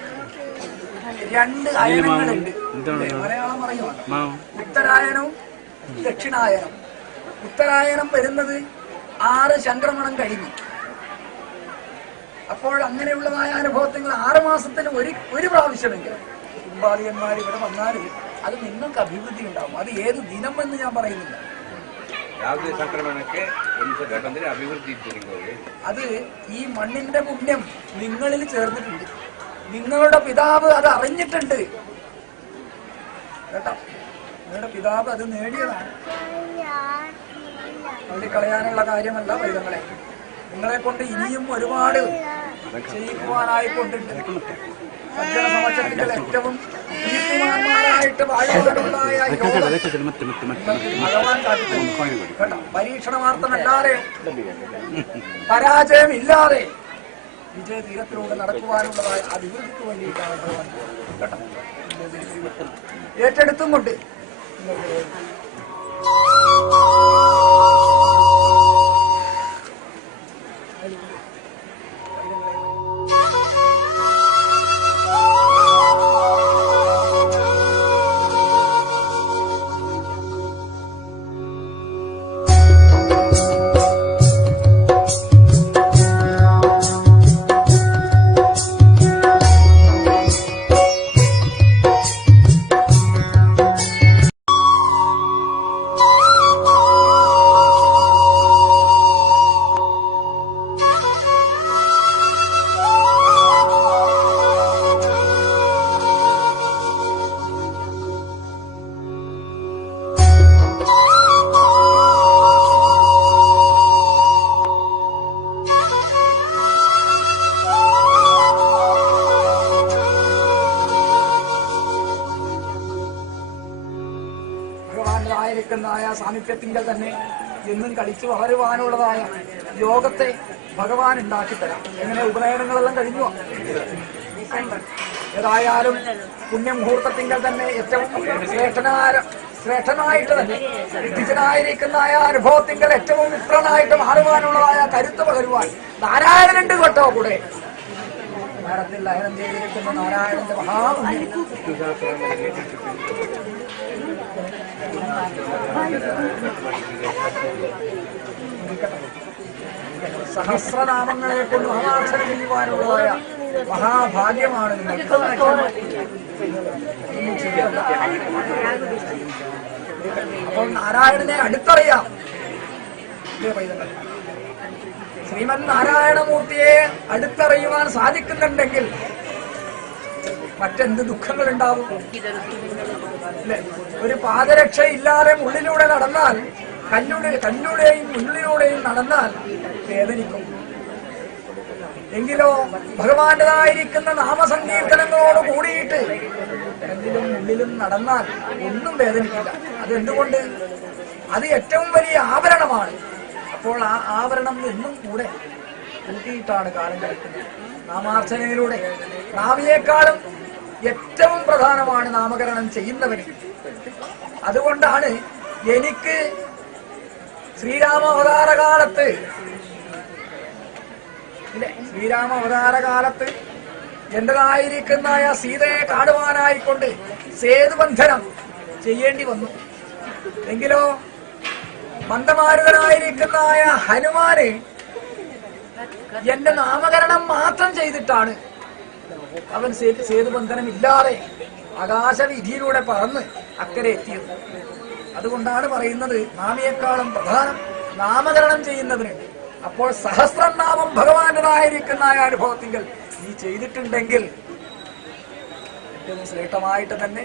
2 അയനങ്ങളുണ്ട്. മലയാളം പറയുവാണ് ഉത്തരായനവും ദക്ഷിണായനം. ഉത്തരായനം വരുന്നത് 6 സംക്രമണം കഴിഞ്ഞു. അപ്പോൾ അങ്ങനെയുള്ളതായ അനുഭവത്തിൽ 6 മാസത്തിന് ഒരു പ്രാവശ്യമെങ്കിലും കുംഭാളിയന്മാർ ഇവിടെ വന്നാൽ അത് നിങ്ങൾക്ക് അഭിവൃദ്ധി ഉണ്ടാവും. അത് ഏത് ദിനം എന്ന് ഞാൻ പറയുന്നില്ല. അത് ഈ മണ്ണിന്റെ പുണ്യം നിങ്ങളിൽ ചേർന്നിട്ടുണ്ട്. നിങ്ങളുടെ പിതാവ് അത് അറിഞ്ഞിട്ടുണ്ട് കേട്ടോ. നിങ്ങളുടെ പിതാവ് അത് നേടിയതാണ്. കളയാനുള്ള കാര്യമല്ല പൈതങ്ങളെ. നിങ്ങളെ കൊണ്ട് ഇനിയും ഒരുപാട് ചെയ്യിക്കുവാനായിക്കൊണ്ടിട്ട് സജ്ജന സമക്ഷത്തിൽ ഏറ്റവും കീർത്തിമാന്മാരായിട്ട് വാഴുവാനുള്ളതായ ഭഗവാൻ കേട്ടോ. പരീക്ഷണമാർത്ഥമല്ലാതെ പരാജയമില്ലാതെ വിജയതീരത്തിലൂടെ നടക്കുവാനുള്ളതായ അഭിവൃദ്ധിക്ക് വേണ്ടിയിട്ടാണ് ഭഗവാൻ കേട്ടോ ഏറ്റെടുത്തും കൊണ്ട് ശ്രീരാമഭദ്രനായിരിക്കുന്നതായ സാന്നിധ്യത്തിങ്കൽ തന്നെ എന്നും കളിച്ചു വളരുവാനുള്ളതായ യോഗത്തെ ഭഗവാൻ ഉണ്ടാക്കിത്തരാം. എങ്ങനെ ഉപനയനങ്ങളെല്ലാം കഴിഞ്ഞു? ഏതായാലും പുണ്യമുഹൂർത്തത്തിങ്കൽ തന്നെ ഏറ്റവും ശ്രേഷ്ഠനായിട്ട് തന്നെ വിദ്യുജനായിരിക്കുന്നതായ അനുഭവത്തിങ്കൽ ഏറ്റവും മിത്രനായിട്ട് മാറുവാനുള്ളതായ കരുത്ത് പകരുവാൻ നാരായണനുണ്ട് കേട്ടോ കൂടെ. ഭാരതത്തിൽ ലയനം ചെയ്തിരിക്കുന്ന നാരായണന്റെ മഹാപുണ്യം സഹസ്രനാമങ്ങളെ കൊണ്ട് മഹാക്ഷരം ചെയ്യുവാനുള്ളതായ മഹാഭാഗ്യമാണ് നിങ്ങൾക്ക്. അപ്പോൾ നാരായണനെ അടുത്തറിയാം. ശ്രീമൻ നാരായണമൂർത്തിയെ അടുത്തറിയുവാൻ സാധിക്കുന്നുണ്ടെങ്കിൽ മറ്റെന്ത് ദുഃഖങ്ങൾ ഉണ്ടാവും? ഒരു പാദരക്ഷ ഇല്ലാതെ ഉള്ളിലൂടെ നടന്നാൽ, കല്ലിലൂടെയും ഉള്ളിലൂടെയും നടന്നാൽ വേദനിക്കും. എങ്കിലോ ഭഗവാന്റേതായിരിക്കുന്ന നാമസങ്കീർത്തനങ്ങളോട് കൂടിയിട്ട് കല്ലിലും ഉള്ളിലും നടന്നാൽ ഒന്നും വേദനിക്കില്ല. അതെന്തുകൊണ്ട്? അത് ഏറ്റവും വലിയ ആഭരണമാണ്. അപ്പോൾ ആ ആവരണം എന്നും കൂടെ കൂട്ടിയിട്ടാണ് കാലം കഴിക്കുന്നത്. നാമാർച്ചനയിലൂടെ നാവിയേക്കാളും ഏറ്റവും പ്രധാനമാണ് നാമകരണം ചെയ്യുന്നവന്. അതുകൊണ്ടാണ് എനിക്ക് ശ്രീരാമാവതാരകാലത്ത് എന്റേതായിരിക്കുന്ന സീതയെ കാണുവാനായിക്കൊണ്ട് സേതുബന്ധനം ചെയ്യേണ്ടി വന്നു. എങ്കിലോ മന്ദമാരുതനായിരിക്കുന്നതായ ഹനുമാന് എന്റെ നാമകരണം മാത്രം ചെയ്തിട്ടാണ് അവൻ സേതുബന്ധനം ഇല്ലാതെ ആകാശവീതിയിലൂടെ പറന്ന് അക്കരെ എത്തിയത്. അതുകൊണ്ടാണ് പറയുന്നത് നാമിയേക്കാളും പ്രധാനം നാമകരണം ചെയ്യുന്നതിന്. അപ്പോൾ സഹസ്രനാമം ഭഗവാന്റേതായിരിക്കുന്ന അനുഭവത്തിങ്കൽ നീ ചെയ്തിട്ടുണ്ടെങ്കിൽ ഏറ്റവും ശ്രേഷ്ഠമായിട്ട് തന്നെ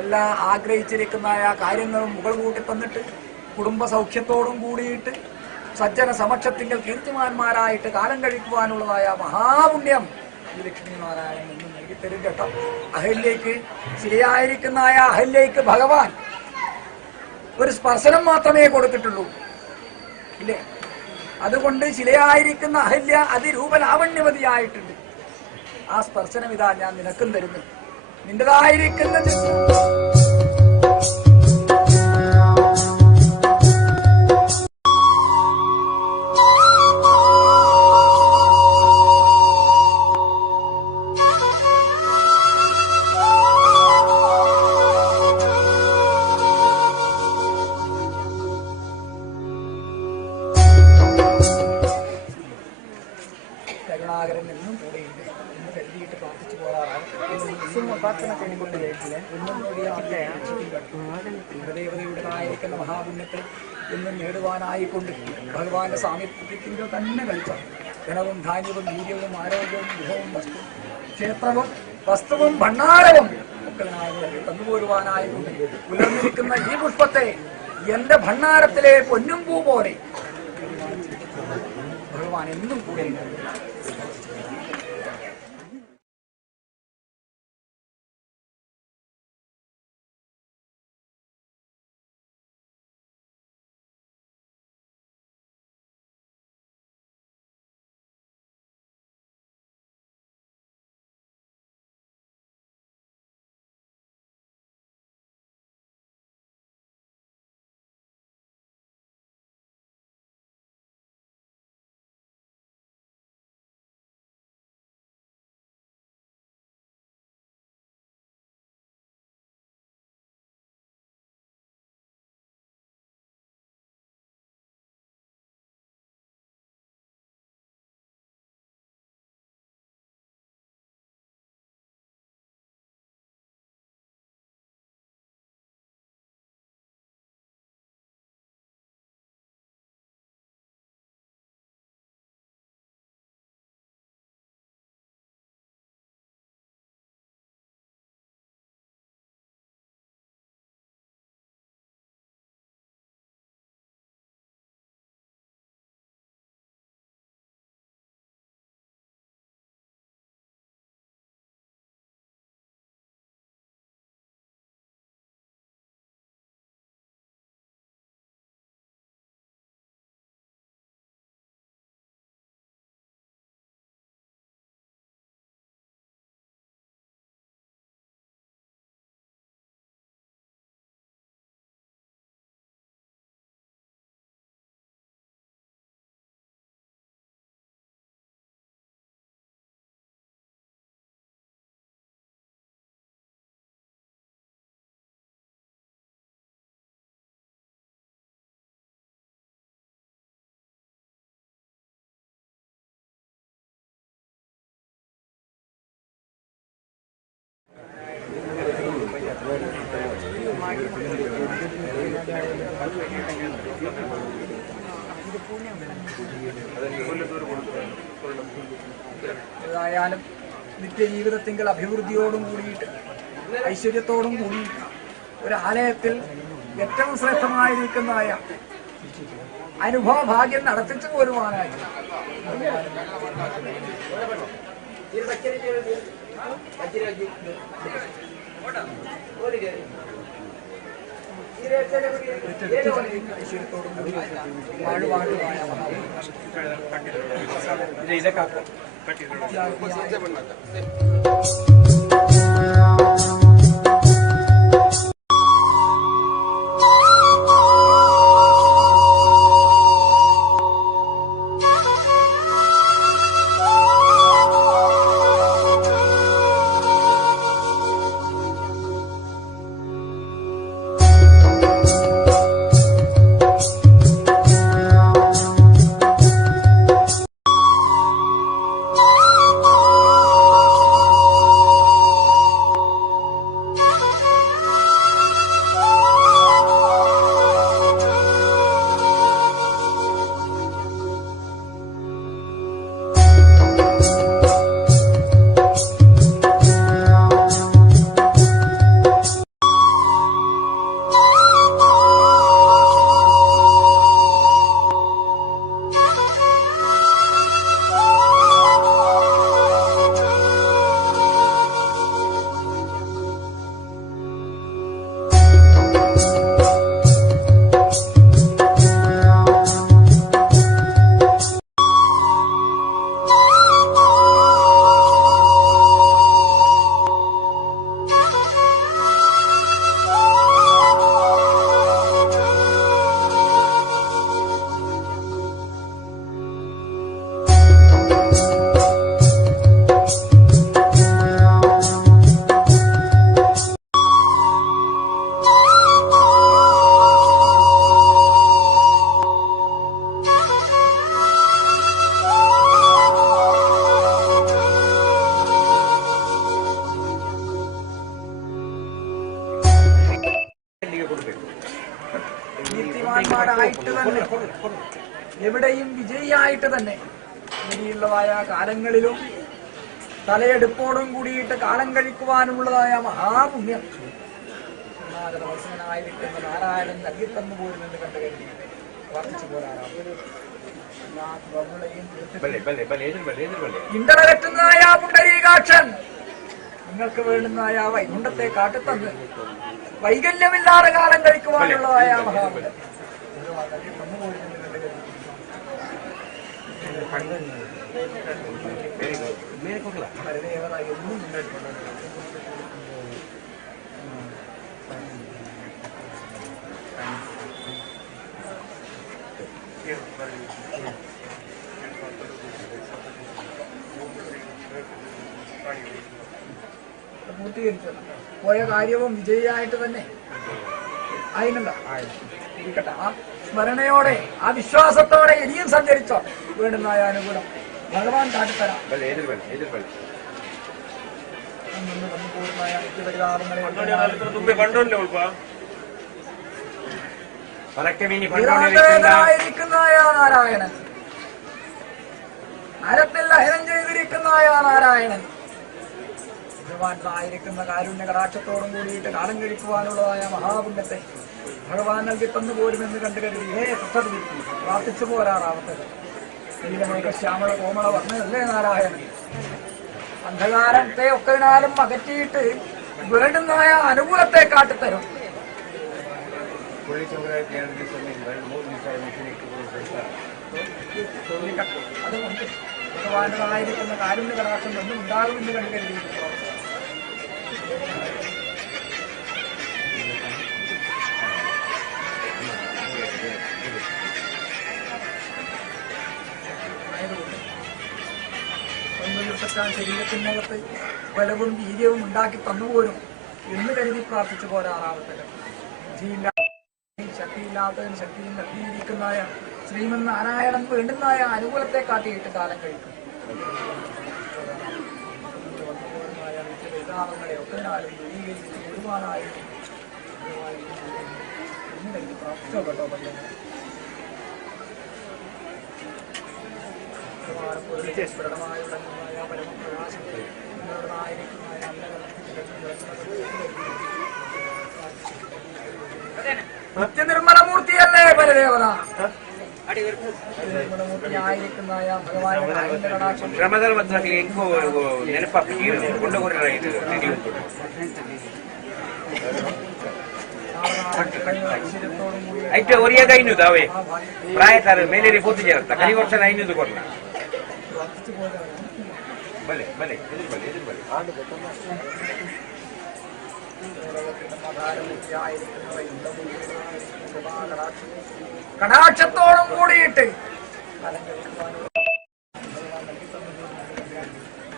എല്ലാ ആഗ്രഹിച്ചിരിക്കുന്ന കാര്യങ്ങളും മുകൾ കൂട്ടി തന്നിട്ട് കുടുംബ സൗഖ്യത്തോടും കൂടിയിട്ട് സജ്ജന സമക്ഷത്തിങ്കൽ കീർത്തിമാന്മാരായിട്ട് കാലം കഴിക്കുവാനുള്ളതായ മഹാപുണ്യം ഈ ലക്ഷ്മീനാരായണൻ എന്നും നേടിത്തരും കേട്ടോ. അഹല്യയ്ക്ക് ശരിയായിരിക്കുന്ന അഹല്യയ്ക്ക് ഭഗവാൻ ഒരു സ്പർശനം മാത്രമേ കൊടുത്തിട്ടുള്ളൂ, ഇല്ലേ? അതുകൊണ്ട് ശിലയായിരിക്കുന്ന അഹല്യ അതിരൂപലാവണ്യമതിയായിട്ടുണ്ട്. ആ സ്പർശനം ഇതാ ഞാൻ നിനക്കും തരുന്നു. നിന്റേതായിരിക്കുന്ന കരുണാകരൻ എന്നും കൂടെയുണ്ട് എന്ന് കരുതിയിട്ട് പ്രാർത്ഥിച്ചു പോകാറാണ്. ദേവതയുടേതായിരിക്കുന്ന മഹാപുണ്യത്തെ എന്നും നേടുവാനായിക്കൊണ്ട് ഭഗവാന്റെ സാമീപ്യത്തിൽ തന്നെ കളിച്ച ധനവും ധാന്യവും വീര്യവും ആരോഗ്യവും ഗൃഹവും ക്ഷേത്രവും വസ്തുവും ഭണ്ഡാരവും ഒക്കെ തന്നുപോരുവാനായിക്കൊണ്ട് ഉയർന്നിരിക്കുന്ന ഈ പുഷ്പത്തെ എന്റെ ഭണ്ഡാരത്തിലെ പൊന്നും പൂ പോലെ ഭഗവാൻ എന്നും കൂടെ ഏതായാലും നിത്യജീവിതത്തിങ്കിൽ അഭിവൃദ്ധിയോടും കൂടിയിട്ട് ഐശ്വര്യത്തോടും കൂടിയിട്ട് ഒരു ആലയത്തിൽ ഏറ്റവും ശ്രേഷ്ഠമായിരിക്കുന്നതായ അനുഭവ ഭാഗ്യം നടത്തിച്ചു പോരുവാനായി ഐശ്വര്യത്തോടും കൂടി വാഴുവാഴുവായ നീതിമാന്മാരായിട്ട് തന്നെ എവിടെയും വിജയിയായിട്ട് തന്നെ ഇനിയുള്ളതായ കാലങ്ങളിലും തലയെടുപ്പോടും കൂടിയിട്ട് കാലം കഴിക്കുവാനുള്ളതായ മഹാപുണ്യം നാരായണനായിരിക്കുന്ന നാരായണൻ നൽകിത്തന്നു പോരുമെന്ന് കണ്ടു കഴിഞ്ഞു വർദ്ധിച്ചു പോരാറാം ഇണ്ടകറ്റുന്നതായ പുണ്ടരീകാക്ഷൻ നിങ്ങൾക്ക് വേണ്ടുന്നതായ വൈകുണ്ഠത്തെ കാട്ടിത്തന്ന് വൈകല്യമില്ലാതെ കാലം കഴിക്കുവാനുള്ളതായ മഹാപുണ്യം എന്നും പൂർത്തീകരിച്ചത് പോയ കാര്യവും വിജയിയായിട്ട് തന്നെ ആയിരുന്നല്ലോ. ഇരിക്കട്ടെ, ആ സ്മരണയോടെ ആ വിശ്വാസത്തോടെ ഇനിയും സഞ്ചരിച്ചോ വേണ്ടുന്നതായ അനുകൂലം ഭഗവാൻ കാട്ടിത്തരാം. ായിരിക്കുന്നതായ നാരായണൻ, നരത്തിൽ ലഹനം ചെയ്തിരിക്കുന്നതായ നാരായണൻ ഭഗവാനായിരിക്കുന്ന കാരുണ്യ കടാക്ഷത്തോടും കൂടിയിട്ട് കാലം കഴിക്കുവാനുള്ളതായ മഹാപുണ്യത്തെ ഭഗവാൻ നൽകി തന്നു പോരുമെന്ന് കണ്ടു കരുതി പ്രാർത്ഥിച്ചു പോരാറാവത്തത്. നീലമേഘ ശ്യാമള കോമള വർണ്ണനല്ലേ നാരായണൻ. അന്ധകാരത്തെ ഒക്കതിനാലും അകറ്റിയിട്ട് വേണ്ടുന്നതായ അനുകൂലത്തെ കാട്ടിത്തരും. അതുകൊണ്ട് ഭഗവാനായിരിക്കുന്ന കാരുണ്യ കടാക്ഷം ഒന്നും ഉണ്ടാകുമെന്ന് കണ്ടു കരുതി ശരീരത്തിനകത്ത് ബലവും വീര്യവും ഉണ്ടാക്കി തന്നുപോലും എന്ന് കരുതി പ്രാർത്ഥിച്ചു പോരാറാവട്ടെ. ശക്തിയില്ലാത്തതിന് ശക്തിയും നൽകിയിരിക്കുന്നതായ ശ്രീമൻ നാരായണൻ വേണ്ടുന്നതായ അനുകൂലത്തെ കാട്ടിയിട്ട് കാലം കഴിക്കും. ഒക്കെ ദുരീകരിച്ച് ഒരുപാടായി നിത്യനിർമ്മലമൂർത്തിയല്ലേ പരദേവത? നിർമ്മലമൂർത്തിയായിരിക്കുന്നതായ ഭഗവാന്റെ കടാക്ഷം ಶ್ರಮಧರ್ಮದಲ್ಲಿ ఎక్కువ ನೆನಪಾಗಿ ಕೊಂಡೋಗಿರೋ ಇದು ಐತೆ ಒರಿಯಾಗ ಐನೂದು ಅವೇ ಪ್ರಾಯತಾರ ಮೇಲೆ ರಿಪೋರ್ಟ್ ಇರತ್ತ ಕೈ ವರ್ಷ ಐನೂದು ಕೊಡ್ನ ಬಲೆ ಬಲೆ ಎದುರು ಬಲೆ ಎದುರು ಬಲೆ കടാക്ഷത്തോടും കൂടിയിട്ട്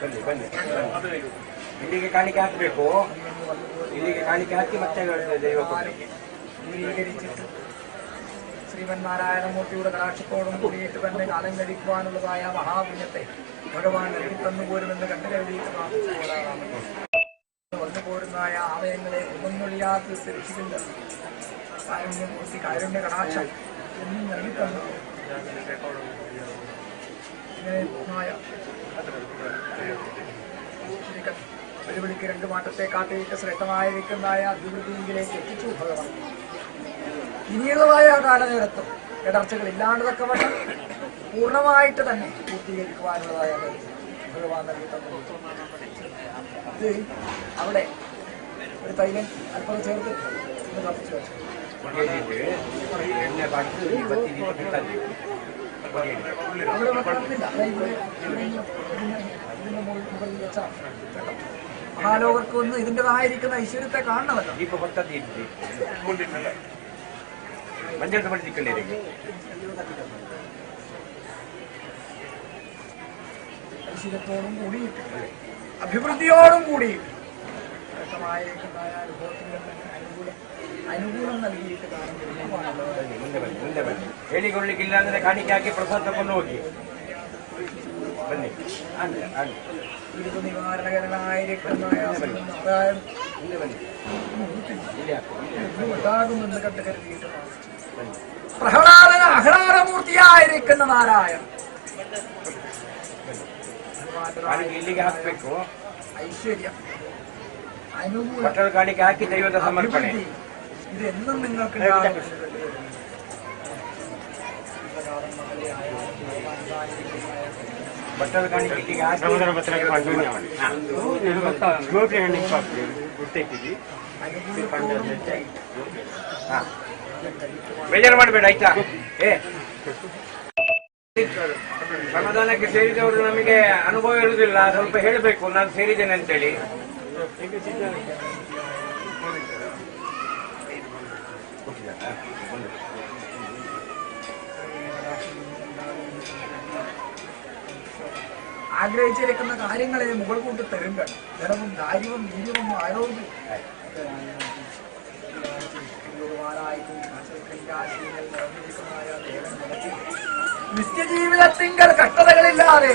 ಬನ್ನಿ ಬನ್ನಿ ಇಲ್ಲಿಗೆ ಕಾಣಿಕೆ ಹಾಕಬೇಕು ಇಲ್ಲಿಗೆ ಕಾಣಿಕೆ ಹಾಕಿ ಮತ್ತೆ ದೈವ സ്വീകരിച്ചിട്ട് ശ്രീമന്നാരായണമൂർത്തിയുടെ കടാക്ഷത്തോടും കൂടിയിട്ട് തന്നെ കാലം കഴിക്കുവാനുള്ളതായ മഹാപുണ്യത്തെ ഭഗവാൻ നൽകി തന്നുപോരുമെന്ന് കണ്ടു കരുതിയിട്ട് പ്രാർത്ഥിച്ചു പോരാറാണ്. വന്നു പോരുന്നതായ ആലയങ്ങളെ ഒന്നൊഴിയാത്ത രക്ഷിക്കുന്നത് കാരുണ്യമൂർത്തി കാരുണ്യ കടാക്ഷം എന്നും നൽകി തന്നു. ഇങ്ങനെ വെല്ലുവിളിക്ക് 2 മാറ്റത്തെ കാത്തിയിട്ട് ശ്രേഷ്ഠമായിരിക്കുന്നതായ അഭിവൃദ്ധിയിലേക്ക് എത്തിച്ചു ഭഗവാൻ. ഇനിയുള്ളതായ കാലനേരത്തും ഇടർച്ചകൾ ഇല്ലാണ്ട് തക്കവണ്ണം പൂർണ്ണമായിട്ട് തന്നെ പൂർത്തീകരിക്കുവാനുള്ളതായ ഭഗവാൻ നൽകി തന്നു. ഇത് അവിടെ ഒരു തൈലം അല്പം ചേർത്ത് ഒന്ന് കത്തിച്ചു വെച്ചു. അവിടെ വെക്കണമെന്നില്ല. ഇതിന്റെ മുകളിൽ വെച്ചാൽ മഹാലോകർക്ക് ഒന്ന് ഇതിൻ്റെതായിരിക്കുന്ന ഐശ്വര്യത്തെ കാണണമല്ലോ. ഐശ്വര്യത്തോടും കൂടിയിട്ട് അഭിവൃദ്ധിയോടും കൂടിയിട്ട് വ്യക്തമായിരിക്കുന്നതായ അനുഭവത്തിൽ അനുകൂലം നൽകിയിട്ട് ಹೇಳಿಕೊಳ್ಳಿಕ್ಕಿಲ್ಲ ಅಂದ್ರೆ ಕಾಣಿಕೆ ಹಾಕಿ ಪ್ರಸಾದ ತಗೊಂಡು ಹೋಗಿ ಬನ್ನಿ ഇരുപത് നിവാരണകരനായിരിക്കുന്നതായ ഉണ്ടാകുമെന്ന് കണ്ടു കരുതിയിട്ട് പ്രഹ്ലാദന അഹ്ലാദമൂർത്തിയായിരിക്കുന്ന നാരായണൻ ಇಲ್ಲಿಗೆ ಹಾಕ್ಬೇಕು. ഐശ്വര്യം അനുകൂല ಕಾಣಿಕೆ ಹಾಕಿ ದೈವದ ಸಮರ್ಪಣೆ ഇതെന്നും നിങ്ങൾക്ക് ಬಟ್ಟದ ಕಾಣಿಕೆ ಇಲ್ಲಿಗೆ ಹಾಕಿ ಬೇಜಾರು ಮಾಡಬೇಡ ಆಯ್ತಾ. ಶ್ರಮದಾನಕ್ಕೆ ಸೇರಿದವರು ನಮಗೆ ಅನುಭವ ಇರುವುದಿಲ್ಲ, ಸ್ವಲ್ಪ ಹೇಳಬೇಕು ನಾನು ಸೇರಿದ್ದೇನೆ ಅಂತೇಳಿ. ആഗ്രഹിച്ചിരിക്കുന്ന കാര്യങ്ങളെ മുകൾ കൊണ്ട് തരുക. ധനവും കാര്യവും വീര്യവും ആരോഗ്യം നിത്യജീവിതത്തിങ്കൽ കഷ്ടതകളില്ലാതെ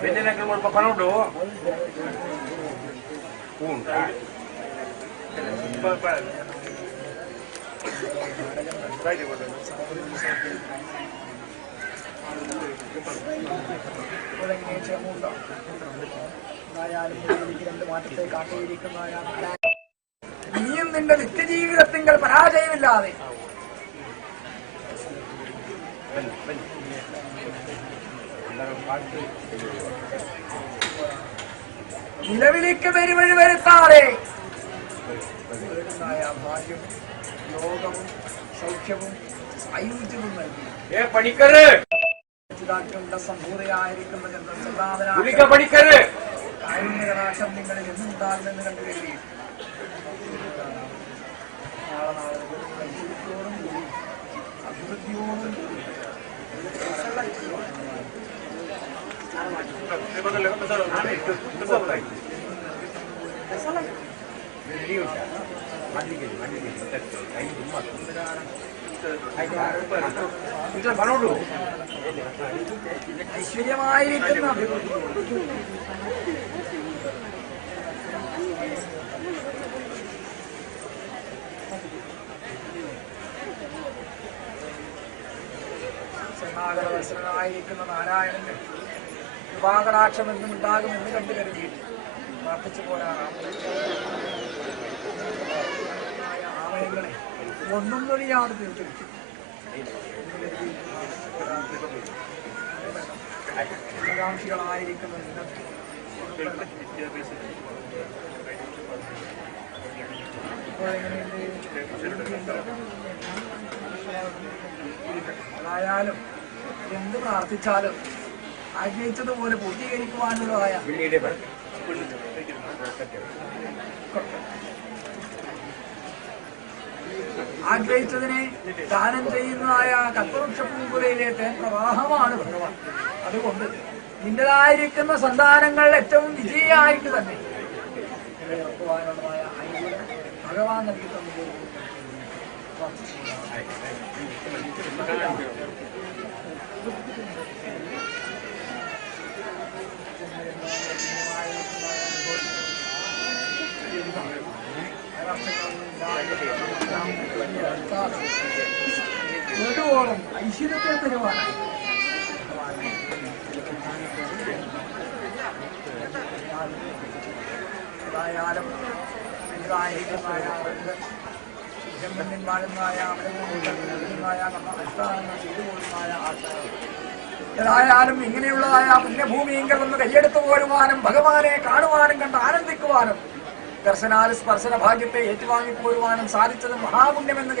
ಬೆನ್ನಿನ ಸ್ವಲ್ಪ ಪನೋಡು മാറ്റത്തെ കാട്ടിയിരിക്കുന്ന ഇനിയും നിന്റെ നിത്യജീവിതത്തിങ്കൽ പരാജയമില്ലാതെ നിലവിലേക്ക് പെരുവഴി വരുത്താതെ ഭാഗ്യവും യോഗവും സൗഖ്യവും സായുജ്യവും നൽകി സംഭൂതയായിരിക്കുന്ന കാരുണ്യകടാക്ഷം നിങ്ങളിൽ എന്നുണ്ടാകുമെന്ന് കണ്ടു കരുതി ഐശ്വര്യത്തോടും കൂടി അഭിവൃദ്ധിയോടും കൂടി ഇത് പറഞ്ഞോളൂ. ഐശ്വര്യമായിരിക്കുന്ന സമാഗതവത്സരനായിരിക്കുന്ന നാരായണന്റെ കൃപാകടാക്ഷം എന്നും ഉണ്ടാകുമെന്ന് കണ്ടു കരുതിയിട്ട് പ്രാർത്ഥിച്ചു പോരാറാം. ആവയങ്ങളെ ഒന്നും വഴിയാണ് തീർത്തിരിക്കും. ആകാംക്ഷികളായിരിക്കുന്ന നിങ്ങൾക്ക് ആയാലും എന്ത് പ്രാർത്ഥിച്ചാലും ആഗ്രഹിച്ചതുപോലെ പൂർത്തീകരിക്കുവാനുള്ളതായ ആഗ്രഹിച്ചതിനെ ദാനം ചെയ്യുന്നതായ കൽപ്പവൃക്ഷ പൂങ്കുലയിലെ തേൻ പ്രവാഹമാണ് ഭഗവാൻ. അതുകൊണ്ട് നിന്റേതായിരിക്കുന്ന സന്താനങ്ങൾ ഏറ്റവും വിജയമായിട്ട് തന്നെ നിലനിർത്തുവാനുള്ളതായ അനുകൂലം ഭഗവാൻ നൽകി തന്നു. കേട്ടുപോളും ഐശ്വര്യത്തെ തരുവാനായി ഏതായാലും ഇതായിരിക്കുന്നതായ ജന്മന്മാരുന്നായ ഏതായാലും ഇങ്ങനെയുള്ളതായ പുണ്യഭൂമിയെങ്കിൽ ഒന്ന് കയ്യെടുത്തു പോരുവാനും ഭഗവാനെ കാണുവാനും കണ്ട് ആനന്ദിക്കുവാനും ദർശനാല് സ്പർശന ഭാഗ്യത്തെ ഏറ്റുവാങ്ങിപ്പോരുവാനും സാധിച്ചത് മഹാപുണ്യമെന്ന്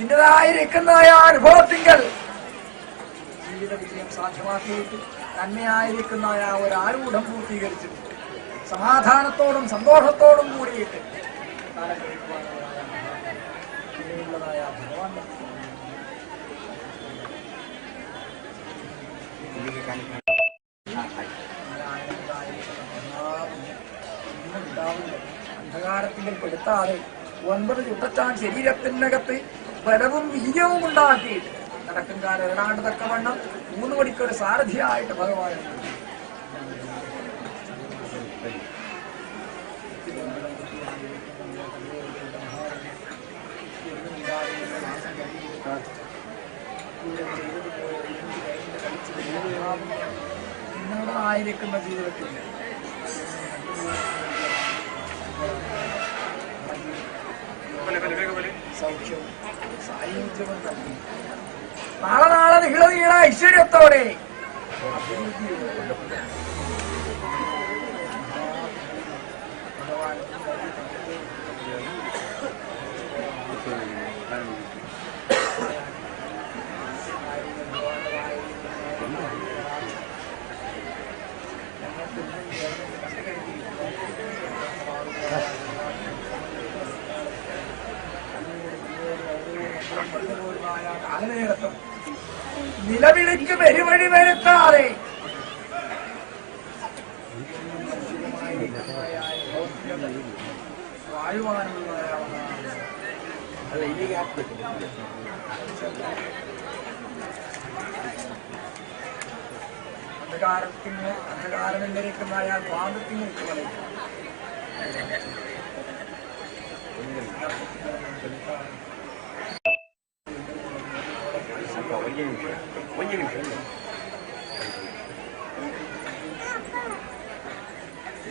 നിന്റേതായിരിക്കുന്നതായ അനുഭവത്തിങ്കൽ ജീവിത വിജയം സാധ്യമാക്കിയിട്ട് നന്മയായിരിക്കുന്നതായ ഒരു ആരൂഢം പൂർത്തീകരിച്ചിട്ട് സമാധാനത്തോടും സന്തോഷത്തോടും കൂടിയിട്ട് കാലം കഴിക്കുവാനുള്ളതായ ഭഗവാൻ അന്ധകാരത്തിൽ പെടുത്താതെ 9 ചുട്ടച്ചാൻ ശരീരത്തിനകത്ത് ബലവും വീര്യവും ഉണ്ടാക്കിയിട്ട് നടക്കും കാലം ഏതാണ്ട് തക്കവണ്ണം 3 മണിക്കൊരു സാരഥിയായിട്ട് ഭഗവാൻ നിന്നോടായിരിക്കുന്ന ജീവിതത്തിൽ സൗഖ്യവും സായുജ്യവും നൽകി നാളെ നീള ഐശ്വര്യത്തോടെ കാലനേരത്തും നിലവിളിക്ക് പെരുവഴി വരുത്താതെ അന്ധകാരമെന്നിരിക്കുന്നതായ സ്വാതന്ത്ര്യം കളയും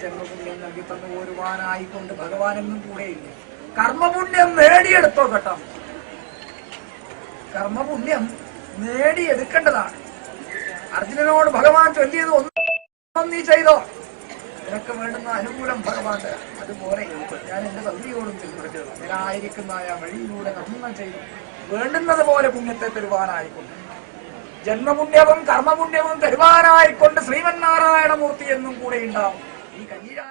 ജന്മപുണ്യം നൽകി തന്നു പോരുവാനായിക്കൊണ്ട് ഭഗവാനെന്നും കൂടെയില്ല. കർമ്മപുണ്യം നേടിയെടുത്തോ കേട്ടോ. കർമ്മപുണ്യം നേടിയെടുക്കേണ്ടതാണ്. അർജുനനോട് ഭഗവാൻ ചൊല്ലിയത് ഒന്നും നീ ചെയ്തോ, നിനക്ക് വേണ്ടുന്ന അനുകൂലം ഭഗവാൻ തരാം. അതുപോലെ ഞാൻ എന്റെ തന്ത്രിയോടും ഞാനായിരിക്കുന്ന വഴിയിലൂടെ നന്മ ചെയ്തു വേണ്ടുന്നത് പോലെ പുണ്യത്തെ തരുവാനായിക്കൊണ്ട് ജന്മപുണ്യവും കർമ്മപുണ്യവും തരുവാനായിക്കൊണ്ട് ശ്രീമന്നാരായണമൂർത്തി എന്നും കൂടെ ഉണ്ടാവും. ഈ കന്യരാ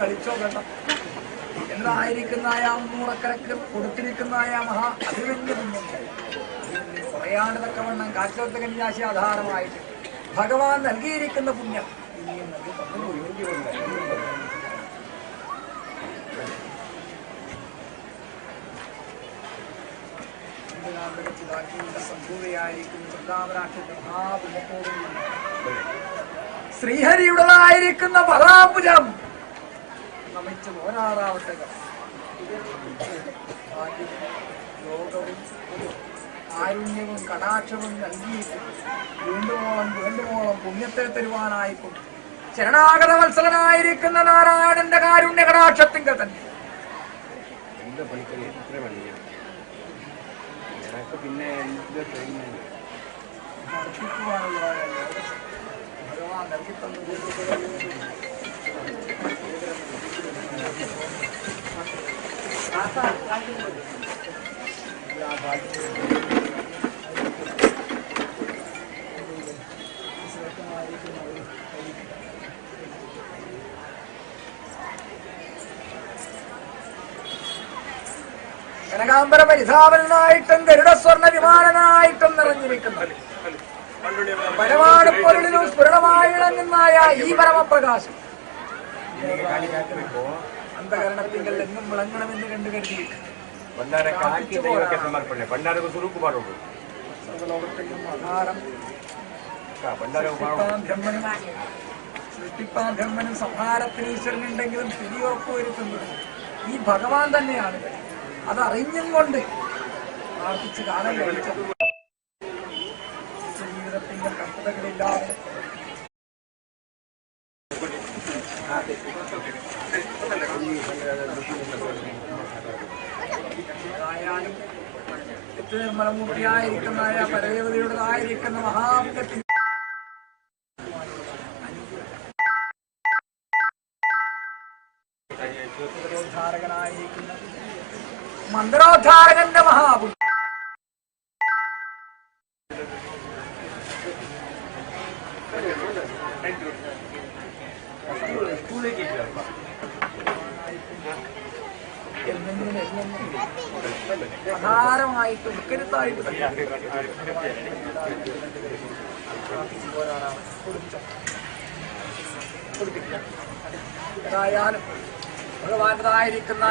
കളിച്ചോ വേണ്ട എന്തായിരിക്കുന്ന മൂറക്കരക്ക് കൊടുത്തിരിക്കുന്ന മഹാ അതിവന്യ പുണ്യം പറയാണ്ട് തക്കവണ്ണം കാറ്റോർത്ത കന്യാശി ആധാരമായിട്ട് ഭഗവാൻ നൽകിയിരിക്കുന്ന പുണ്യം ഇനിയും നൽകി ശ്രീഹരിയുടേതായിരിക്കുന്ന പദാംബുജം നമിച്ച് 16-ാമത്തെ യോഗവും കാരുണ്യവും കടാക്ഷവും നൽകിയിട്ട് വീണ്ടുമോളം പുണ്യത്തെ തരുവാനായിക്കും ശരണാഗത വത്സലനായിരിക്കുന്ന നാരായണന്റെ കാരുണ്യ കടാക്ഷത്തിങ്കൽ തന്നെ പിന്നെ അർപ്പിക്കുവാനുള്ളതായ ഭഗവാൻ നൽകിത്തന്നു കനകാംബര പരിധാവനായിട്ടും ഗരുഡസ്വർണ്ണ വിമാനനായിട്ടും നിറഞ്ഞിരിക്കുന്നു പരമാണു പൊരുളിനും സ്ഫുരണമായി ഇളങ്ങുന്നായ ഈ പരമപ്രകാശം അന്ധകരണത്തിങ്കൽ എങ്ങും വിളങ്ങണമെന്ന് കണ്ടു കരുതിയിട്ട് സർവലോകത്തെയും ആധാരം സൃഷ്ടിപ്പാൻ ബ്രഹ്മനും സംഹാരത്തിന് ഈശ്വരനുണ്ടെങ്കിലും സ്ഥിതി ഉറപ്പുവരുത്തുന്നത് ഈ ഭഗവാൻ തന്നെയാണ്. അതറിഞ്ഞും കൊണ്ട് പ്രാർത്ഥിച്ച് കാലം കഴിച്ചത് ജീവിതത്തിന്റെ കഷ്ടതകളില്ലാതെ ആയാലും നിർമ്മലമൂർത്തിയായിരിക്കുന്ന പരദേവതയുടേതായിരിക്കുന്ന മഹാപുണ്യത്തിൽ മന്ത്രോദ്ധാരകനായിരിക്കുന്ന മന്ത്രോദ്ധാരകന്റെ മഹാപുണ്യം ആധാരമായിട്ട് ഉത്കരുത്തായിട്ട് ഏതായാലും ഭഗവാന്റേതായിരിക്കുന്ന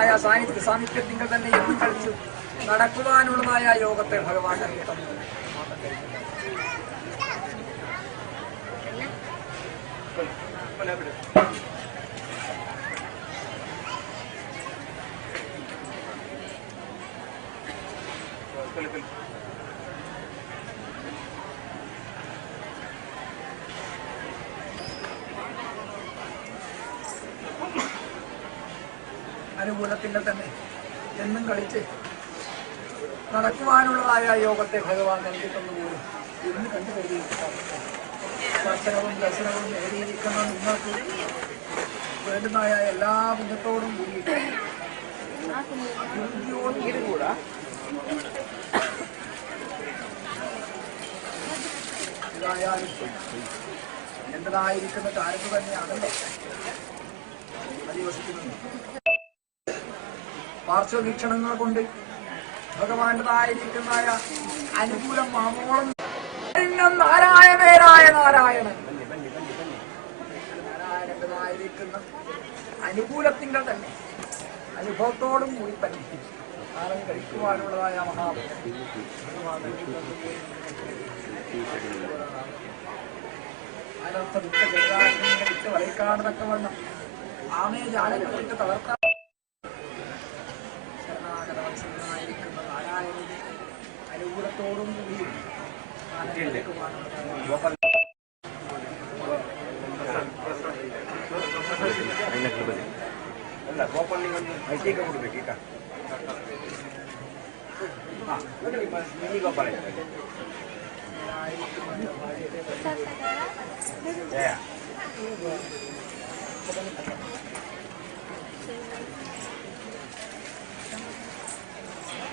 സാന്നിധ്യത്തിങ്കൽ തന്നെ എന്നും കളിച്ചു നടക്കുവാനുള്ളതായ യോഗത്തെ ഭഗവാൻ നൽകി തന്നു. അനുകൂലത്തിന്റെ തന്നെ എന്നും കളിച്ച് നടക്കുവാനുള്ളതായ യോഗത്തെ ഭഗവാൻ നൽകി തന്നുപോലും ഇന്ന് കണ്ടു കരുതിയിരിക്കുന്നു. ദർശനവും ദർശനവും നേടിയിരിക്കുന്ന നിങ്ങൾക്ക് വേണ്ടുന്നതായ എല്ലാ പുണ്യത്തോടും കൂടിയിട്ട് ഇതായാലും എന്റേതായിരിക്കുന്ന കാലത്ത് തന്നെയാണല്ലോ അധിവസിക്കുന്നത്. പാർശ്വവീക്ഷണങ്ങൾ കൊണ്ട് ഭഗവാന്റേതായിരിക്കുന്ന അനുകൂലം മാമോളം നാരായണേരായ നാരായണൻ നാരായണന്റേതായിരിക്കുന്ന അനുകൂലത്തിങ്കൽ തന്നെ അനുഭവത്തോടും കൂടി തന്നെ കാലം കഴിക്കുവാനുള്ളതായ അനർത്ഥ ദുഃഖ ജഗതാശിനെ വിട്ട് വലയിക്കാണത്തക്കവണ്ണം ആമയെ ജാലകം വിട്ട് തളർത്താൻ ശരണാഗതവത്സലനായിരിക്കുന്ന നാരായണന്റെ അനുകൂലത്തോടും കൂടി ಅಲ್ಲ ಗೋಪಾಲಿಗೊಂದು ಐಟಿಗೆ ಕೊಡ್ಬೇಕು ಈಗ ಮಿನಿ ಗೋಪಾಲ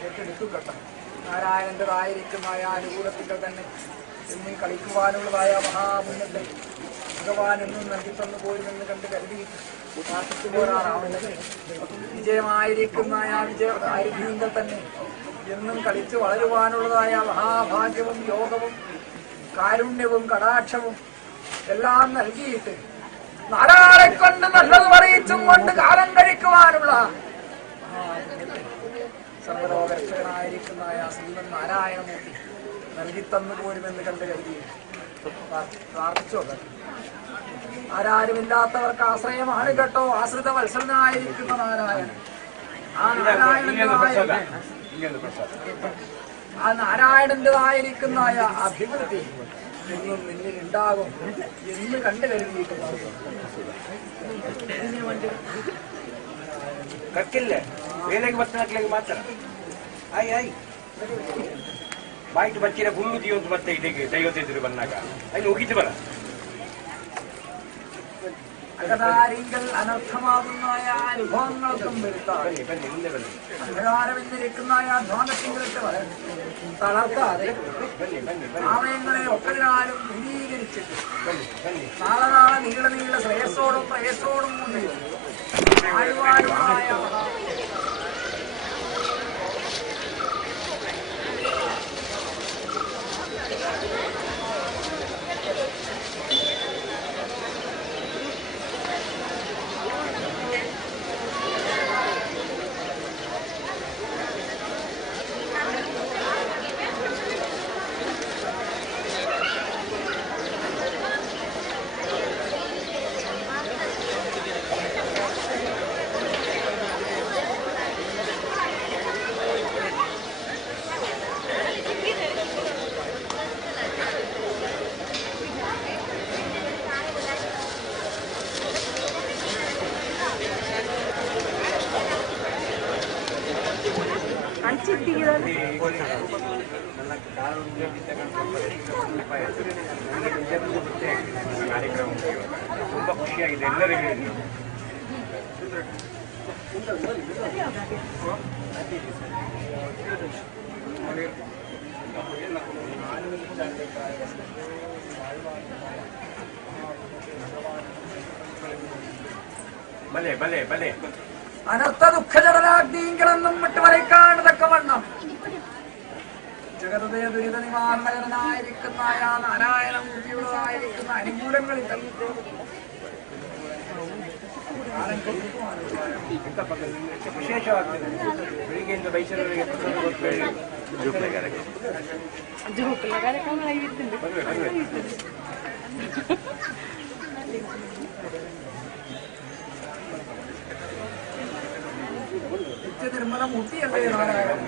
ഏറ്റെടുത്തു കേട്ടോ. നാരായണന്റേതായിരിക്കുന്ന അനുകൂലത്തിങ്കൽ തന്നെ എന്നീ കളിക്കുവാനുള്ളതായ മഹാപുണ്യത്തെ ഭഗവാൻ എന്നും നൽകി തന്നു പോരുമെന്ന് കണ്ട് കരുതി പ്രാർത്ഥിക്കുമ്പോഴാണ് വിജയമായിരിക്കുന്ന ആ വിജയമായിരിക്കുമെങ്കിൽ തന്നെ എന്നും കളിച്ച് വളരുവാനുള്ളതായ മഹാഭാഗ്യവും യോഗവും കാരുണ്യവും കടാക്ഷവും എല്ലാം നൽകിയിട്ട് നാലാളെ കൊണ്ട് നല്ലത് പറയിച്ചും കൊണ്ട് കാലം കഴിക്കുവാനുള്ള സർവലോകരക്ഷകനായിരിക്കുന്ന ശ്രീമൻ നാരായണമൂർത്തി നൽകിത്തന്നു പോരുമെന്ന് കണ്ട് കരുതി പ്രാർത്ഥിച്ചു. ആരാരുമില്ലാത്തവർക്ക് ആശ്രയമാണ് കേട്ടോ ആശ്രിത വത്സലനായിരിക്കുന്ന നാരായണൻ. ആ നാരായണന്റേതായിരിക്കുന്ന അഭിവൃദ്ധി എന്നും നിന്നിൽ ഉണ്ടാകും എന്ന് കണ്ടു കരുതിയിട്ട് ಕಕ್ಕಿಲ್ಲ ಬೇಲೆಗೆ ಬರ್ತಕ್ಕೆ ಮಾತ್ರ ಆಯ್ ಆಯ್ ಬಾಯ್ತು ಬಚ್ಚಿನ ಹುಲ್ಲು ದಿಯೋದು ಮತ್ತೆ ಇದಕ್ಕೆ ದೈವತೆದ್ರು ಬಂದಾಗ ಅಲ್ಲಿ ಹೋಗಿದ್ದು ಬರ അകതാരികൾ അനർത്ഥമാകുന്ന അനുഭവങ്ങൾക്കും വരുത്താം അന്ധകാരമെന്നിരിക്കുന്ന ധ്വാനത്തിങ്കലത്തെ തളർത്താതെ ആമയങ്ങളെ ഒപ്പതിനാലും ദൂരീകരിച്ചിട്ട് നാളെ നീള ശ്രേയസ്സോടും പ്രയസ്സോടും കൂടി ആഴ്വാനുമായ ಕಾರ್ಯಕ್ರಮ ತುಂಬಾ ಖುಷಿಯಾಗಿದೆ ಎಲ್ಲರಿಗೂ. ഭലേ ഭലേ ഭലേ അനർത്ഥ ദുഃഖജടലാഗ്നികളെന്നും വിട്ട് വരയ്ക്കാണ്ടതക്കവണ്ണം ജഗതേ ദുരിത നിവാരണകരനായിരിക്കുന്ന നാരായണമൂർത്തിയുടേതായിരിക്കുന്ന അനുകൂലങ്ങളിൽ ವಿಶೇಷವಾಗ್ತದೆ. ಬೆಳಿಗ್ಗೆಯಿಂದ ಬೈಸರವರೆಗೆ നിത്യനിർമ്മലമൂർത്തിയല്ലേ നാരായണൻ?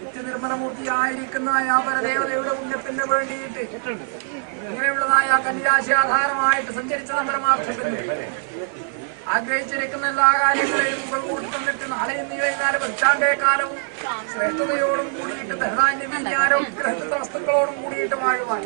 നിത്യനിർമ്മലമൂർത്തിയായിരിക്കുന്ന പരദേവതയുടെ പുണ്യത്തിന് വേണ്ടിയിട്ട് ഇങ്ങനെയുള്ളതായ കന്യാശി ആധാരമായിട്ട് സഞ്ചരിച്ച പരമാർത്ഥത്തിന് ആഗ്രഹിച്ചിരിക്കുന്ന എല്ലാ കാര്യങ്ങളെയും മുകൾ കൂടി തന്നിട്ട് നാളെ ഇന്ന് വൈകുന്നേരം പതിറ്റാണ്ടേ കാലവും ശ്രേഷ്ഠതയോടും കൂടിയിട്ട് ധനധാന്യ വിജ്ഞാനവും ഗ്രഹസ്ഥ വസ്തുക്കളോടും കൂടിയിട്ട് വാഴുവാൻ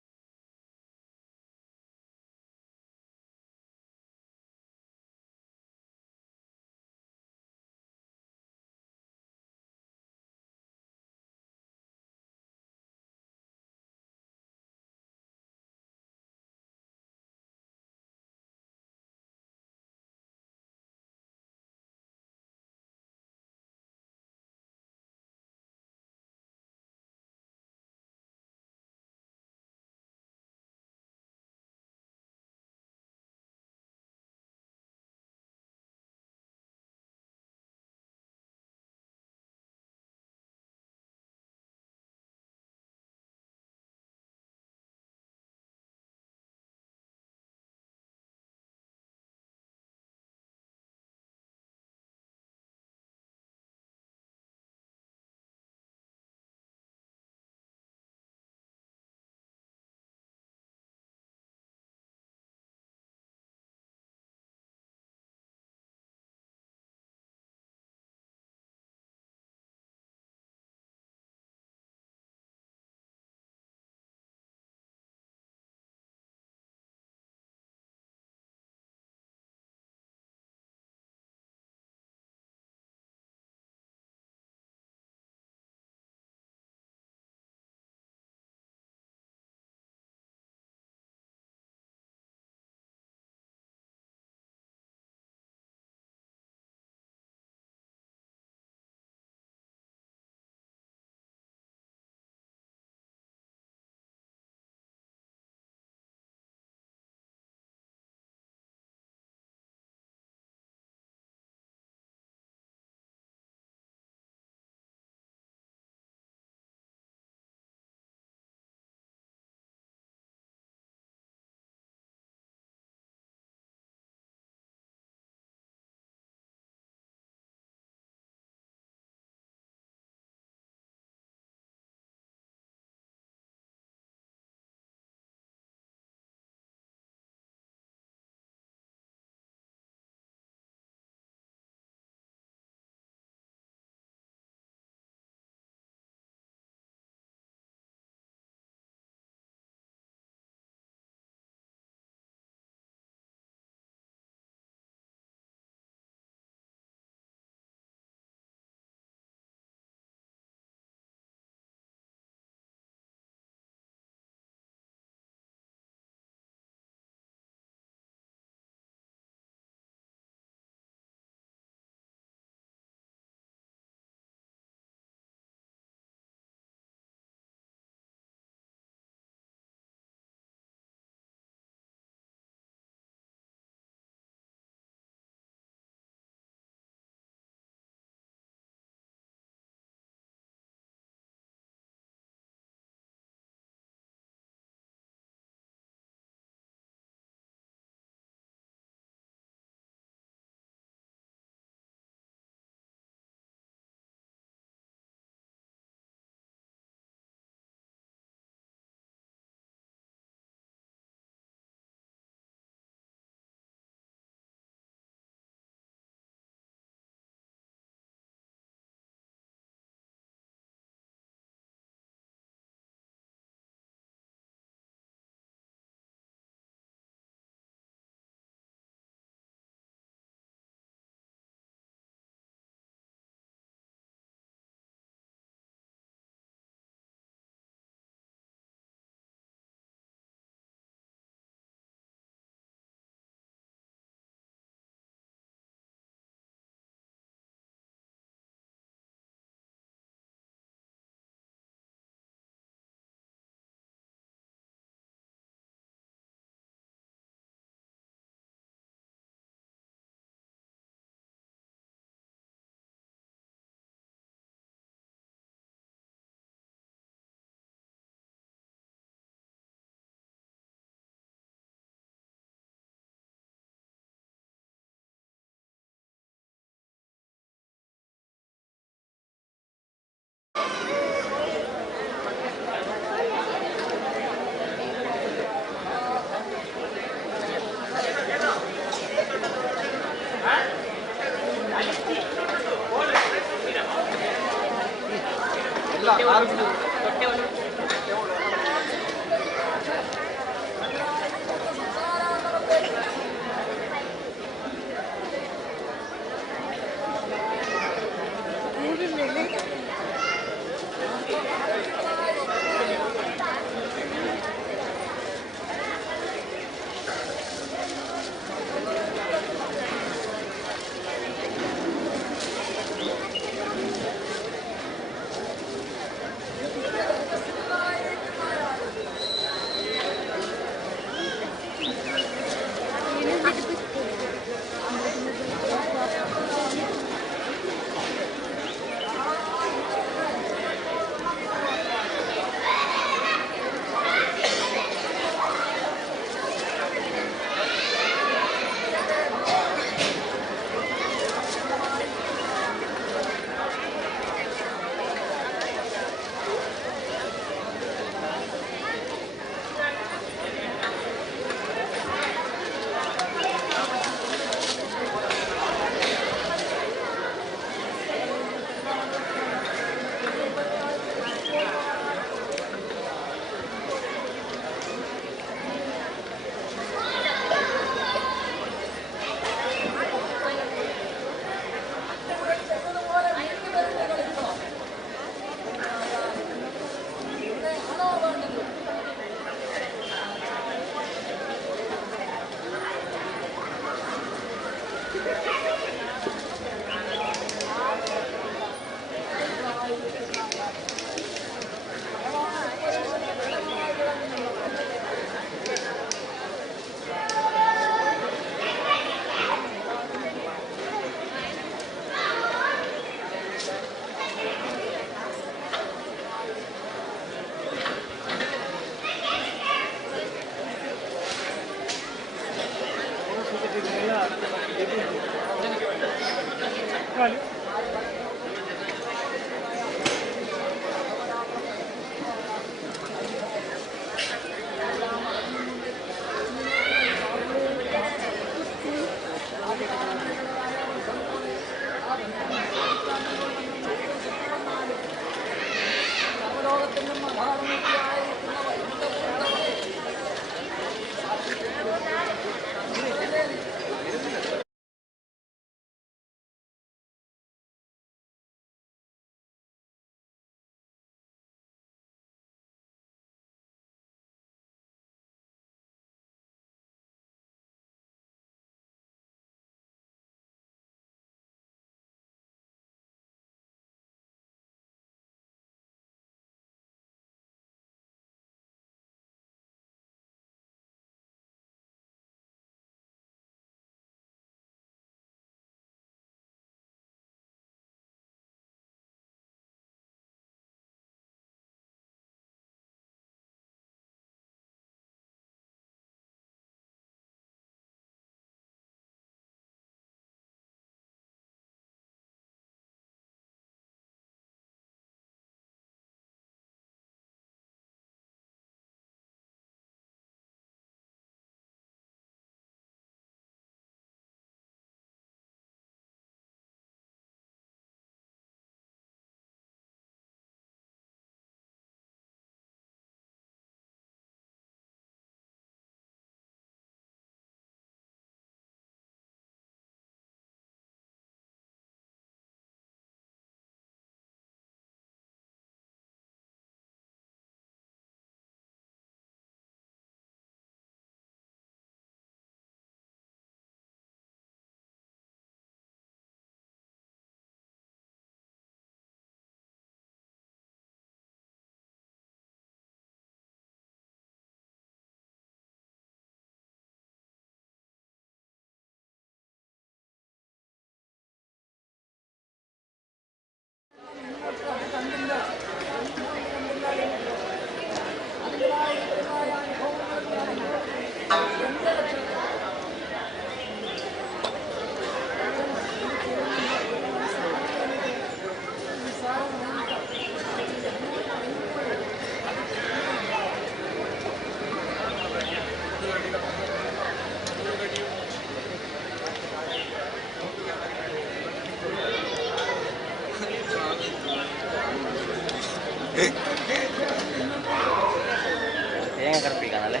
തേങ്ങ കറുപ്പിക്കാനല്ലേ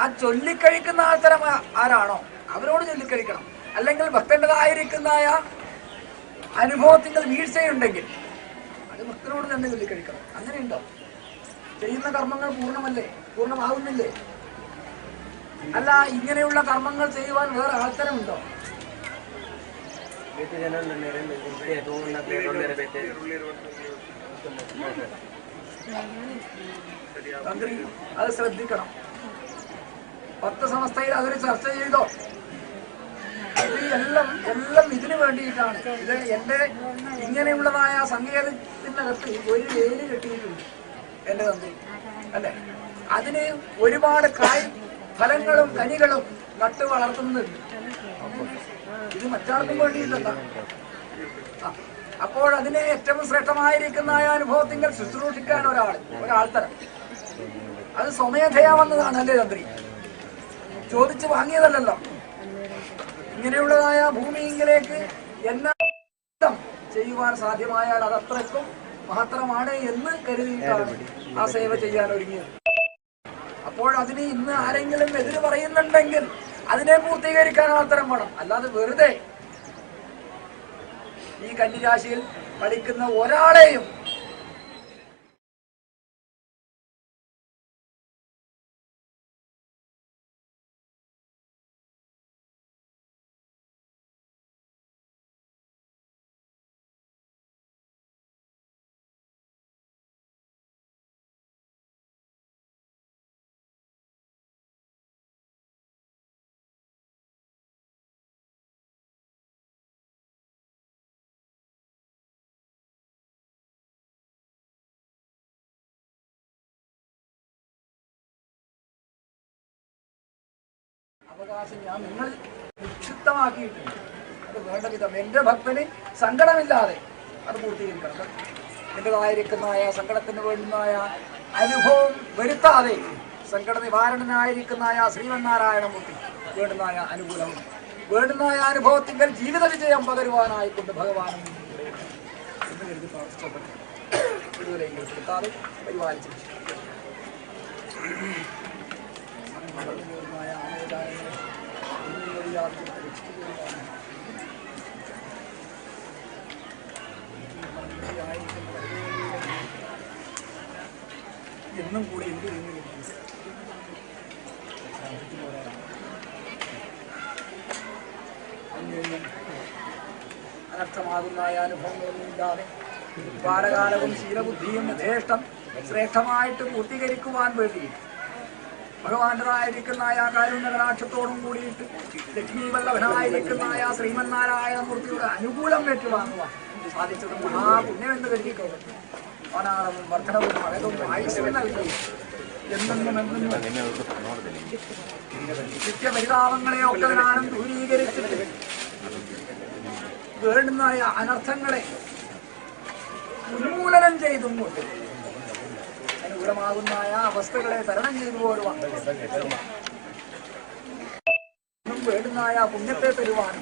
ആ ചൊല്ലിക്കഴിക്കുന്ന ആൾത്തരം ആരാണോ അവരോട് ചൊല്ലിക്കഴിക്കണം. അല്ലെങ്കിൽ ഭക്തൻ്റെതായിരിക്കുന്നതായ അനുഭവത്തിൽ വീഴ്ചയുണ്ടെങ്കിൽ അത് ഭക്തനോട് തന്നെ ചൊല്ലിക്കഴിക്കണം. അങ്ങനെയുണ്ടോ? ചെയ്യുന്ന കർമ്മങ്ങൾ പൂർണ്ണമാകുന്നില്ലേ? അല്ല, ഇങ്ങനെയുള്ള കർമ്മങ്ങൾ ചെയ്യുവാൻ വേറെ ആൾത്തരമുണ്ടോ? തന്ത്രി അത് ശ്രദ്ധിക്കണം. 10 സമസ്തയിൽ അതൊരു ചർച്ച ചെയ്തോ? എല്ലാം ഇതിനു വേണ്ടിയിട്ടാണ്. ഇത് എന്റെ ഇങ്ങനെയുള്ളതായ സങ്കേതത്തിനകത്ത് ഒരു വേലി കെട്ടിയിട്ടുണ്ട് എന്റെ തന്ത്രി, അല്ലെ? അതിന് ഒരുപാട് ഫലങ്ങളും കനികളും നട്ടു വളർത്തുന്നുണ്ട്. ഇത് മറ്റാർക്കും വേണ്ടിയിട്ടല്ല. അപ്പോൾ അതിനെ ഏറ്റവും ശ്രേഷ്ഠമായിരിക്കുന്ന അനുഭവത്തിങ്കൽ ശുശ്രൂഷിക്കാൻ ഒരാൾത്തരം അത് സ്വമേധയാ വന്നതാണ്, അല്ലേ തന്ത്രി? ചോദിച്ചു വാങ്ങിയതല്ലല്ലോ. ഇങ്ങനെയുള്ളതായ ഭൂമിയിലേക്ക് എല്ലാം ചെയ്യുവാൻ സാധ്യമായാൽ അത് അത്രയ്ക്കും മഹത്തരമാണ് എന്ന് കരുതിയിട്ടാണ് ആ സേവ ചെയ്യാൻ ഒരുങ്ങിയത്. അപ്പോൾ അതിന് ഇന്ന് ആരെങ്കിലും എതിര് പറയുന്നുണ്ടെങ്കിൽ അതിനെ പൂർത്തീകരിക്കാൻ ആൾത്തരം വേണം. അല്ലാതെ വെറുതെ ഈ കന്നിരാശിയിൽ കളിക്കുന്ന ഒരാളെയും അവകാശം ഞാൻ നിങ്ങൾ നിക്ഷിപ്തമാക്കിയിട്ടുണ്ട്. അത് വേണ്ട വിധം എൻ്റെ ഭക്തന് സങ്കടമില്ലാതെ അത് പൂർത്തീകരിക്കണം. എൻ്റെതായിരിക്കുന്നതായ സങ്കടത്തിന് വേണ്ടുന്നതായ അനുഭവം വരുത്താതെ സങ്കട നിവാരണനായിരിക്കുന്നതായ ശ്രീമന്നാരായണമൂർത്തി വേണ്ടുന്നതായ അനുകൂലവും വേണ്ടുന്നതായ അനുഭവത്തിങ്കൽ ജീവിത വിജയം പകരുവാനായിക്കൊണ്ട് ഭഗവാനും എന്ന് കരുതി പ്രാർത്ഥിച്ചപ്പോൾ ഇതുവരെയെങ്കിലും കൊടുത്താതെ പരിപാലിച്ചു. എന്നും കൂടി അനർത്ഥമാകുന്ന അനുഭവങ്ങളൊന്നും ഇല്ലാതെ കാലകാലവും ശീലബുദ്ധിയും യഥേഷ്ടം ശ്രേഷ്ഠമായിട്ട് പൂർത്തീകരിക്കുവാൻ വേണ്ടി ഭഗവാന്റേതായിരിക്കുന്ന കാരുണ്യകടാക്ഷത്തോടും കൂടിയിട്ട് ലക്ഷ്മി വല്ലഭനായിരിക്കുന്ന ശ്രീമന്നാരായണമൂർത്തിയുടെ അനുകൂലം ഏറ്റുവാങ്ങുവാൻ സാധിച്ചത് മഹാപുണ്യമെന്ന് കരുതിക്കോളും. അനാളവും വർദ്ധനവും അഴകും ആയുഷ്യം നൽകി എന്നെന്നും നിത്യപരിതാപങ്ങളെയൊക്കെ ഞാനും ദൂരീകരിച്ചിട്ട് വേണ്ടുന്ന അനർത്ഥങ്ങളെ ഉന്മൂലനം ചെയ്തും കൊണ്ട് അനുകൂലമാകുന്ന അവസ്ഥകളെ തരണം ചെയ്തു പോരുവാൻ വേണ്ടുന്ന പുണ്യത്തെ തരുവാൻ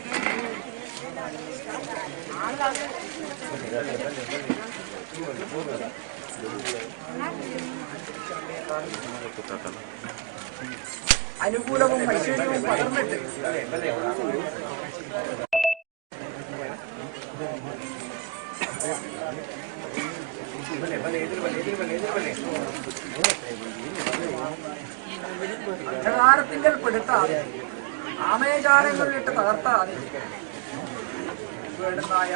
അനുകൂലവും ഐശ്വര്യവും പകർന്നിട്ട് അന്ധകാരത്തിങ്കൽ പെടുത്താതെ ആമയജാലങ്ങളിലിട്ട് തകർത്താതെ വേണ്ടുന്നതായ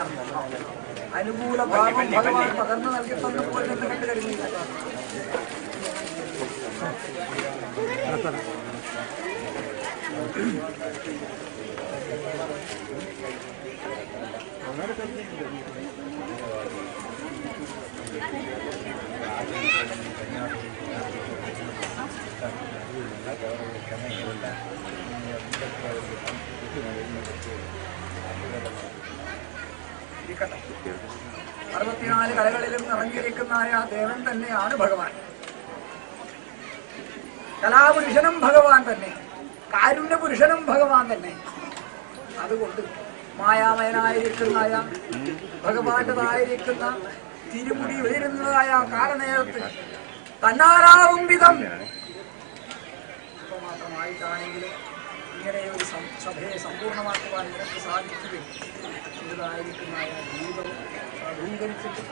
അനുകൂല ഭാവം ഭഗവാൻ പകർന്നു നൽകി തന്നപ്പോൾ എന്ന് കണ്ടു കഴിഞ്ഞില്ല. ഇരിക്കട്ടെ. 64 കലകളിലും നിറഞ്ഞിരിക്കുന്നതായ ദേവൻ തന്നെയാണ് ഭഗവാൻ. കലാപുരുഷനും ഭഗവാൻ തന്നെ, കാരുണ്യപുരുഷനും ഭഗവാൻ തന്നെ. അതുകൊണ്ട് മായാമയനായിരിക്കുന്നതായ ഭഗവാന്റേതായിരിക്കുന്ന തിരുമുടി ഉയരുന്നതായ കാലനേരത്ത് തന്നാലാവും വിധം മാത്രമായിട്ടാണെങ്കിലും ഇങ്ങനെ ഒരു സഭയെ സമ്പൂർണ്ണമാക്കുവാൻ നിനക്ക് സാധിക്കുകയും ഇതായിരിക്കുന്നതായ ജീവിതം സാധൂകരിച്ചിട്ട്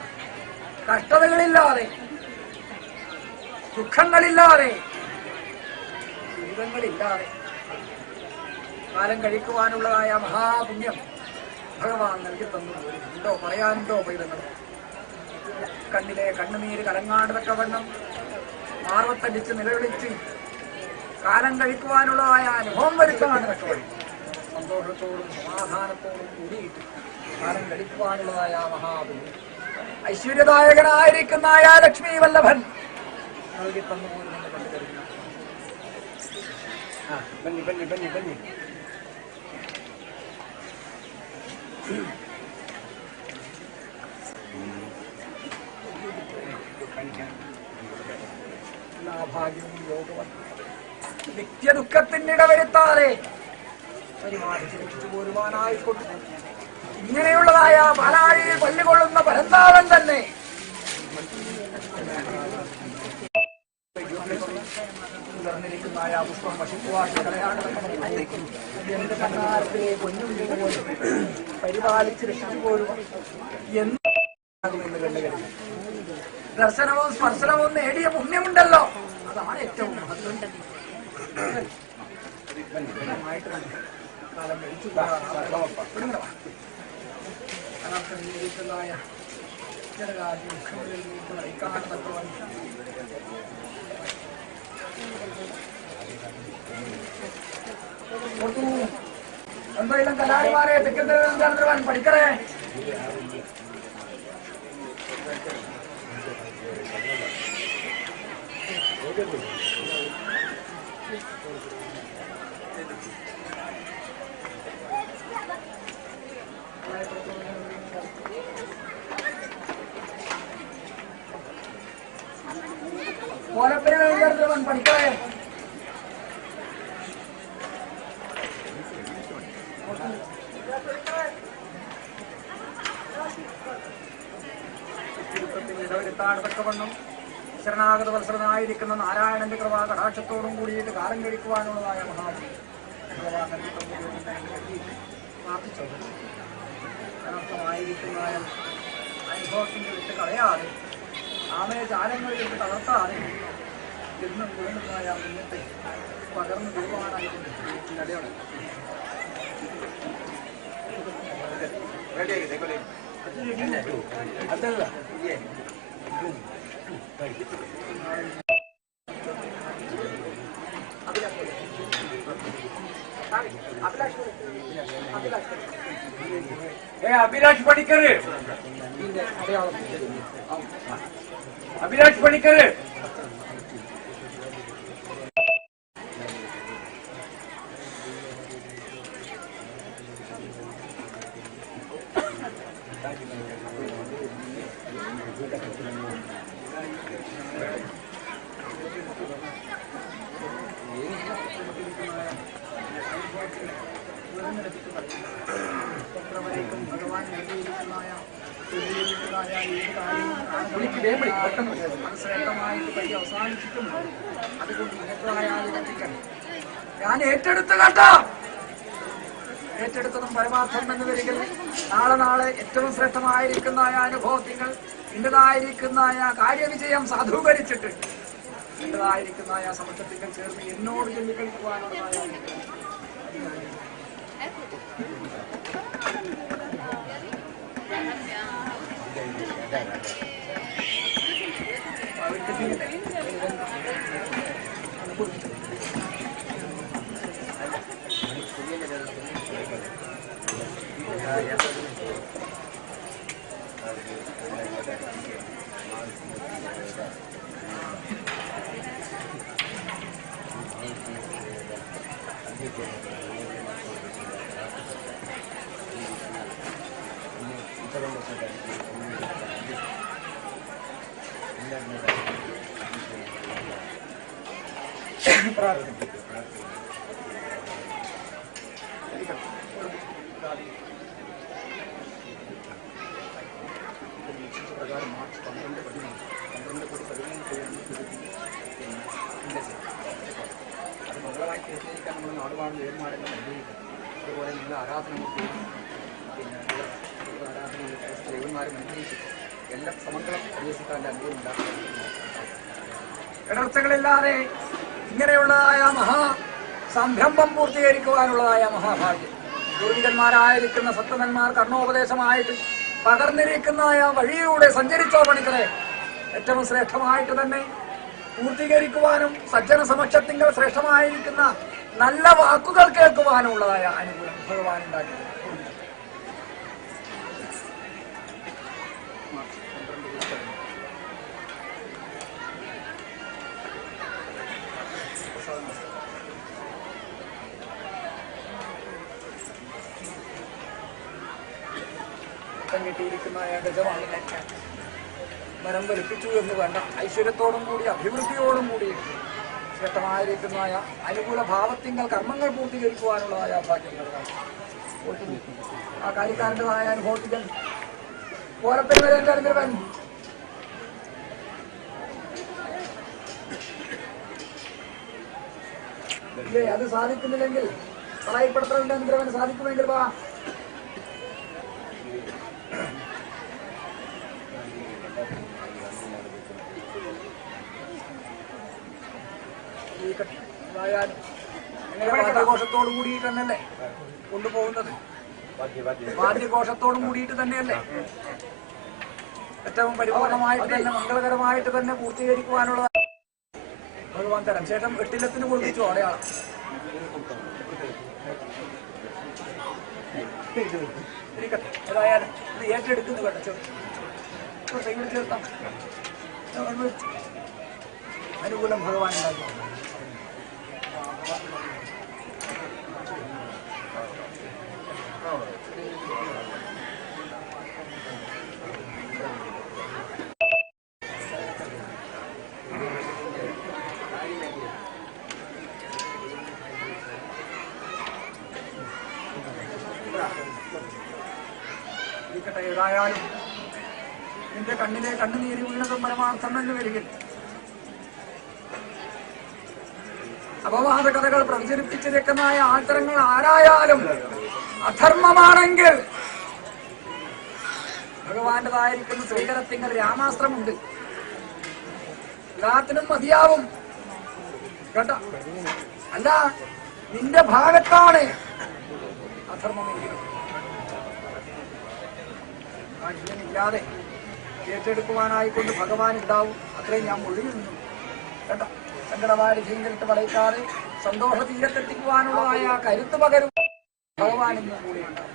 കഷ്ടതകളില്ലാതെ, ദുഃഖങ്ങളില്ലാതെ, ദുരിതങ്ങളില്ലാതെ കാലം കഴിക്കുവാനുള്ളതായ മഹാപുണ്യം ഭഗവാൻ നൽകി തന്നു. ഉണ്ടോ പറയാനുണ്ടോ പൈതങ്ങൾ? കണ്ണിലെ കണ്ണുനീര് കലങ്ങാണ്ടതക്കവണ്ണം മാർവത്തടിച്ച് നിലവിളിച്ച് കാലം കഴിക്കുവാനുള്ളതായ അനുഭവം വരുത്താണ്ടതക്കവണ്ണം സന്തോഷത്തോടും സമാധാനത്തോടും കൂടിയിട്ട് കാലം കഴിക്കുവാനുള്ളതായ മഹാപുണ്യം ഐശ്വര്യദായകനായിരിക്കുന്നതായ ലക്ഷ്മി വല്ലഭൻ നൽകി തന്നു പോലും കണ്ടു കഴിഞ്ഞു. ബന്നി ബന്നി ബന്നി ബന്നി എല്ലാ ഭാഗ്യവും യോഗവൻ നിത്യദുഃഖത്തിന് ഇടവരുത്താതെ പരിപാടിച്ച് രക്ഷിച്ചു പോരുവാനായിക്കൊണ്ട് ഇങ്ങനെയുള്ളതായ പാലാഴിയിൽ പള്ളികൊള്ളുന്ന പരന്താവൻ തന്നെ ഉയർന്നിരിക്കുന്നതായ പുഷ്പം വശിക്കുവാനുള്ള കലയാണ് എന്റെ കണ്ണാരത്തിലെ പൊന്നുണ്ടി പോലെ പരിപാലിച്ച് രക്ഷിച്ചു പോരുക എന്ന് കണ്ടു. ദർശനവും സ്പർശനവും നേടിയ പുണ്യമുണ്ടല്ലോ, അതാണ് ഏറ്റവും മഹത്വം. കാലം കഴിച്ചു അനർത്ഥമായ ജനകാദ്യങ്ങളിൽ നിന്ന് നയിക്കാൻ തക്കവൻ എന്തായാലും കലാകാരന്മാരെ തെക്കൻ പഠിക്കണേ. ഓലപ്പന പഠിക്കണേ. ഇടവരുത്താടത്തക്കവണ്ണം ശരണാഗത വത്സരനായിരിക്കുന്ന നാരായണന്റെ കൃപാ കടാക്ഷത്തോടും കൂടിയിട്ട് കാലം കഴിക്കുവാനുള്ളതായ മഹാജി പ്രാർത്ഥിച്ചത് അനർത്ഥമായിരിക്കുന്നതായ അനുഭവത്തിന്റെ വിട്ട് കളയാതെ ആമയെ ചാരങ്ങളിൽ വിട്ട് തളർത്താതെ എന്നും വീണ്ടുന്നതായ മുന്നത്തെ പകർന്നു പോകാനായിട്ടുണ്ട്. അതല്ല അഭിലാഷ് പണിക്കർ, അഭിലാഷ് പണിക്കർ ഞാൻ ഏറ്റെടുത്ത് കേട്ടോ. ഏറ്റെടുത്തതും പരമാർത്ഥം എന്ന് വരികിൽ നാളെ ഏറ്റവും ശ്രേഷ്ഠമായിരിക്കുന്നതായ അനുഭവത്തിങ്ങൾ ഇന്റേതായിരിക്കുന്നതായ കാര്യവിജയം സാധൂകരിച്ചിട്ട് ഇന്റേതായിരിക്കുന്നതായ സമത്വത്തിങ്ങൾ ചേർന്ന് എന്നോട് ചൊല്ലിക്കളിക്കുവാനുള്ളതായ ഇടർച്ചകളില്ലാതെ ഇങ്ങനെയുള്ളതായ സംരംഭം പൂർത്തീകരിക്കുവാനുള്ളതായ മഹാഭാഗ്യം പൂർവികന്മാരായിരിക്കുന്ന സത്തമന്മാർ കർണോപദേശമായിട്ട് പകർന്നിരിക്കുന്നതായ വഴിയിലൂടെ സഞ്ചരിച്ചോ പണികളെ ഏറ്റവും ശ്രേഷ്ഠമായിട്ട് തന്നെ പൂർത്തീകരിക്കുവാനും സജ്ജന സമക്ഷത്തിങ്കൽ ശ്രേഷ്ഠമായിരിക്കുന്ന നല്ല വാക്കുകൾ കേൾക്കുവാനുള്ളതായ അനുകൂലം ഭഗവാൻ ഉണ്ടാക്കി. കിട്ടിയിരിക്കുന്ന ഗജമാണ് മരം വലിപ്പിച്ചു എന്ന് വേണ്ട ഐശ്വര്യത്തോടും കൂടി അഭിവൃദ്ധിയോടും കൂടി ശ്രേഷ്ഠമായിരിക്കുന്ന അനുകൂല ഭാവത്തിങ്കൽ കർമ്മങ്ങൾ പൂർത്തീകരിക്കുവാനുള്ളതായ ഭാഗ്യങ്ങൾ ആ കാര്യക്കാരൻ്റെതായ അനുഭവത്തിൽ ഓരത്തിന് വരെ എൻ്റെ അനുഗ്രഹം ഇല്ലേ അത് സാധിക്കുന്നില്ലെങ്കിൽ പറയപ്പെടുത്തലിന്റെ അനുഗ്രഹം സാധിക്കുമെങ്കിൽ വാ വാദ്യഘോഷത്തോടു കൂടിയിട്ട് തന്നെയല്ലേ കൊണ്ടുപോകുന്നത്? വാദ്യഘോഷത്തോടും കൂടിയിട്ട് തന്നെയല്ലേ ഏറ്റവും പരിപൂർണമായിട്ട് തന്നെ മംഗളകരമായിട്ട് തന്നെ പൂർത്തീകരിക്കുവാനുള്ള ഭഗവാൻ തരം. ശേഷം എട്ടിലത്തിന് കൊടുപ്പിച്ചു അടയാളം. ഏതായാലും ഇത് ഏറ്റെടുക്കുന്നു കേട്ടോ. ചേർത്താം അനുകൂലം ഭഗവാൻ ഉണ്ടാക്കി. ഏതായാലും നിന്റെ കണ്ണിലെ കണ്ണുനീര് വീണതും പരമാർത്ഥം തന്നെ വരികയും അപവാദ കഥകൾ പ്രചരിപ്പിച്ചിരിക്കുന്ന ആചരങ്ങൾ ആരായാലും അധർമ്മമാണെങ്കിൽ ഭഗവാന്റേതായിരിക്കുന്ന ശ്രീകരത്തിങ്കൽ രാമാസ്ത്രമുണ്ട്. എല്ലാത്തിനും മതിയാവും കേട്ടോ. അല്ല നിന്റെ ഭാഗത്താണ് അധർമ്മമെങ്കിലും ഇല്ലാതെ ഏറ്റെടുക്കുവാനായിക്കൊണ്ട് ഭഗവാൻ ഉണ്ടാവും. അത്രയും ഞാൻ ഒഴിഞ്ഞു നിന്നു കേട്ടോ. സങ്കടമായ ജീവിതത്തെ വളയിക്കാതെ സന്തോഷ തീരത്തെത്തിക്കുവാനുള്ളതായ കരുത്ത് പകരും ഭഗവാൻ ഇന്ന് കൂടിയുണ്ടാവും.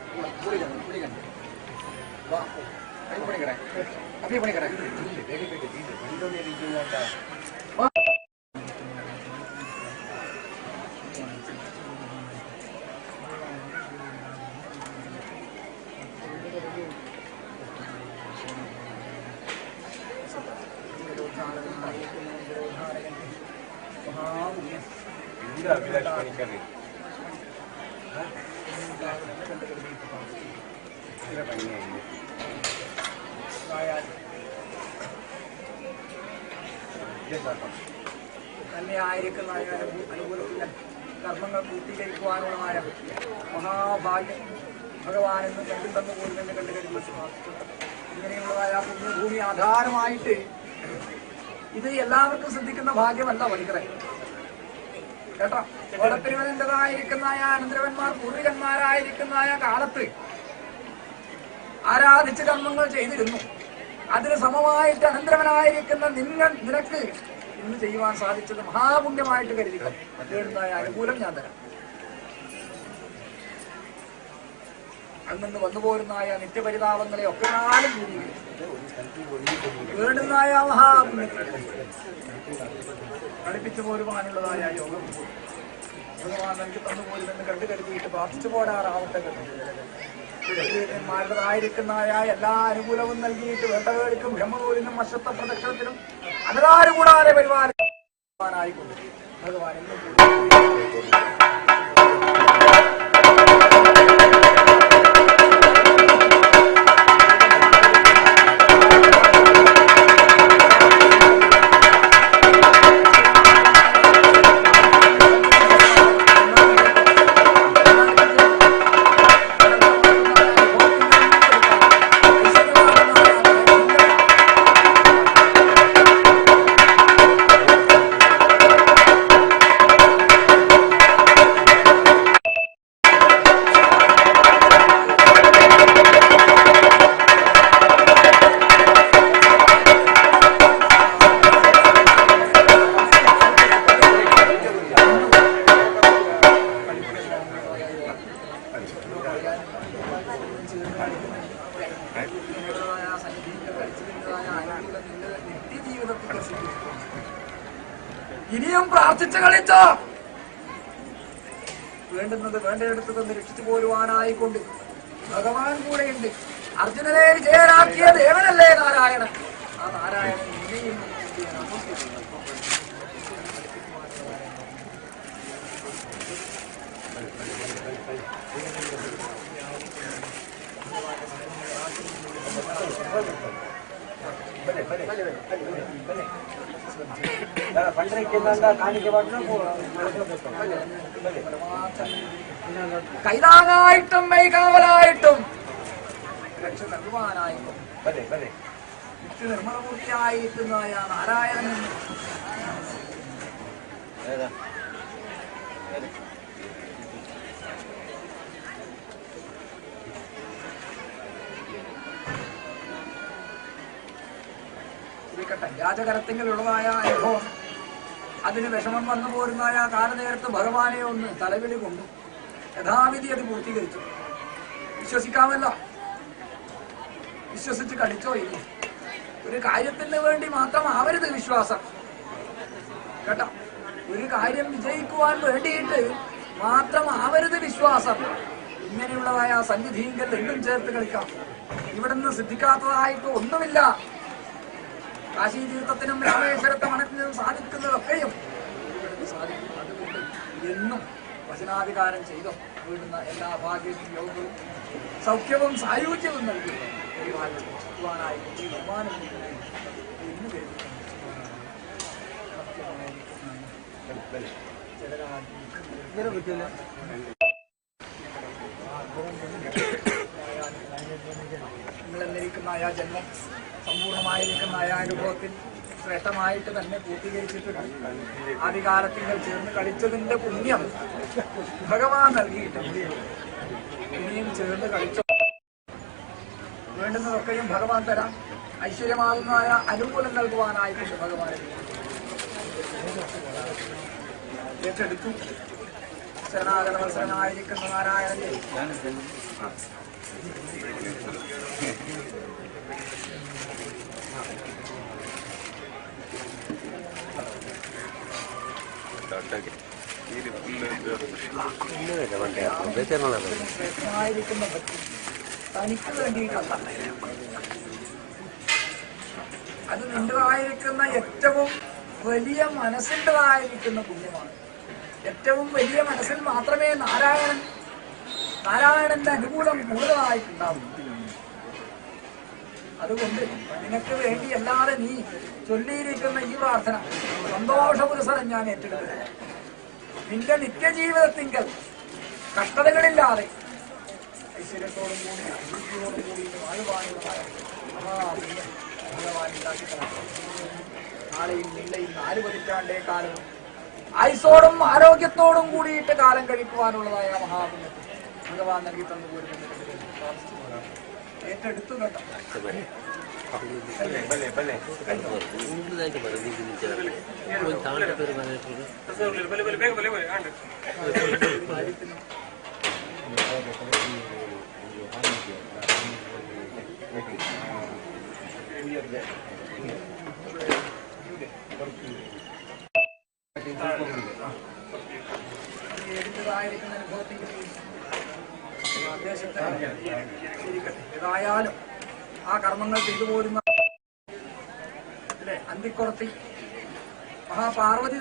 തന്നെയായിരിക്കുന്ന അനുകൂലത്തിന് കർമ്മങ്ങൾ പൂർത്തീകരിക്കുവാനുള്ളതായ മഹാഭാഗ്യം ഭഗവാൻ എന്ന് കണ്ടു തന്നു പോയി കണ്ടു കഴിയുമ്പോൾ ഇങ്ങനെയുള്ളതായ പുണ്യഭൂമി ആധാരമായിട്ട് ഇത് എല്ലാവർക്കും ശ്രദ്ധിക്കുന്ന ഭാഗ്യമല്ല വൈകറെ കേട്ടോ. വടത്തിരുവനന്തതായിരിക്കുന്ന അനന്തരവന്മാർ പൂർവികന്മാരായിരിക്കുന്ന കാലത്ത് ആരാധിച്ച് കർമ്മങ്ങൾ ചെയ്തിരുന്നു. അതിന് സമമായിട്ട് അനന്തരവനായിരിക്കുന്ന നിനക്ക് ഇന്ന് ചെയ്യുവാൻ സാധിച്ചത് മഹാപുണ്യമായിട്ട് കരുതിക്കും. അതിനുണ്ടായ അനുകൂലം ഞാൻ തരാം. അന്നു വന്നുപോരുന്നായ നിത്യപരിതാപങ്ങളെ ഒക്കെ നാളും വേണ്ടുന്നായ കളിപ്പിച്ചു പോരുവാനുള്ളതായ യോഗം ഭഗവാൻ എനിക്ക് തന്നുപോരുമെന്ന് കണ്ടു കരുതിയിട്ട് പ്രാർത്ഥിച്ചു പോരാറാവട്ടെ. മാരുടേതായിരിക്കുന്നതായ എല്ലാ അനുകൂലവും നൽകിയിട്ട് വേണ്ടവേടിക്കും ബ്രഹ്മപോലിനും വർഷത്തെ പ്രദക്ഷിണത്തിനും അതാരും കൂടാതെ പരിപാലിക്കുവാനായിക്കൊണ്ട് ഭഗവാൻ ഇനിയും പ്രാർത്ഥിച്ചു കളിച്ചോ. വേണ്ടുന്നത് വേണ്ടയെടുത്ത് തന്ന് രക്ഷിച്ചു പോരുവാനായിക്കൊണ്ട് ഭഗവാൻ കൂടെയുണ്ട്. അർജുനനെ വിജയനാക്കിയ ദേവനല്ലേ നാരായണൻ. ആ നാരായണൻ ഇനിയും കൈതാങ്ങായിട്ടും മെയ്കാവലായിട്ടും രക്ഷ നൽകുവാനായിട്ടും നിർമ്മലമൂർത്തിയായിട്ടുള്ളതായ നാരായണൻ രാജകരത്തിലുള്ളതായ അനുഭവം അതിന് വിഷമം വന്നു പോരുന്നതായ കാലനേരത്ത് ഭഗവാനെ ഒന്ന് തലവിളി കൊണ്ടു യഥാവിധി അത് പൂർത്തീകരിച്ചു. വിശ്വസിക്കാമല്ലോ. വിശ്വസിച്ച് കളിച്ചോ. ഇനി ഒരു കാര്യത്തിന് വേണ്ടി മാത്രം ആവരുത് വിശ്വാസം കേട്ടോ. ഒരു കാര്യം വിജയിക്കുവാൻ വേണ്ടിയിട്ട് മാത്രം ആവരുത് വിശ്വാസം. ഇങ്ങനെയുള്ളതായ സന്നിധിയിൽ എന്തും ചേർത്ത് കളിക്കാം. ഇവിടെ നിന്ന് സിദ്ധിക്കാത്തതായിട്ട് ഒന്നുമില്ല. കാശി തീർത്ഥത്തിനും രാമേശ്വരത്തെ മണത്തിനും സാധിക്കുന്നതൊക്കെയും സാധിക്കും. അതുകൊണ്ട് എന്നും വചനാധികാരം ചെയ്തോ വീടുന്ന എല്ലാ ഭാഗ്യവും യോഗവും സൗഖ്യവും സായുജ്യവും നൽകി പരിപാലിക്കുവാനായി ബഹുമാനം എന്ന് പേര് നിങ്ങളെന്നിരിക്കുന്ന ആ ജന്മം സമ്പൂർണമായിരിക്കുന്ന ആ അനുഭവത്തിൽ ശ്രേഷ്ഠമായിട്ട് തന്നെ പൂർത്തീകരിച്ചിട്ടുണ്ട്. ആദ്യകാലത്തിൽ ചേർന്ന് കളിച്ചതിന്റെ പുണ്യം ഭഗവാൻ നൽകിയിട്ടുണ്ട്. ഇനിയും ചേർന്ന് കളിച്ചോ. വേണ്ടുന്നതൊക്കെയും ഭഗവാൻ തരാം. ഐശ്വര്യമാകുന്നതായ അനുകൂലം നൽകുവാനായിട്ടുണ്ട് ഭഗവാൻ ഏറ്റെടുത്തു. ശരണാഗതവത്സരനായിരിക്കുന്ന നാരായണന്റെ തനിക്ക് വേണ്ടിയിട്ടല്ല, അത് നിന്റേതായിരിക്കുന്ന ഏറ്റവും വലിയ മനസ്സിൻ്റെതായിരിക്കുന്ന പുണ്യമാണ്. ഏറ്റവും വലിയ മനസ്സിൽ മാത്രമേ നാരായണന്റെ അനുകൂലം കൂടുതലായിട്ടുണ്ടാവും. അതുകൊണ്ട് നിനക്ക് വേണ്ടിയല്ലാതെ നീ ചൊല്ലിയിരിക്കുന്ന ഈ പ്രാർത്ഥന സന്തോഷപുരസരം ഞാൻ ഏറ്റെടുക്കുന്നു. നിന്റെ നിത്യജീവിതത്തിങ്കൽ കഷ്ടതകളില്ലാതെ ഐശ്വര്യത്തോടും കൂടി അഭിവൃദ്ധിയോടും കൂടി വാഴുവാനുള്ളതായ ഭഗവാൻ ഉണ്ടാക്കിത്തരാം. നാളെയും നിങ്ങളെയും 4 പതിറ്റാണ്ടേ കാലവും ആയുസോടും ആരോഗ്യത്തോടും കൂടിയിട്ട് കാലം കഴിക്കുവാനുള്ളതായ മഹാപുണ്യത്തിൽ ഭഗവാൻ നൽകി തന്നുപോരുമെന്ന് ഏറ്റെടുത്തു കേട്ടോ. ഏതായാലും ആ കർമ്മങ്ങൾ ചെയ്തു പോരുന്ന അന്തിക്കുറത്തി മഹാപാർവതി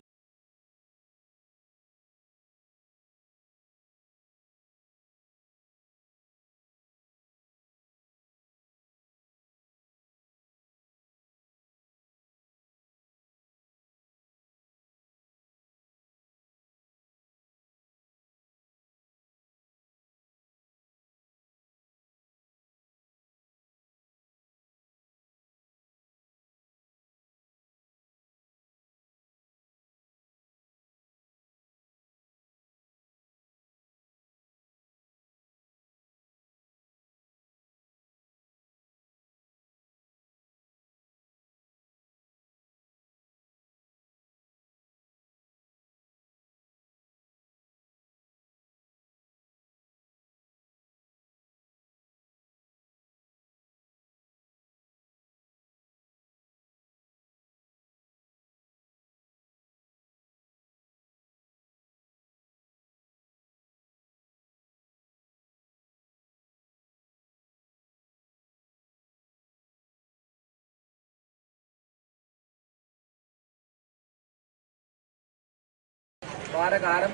കാലകാലം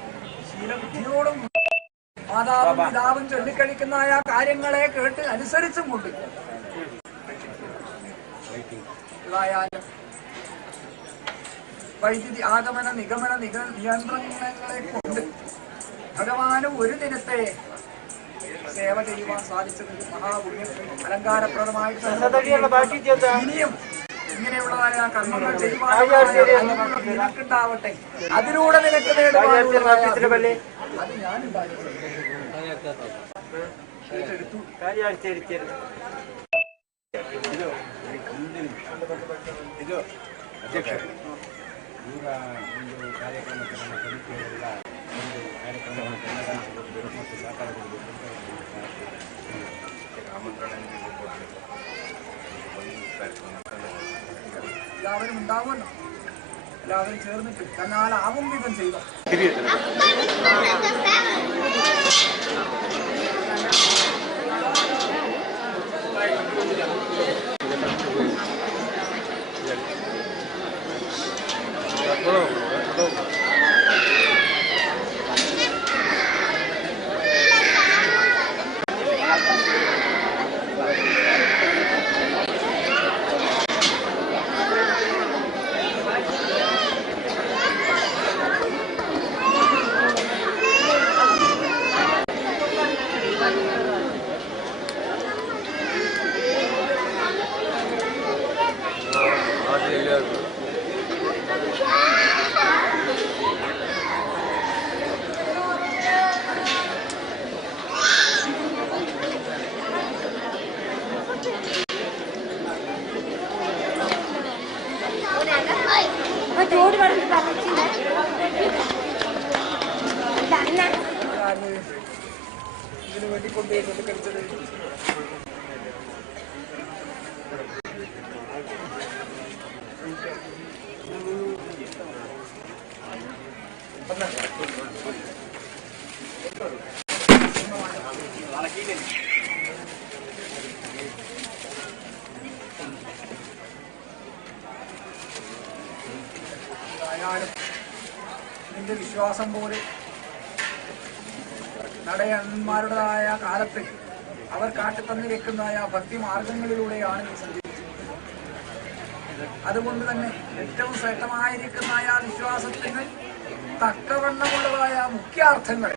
ശീലബുദ്ധിയോടും മാതാവും പിതാവും ചൊല്ലിക്കളിക്കുന്ന ആ കാര്യങ്ങളെ കേട്ട് അനുസരിച്ചും കൊണ്ട് വൈദ്യുതി ആഗമന നിഗമന നിയന്ത്രണങ്ങളെ കൊണ്ട് ഭഗവാന് ഒരു ദിനത്തെ സേവ ചെയ്യുവാൻ സാധിച്ചത് മഹാപുണ്യം അലങ്കാരപ്രദമായിട്ട് ഇനിയും ഇങ്ങനെയുള്ളതായ കർമ്മങ്ങൾ ചെയ്യുവാനുണ്ടാവട്ടെ. അതിലൂടെ നിനക്ക് നേടുവാനുള്ളതായ അത് ഞാനുണ്ടാക്കി ಅಧ್ಯಕ್ಷ ಈಗ ಒಂದು ಕಾರ್ಯಕ್ರಮಕ್ಕೆ ಕಲಿಕೆಯಲ್ಲ ಒಂದು ಕಾರ್ಯಕ್ರಮವನ್ನು ಕನ್ನಡ ಮತ್ತು ಸಹಕಾರ ಆಮಂತ್ರಣ എല്ലാവരും ഉണ്ടാവുമല്ലോ. എല്ലാവരും ചേർന്നിട്ട് തന്നാലാവും വിധം ചെയ്തു. ഇതിനു വേണ്ടി കൊണ്ടുപോയി കളിച്ചത് നിന്റെ വിശ്വാസം പോലെ നടയന്മാരുടേതായ കാലത്ത് അവർ കാട്ടിത്തന്നിരിക്കുന്നതായ ഭക്തി മാർഗങ്ങളിലൂടെയാണ് നീ സഞ്ചരിച്ചത്. അതുകൊണ്ട് തന്നെ ഏറ്റവും ശ്രേഷ്ഠമായിരിക്കുന്നതായ വിശ്വാസത്തിന് തക്കവണ്ണമുള്ളതായ മുഖ്യാർത്ഥങ്ങൾ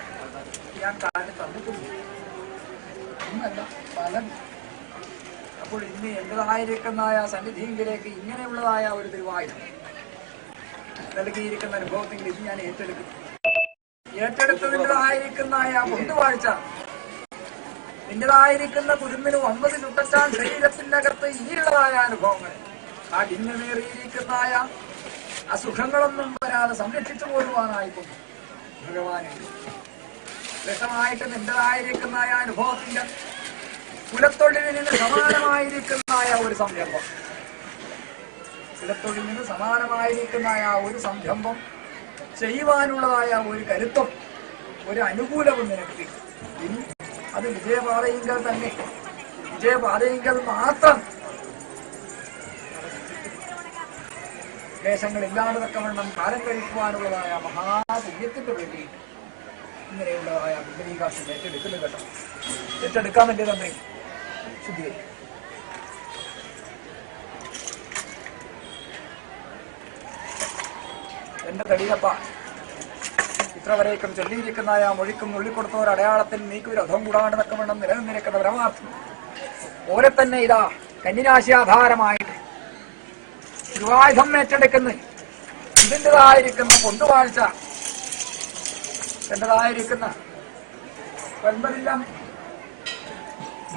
ഞാൻ കാട്ടി തന്നിട്ടുണ്ട്. ഒന്നല്ല പലതും. അപ്പോൾ ഇന്ന് എന്റേതായിരിക്കുന്നതായ സന്നിധിയിലേക്ക് ഇങ്ങനെയുള്ളതായ ഒരു തിരുവായുധം നൽകിയിരിക്കുന്ന അനുഭവത്തിൽ ഇത് ഞാൻ ഏറ്റെടുത്തതിൻ്റെതായിരിക്കുന്നതായ കൊണ്ടുവാഴ്ച നിന്റേതായിരിക്കുന്ന കുരുമ്പിന് 9 ചുട്ടച്ചാൻ ശരീരത്തിന്റെ അകത്ത് ഈരുള്ളതായ അനുഭവങ്ങൾ ആ ഡിന്നമേറിയിരിക്കുന്നതായ അസുഖങ്ങളൊന്നും വരാതെ സംരക്ഷിച്ചു പോരുവാനായിക്കൊണ്ട് ഭഗവാനെ വ്യക്തമായിട്ട് നിന്റേതായിരിക്കുന്നതായ അനുഭവത്തിന്റെ കുലത്തൊഴിലിന് സമാനമായിരിക്കുന്ന ഒരു സംരംഭം, കുലത്തൊഴിലിന് സമാനമായിരിക്കുന്ന ഒരു സംരംഭം ചെയ്യുവാനുള്ളതായ ഒരു കരുത്തും ഒരു അനുകൂലവും നിനക്ക് കിട്ടും. ഇനി അത് വിജയപാതയെങ്കിൽ തന്നെ, വിജയപാതയെങ്കിൽ മാത്രം ക്ലേശങ്ങളില്ലാതെ തക്കവണ്ണം കാലം കഴിക്കുവാനുള്ളതായ മഹാപുണ്യത്തിന് വേണ്ടിയിട്ട് ഇങ്ങനെയുള്ളതായ പുണ്യവികാസം ഏറ്റെടുക്കുന്നു കേട്ടോ. ഏറ്റെടുക്കാൻ വേണ്ടി തന്നെ ശുദ്ധീകരിക്കും. എന്റെ തടിയപ്പ ഇത്ര വരേക്കും ചൊല്ലിയിരിക്കുന്ന മൊഴിക്കും നുള്ളിക്കൊടുത്ത ഒരു അടയാളത്തിൽ നീക്ക് ഒരു അധം കൂടാണ്ട് തക്കവണ്ണം നിലനിന്നിരിക്കുന്ന പരമാർത്ഥം ഓരെ തന്നെ ഇതാ കന്നിരാശിയാധാരമായിട്ട് തിരുവായുധം ഏറ്റെടുക്കുന്ന ഇതിൻ്റെതായിരിക്കുന്ന കൊണ്ടുവാഴ്ച എന്റേതായിരിക്കുന്ന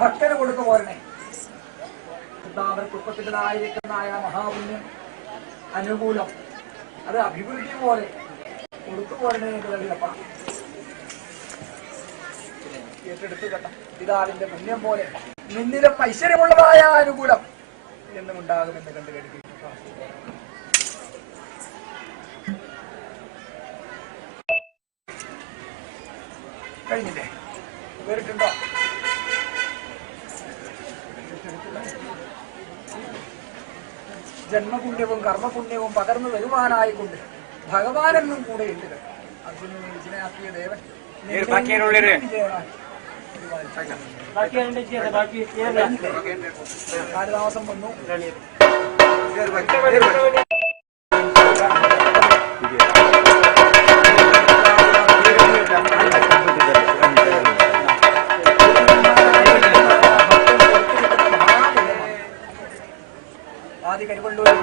ഭക്തന് കൊടുത്തു പോരണേ. കുടുംബത്തിൻ്റെതായിരിക്കുന്ന മഹാപുണ്യം അനുകൂലം അത് അഭിവൃദ്ധി പോലെ കൊടുത്തു പോരണേ എന്ന് കഴിയപ്പ ഏറ്റെടുത്തു കേട്ട. പിതാവിന്റെ പുണ്യം പോലെ നിന്നിലും ഐശ്വര്യമുള്ളതായ അനുകൂലം എന്നും ഉണ്ടാകുമെന്ന് കണ്ടു കരുതി കഴിഞ്ഞില്ലേ? വേറിട്ടുണ്ടോ? ജന്മപുണ്യവും കർമ്മപുണ്യവും പകർന്നു വരുവാനായിക്കൊണ്ട് ഭഗവാനെന്നും കൂടെ ഉണ്ട്. അർജുനനെ വിജയനാക്കിയ ദേവൻ കാലതാമസം വന്നു. ആദ്യ കരിവള്ളൂരിൽ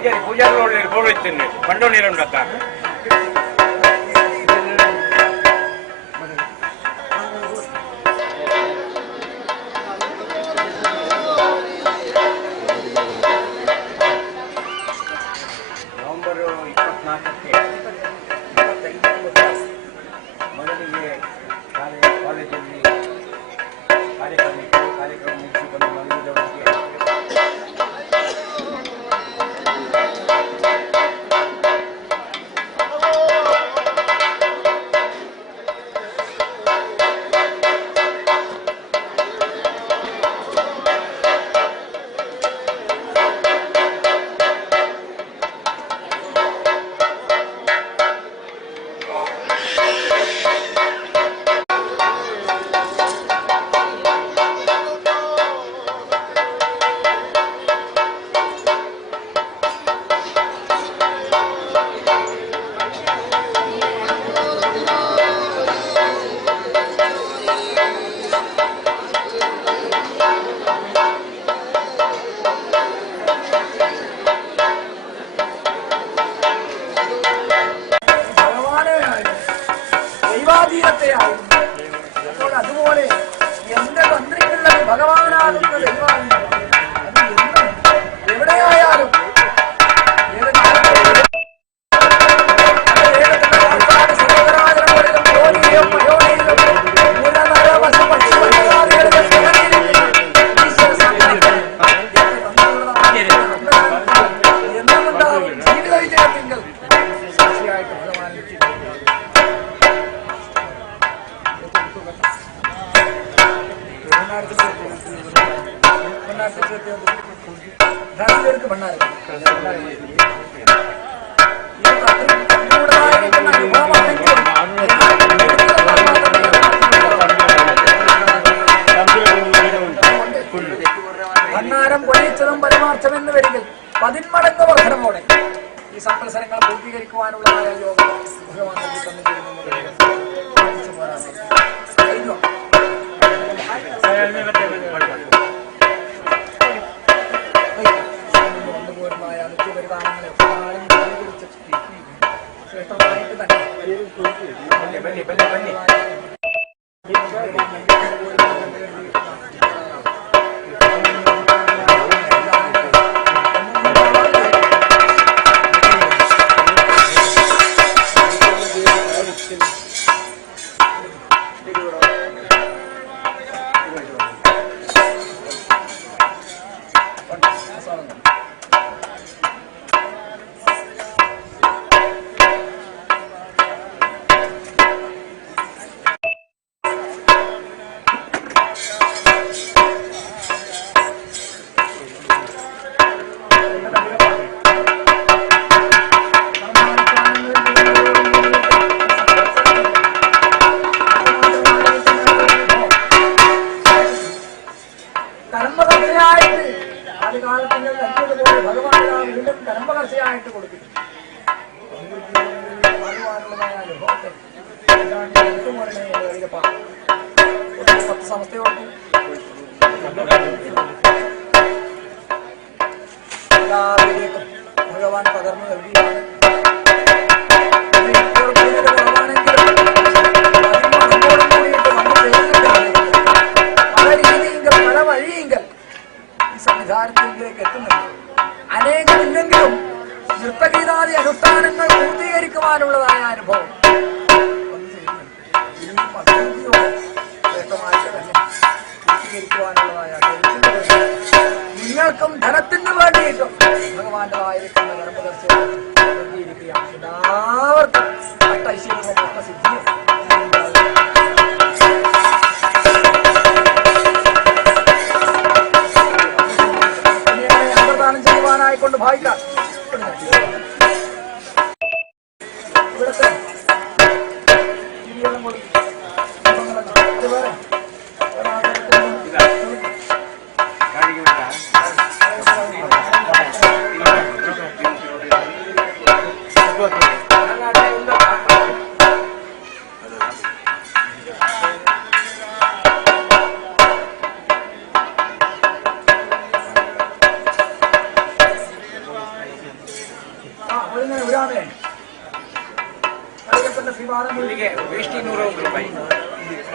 പൂജാരികളുടെ പോകത്തിന് പണ്ടോണിയിലുണ്ടാക്കാം. ನವೆಂಬರ್ 24ಕ್ಕೆ ಮೊದಲಿಗೆ ಕಾಲೇಜಲ್ಲಿ ಕಾರ್ಯಕ್ರಮ ಮುಗಿಸಿ ಬಂದು ಮಲಗಿದವರಿಗೆ അപ്പോൾ അതുപോലെ എന്റെ തന്ത്രിക്കുള്ളത് ഭഗവാനാകുന്ന ദൈവാധീനം. അത് എന്നും എവിടെയായാലും ജീവിത വിജയത്തിങ്കൽ സാക്ഷിയായിട്ട് ഭഗവാൻ ഭണ്ണാരം പൊഴിച്ചതും പരമാർത്ഥമെന്ന് വരികിൽ 10 മടങ്ങ് വർധനമോടെ ഈ സമ്പത്സരങ്ങൾ പൂർത്തീകരിക്കുവാനുള്ളതായ യോഗം ഭഗവാൻ ശ്രേഷ്ഠമായിട്ട് തന്നെ കർമ്മകർച്ചയായിട്ട് ആദ്യകാലത്തിൽ നൽകിയതുപോലെ ഭഗവാൻ വീണ്ടും കർമ്മകർച്ചയായിട്ട് കൊടുക്കുന്നു. അറിവാനുള്ളതായ അനുഭവത്തെ സമസ്തയോട് എല്ലാവരിലേക്കും ഭഗവാൻ പകർന്നു നൽകിയാണ്. സംവിധാനത്തിലേക്ക് എത്തുന്നുണ്ട്. അനേകമില്ലെങ്കിലും നൃത്തഗീതാദി അനുഷ്ഠാനങ്ങൾ പൂർത്തീകരിക്കുവാനുള്ളതായ അനുഭവം ഇനിയും അഭിവൃദ്ധിയോടെ ശ്രേഷ്ഠമായിട്ട് തന്നെ പൂർത്തീകരിക്കുവാനുള്ളതായ നിങ്ങൾക്കും ധനത്തിന് വേണ്ടിയിട്ടും ഭഗവാന്റെതായിരിക്കുന്ന കർമ്മദർശനം നൽകിയിരിക്കുകയാണ്. എല്ലാവർക്കും അഷ്ടൈശ്വര്യവും അഷ്ടസിദ്ധിയും ായിക്കൊണ്ട് ഭാവിക്കാം. ഇവിടുത്തെ അതിങ്ങനെ വിടാമേ ಅದಕ್ಕೆ ಶ್ರೀಮಾನ ಇಲ್ಲಿಗೆ ವೇಷ್ಟಿ 100 ರೂಪಾಯಿ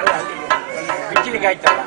ಅಲ್ಲ ಬಿಚ್ಚಲಿಕ್ಕೆ ಆಯ್ತಲ್ಲ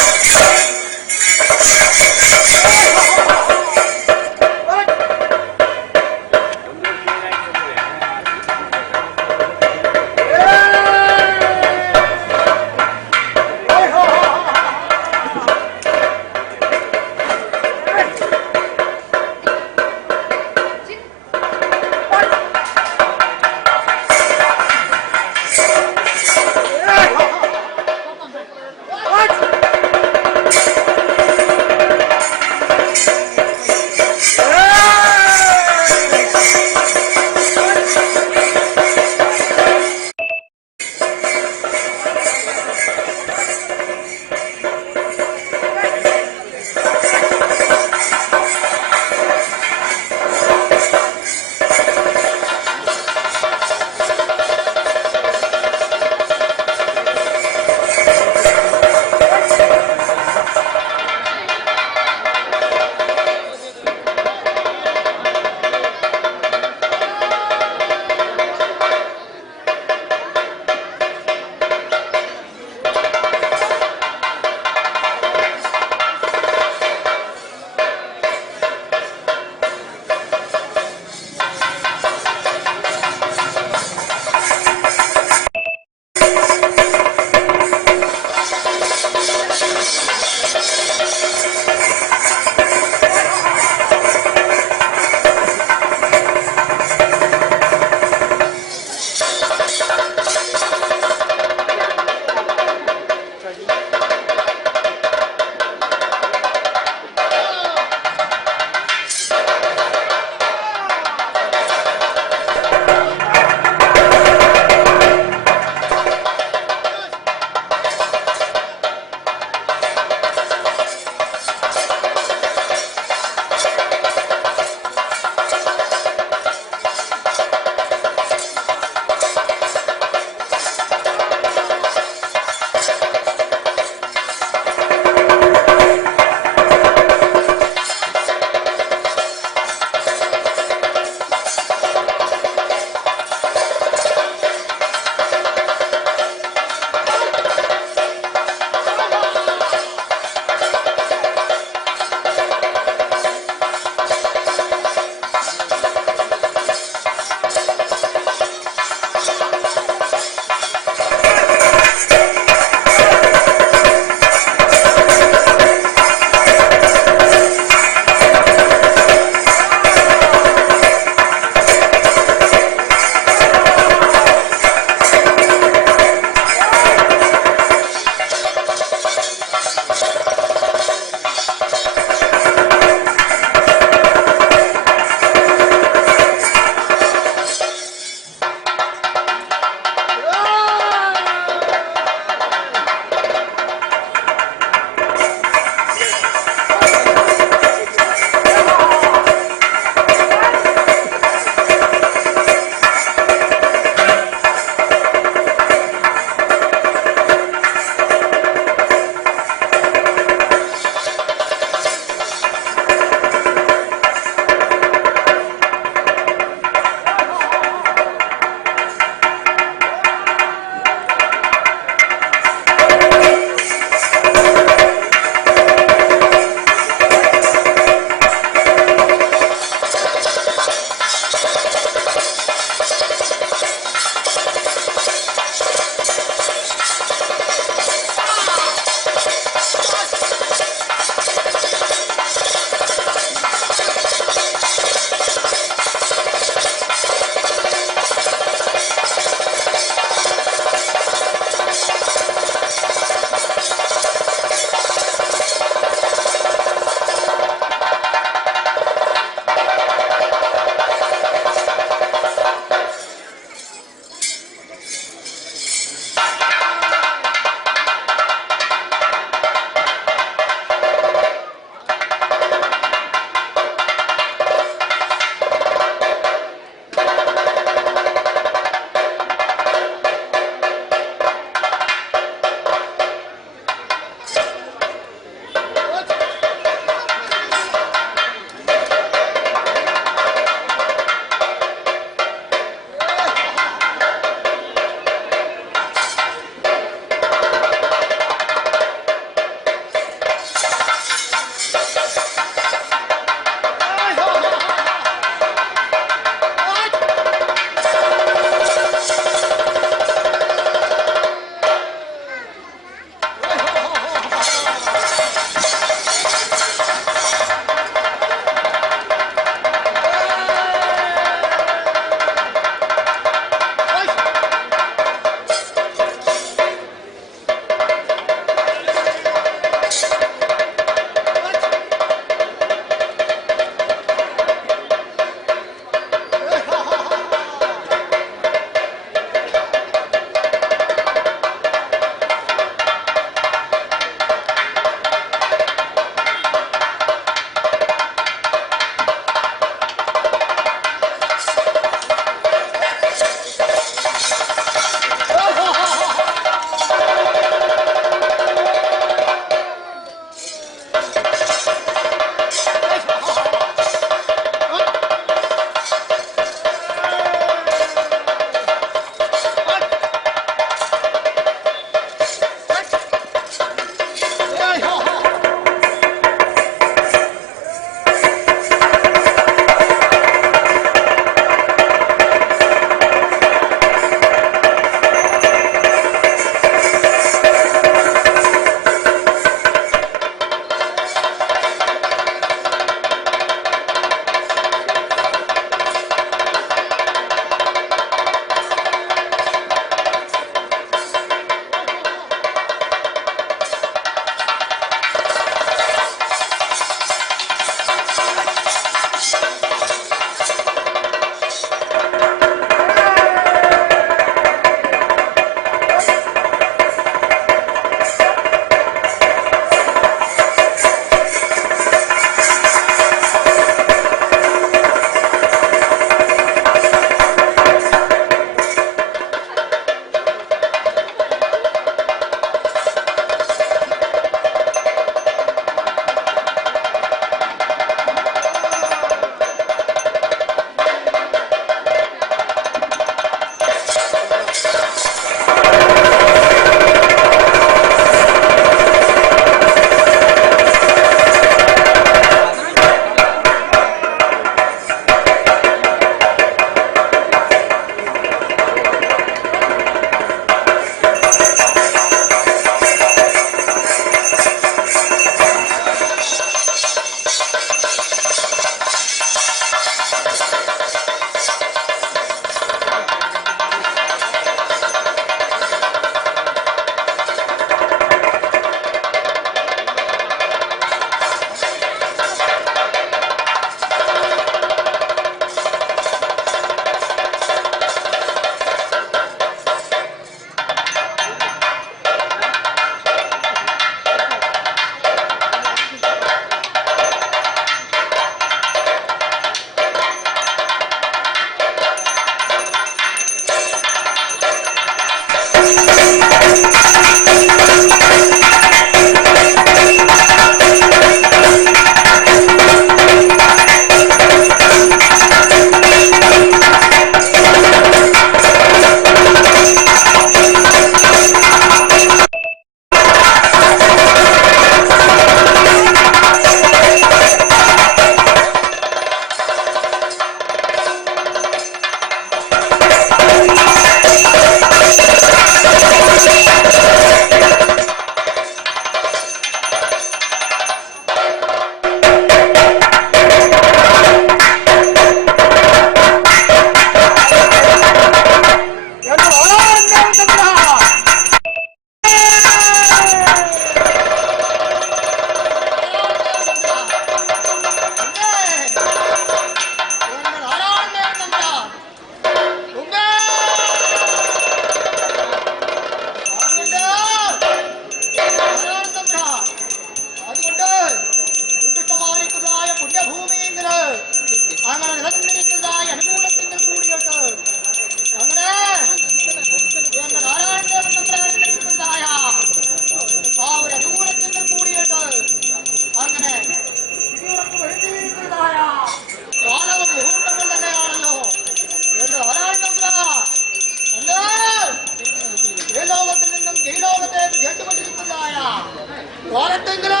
കോലത്തെങ്കില്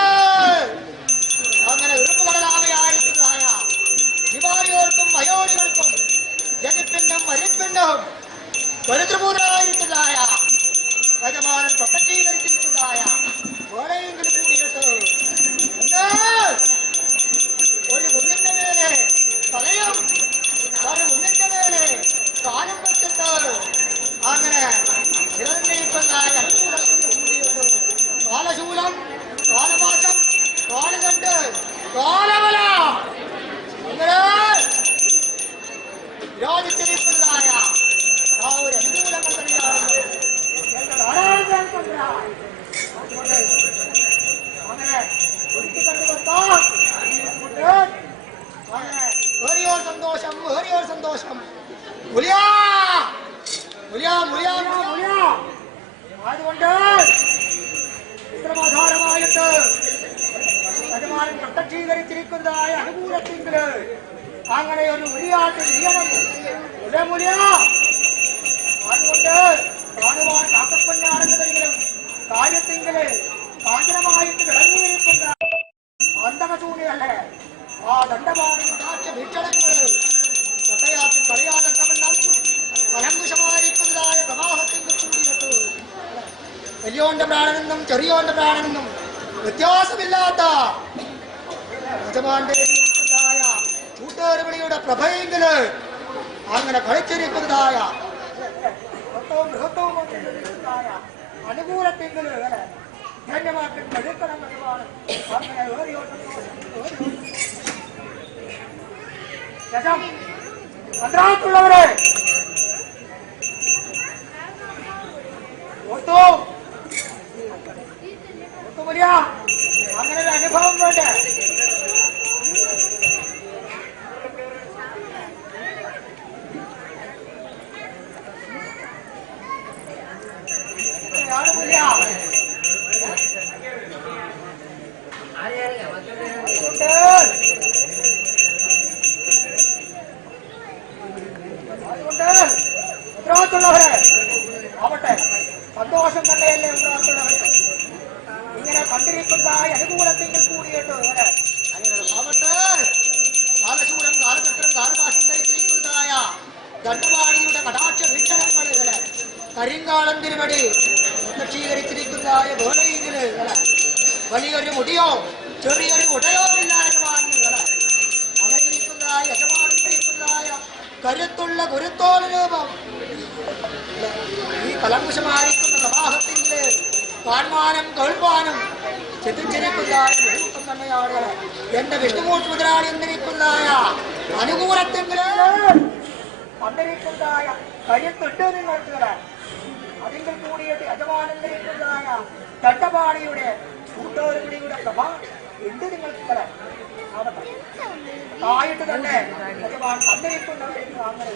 അങ്ങനെ ഉറുപ്പുകടലാമയായിരിക്കുന്നതായ ദിവാരികൾക്കും വയോധികൾക്കും ജനിപ്പിന്നും മരിപ്പിന്നും ദരിദ്രപൂരായിരിക്കുന്നതായ യജമാനൻ പ്രസജ്ജീകരിച്ചിരിക്കുന്നതായ വേളയെങ്കിലും കൂടിയിട്ട് ഒരു കുഞ്ഞിന്റെ മേലെ തലയും ഒരു കുഞ്ഞിന്റെ മേലെ കാലും വെച്ചിട്ട് അങ്ങനെ നിറഞ്ഞിരിക്കുന്നതായ അനുകൂലത്തിന്റെ കൂടിയിട്ട് കാലശൂലം കാലമാസം കാലുകണ്ട് കാലവല ഇങ്ങനെ വിരോധിച്ചിരിക്കുന്നതായ ആ ഒരു അനുകൂലങ്ങൾ തന്നെയാണ് അങ്ങനെ ഒരുക്കി കണ്ടുകൊടുത്താൽ അങ്ങനെ ഏറിയോർ സന്തോഷം ഏറിയോർ സന്തോഷം മുലിയാ മുലിയാ മുലിയാ മുലിയാ. അതുകൊണ്ട് ഇത്രമാധാരമായിട്ട് യജമാനൻ പ്രത്യക്ഷീകരിച്ചിരിക്കുന്നതായ അനുകൂലത്തിങ്കില് അങ്ങനെ ഒരു മുലിയാട്ട് ചെയ്യണം. മുലിയ അതുകൊണ്ട് കാണുവാൻ കാക്കപ്പഞ്ഞാണെന്നതെങ്കിലും കാര്യത്തിങ്കില് കാഞ്ചനമായിട്ട് വിളങ്ങിയിരിക്കുന്ന അന്തകസൂണിയല്ലേ ആ ദണ്ഡപാണി വീക്ഷണങ്ങള് ചട്ടയാക്കി കളിയാതക്കമെല്ലാം കലങ്കുശമായിരിക്കുന്നതായ പ്രവാഹത്തിന്റെ കൂടിയിട്ട് വലിയോന്റെ പ്രാണനെന്നും ചെറിയോന്റെ പ്രാണനെന്നും വ്യത്യാസമില്ലാത്ത യജമാന്റെ ചൂട്ടേറുവിളിയുടെ പ്രഭയെങ്കില് അങ്ങനെ കളിച്ചിരിക്കുന്നതായ ബൃഹത്വവും അനുകൂലത്തെങ്കില് ധന്യമാക്കി കഴിക്കണം എന്നതാണ് അങ്ങനെ മദ്രാസുള്ളവരെ ഒത്തുമലിയ അങ്ങനെ ഒരു അനുഭവം വേണ്ടേ? ഉത്തരവാദിത്തമുള്ളവരെ ആവട്ടെ, സന്തോഷം തന്നെയല്ലേ ഉത്തരവാദിത്തമുള്ളവരെ. ഇങ്ങനെ കണ്ടിരിക്കുന്നതായ അനുകൂലത്തിൽ കൂടിയിട്ട് ആവട്ടെ, കാലശൂലം കാലചക്രം കാലകാശം ധരിച്ചിരിക്കുന്നതായ ദണ്ഡവാണിയുടെ കടാക്ഷ വീക്ഷണങ്ങള് കരിങ്കാളം തിരുവടി പ്രത്യക്ഷീകരിച്ചിരിക്കുന്നതായ വേളയെങ്കില് വലിയൊരു മുടിയോ ചെറിയൊരു ഉടയോ ഇല്ലായ്മ അങ്ങനെ ഇരിക്കുന്നതായ യജമാനിരിക്കുന്നതായ കരുത്തുള്ള ഗുരുത്തോല രൂപം ഈ കലങ്കുശമായിരിക്കുന്ന പ്രവാഹത്തിന്റെ കാണുവാനും കേൾപ്പാനും ചിന്തിച്ചിരിക്കുന്നതായ മുഹൂർത്തം തന്നെയാണ് എന്റെ വിഷ്ണുമൂർത്തി മുതലാളി എന്നിരിക്കുന്നതായ അനുകൂലത്തെങ്കില് വന്നിരിക്കുന്നതായ കരുത്തുണ്ട് നിങ്ങൾക്ക് അതിങ്കിൽ കൂടിയിട്ട് യജമാനിരിക്കുന്നതായ ദണ്ഡപാണിയുടെ കൂട്ടോരുപിടിയുടെ പ്രഭ ഉണ്ട് നിങ്ങൾക്ക് ആയിട്ട് തന്നെ യജമാൻ വന്നിരിക്കുന്നവർക്ക് അങ്ങനെ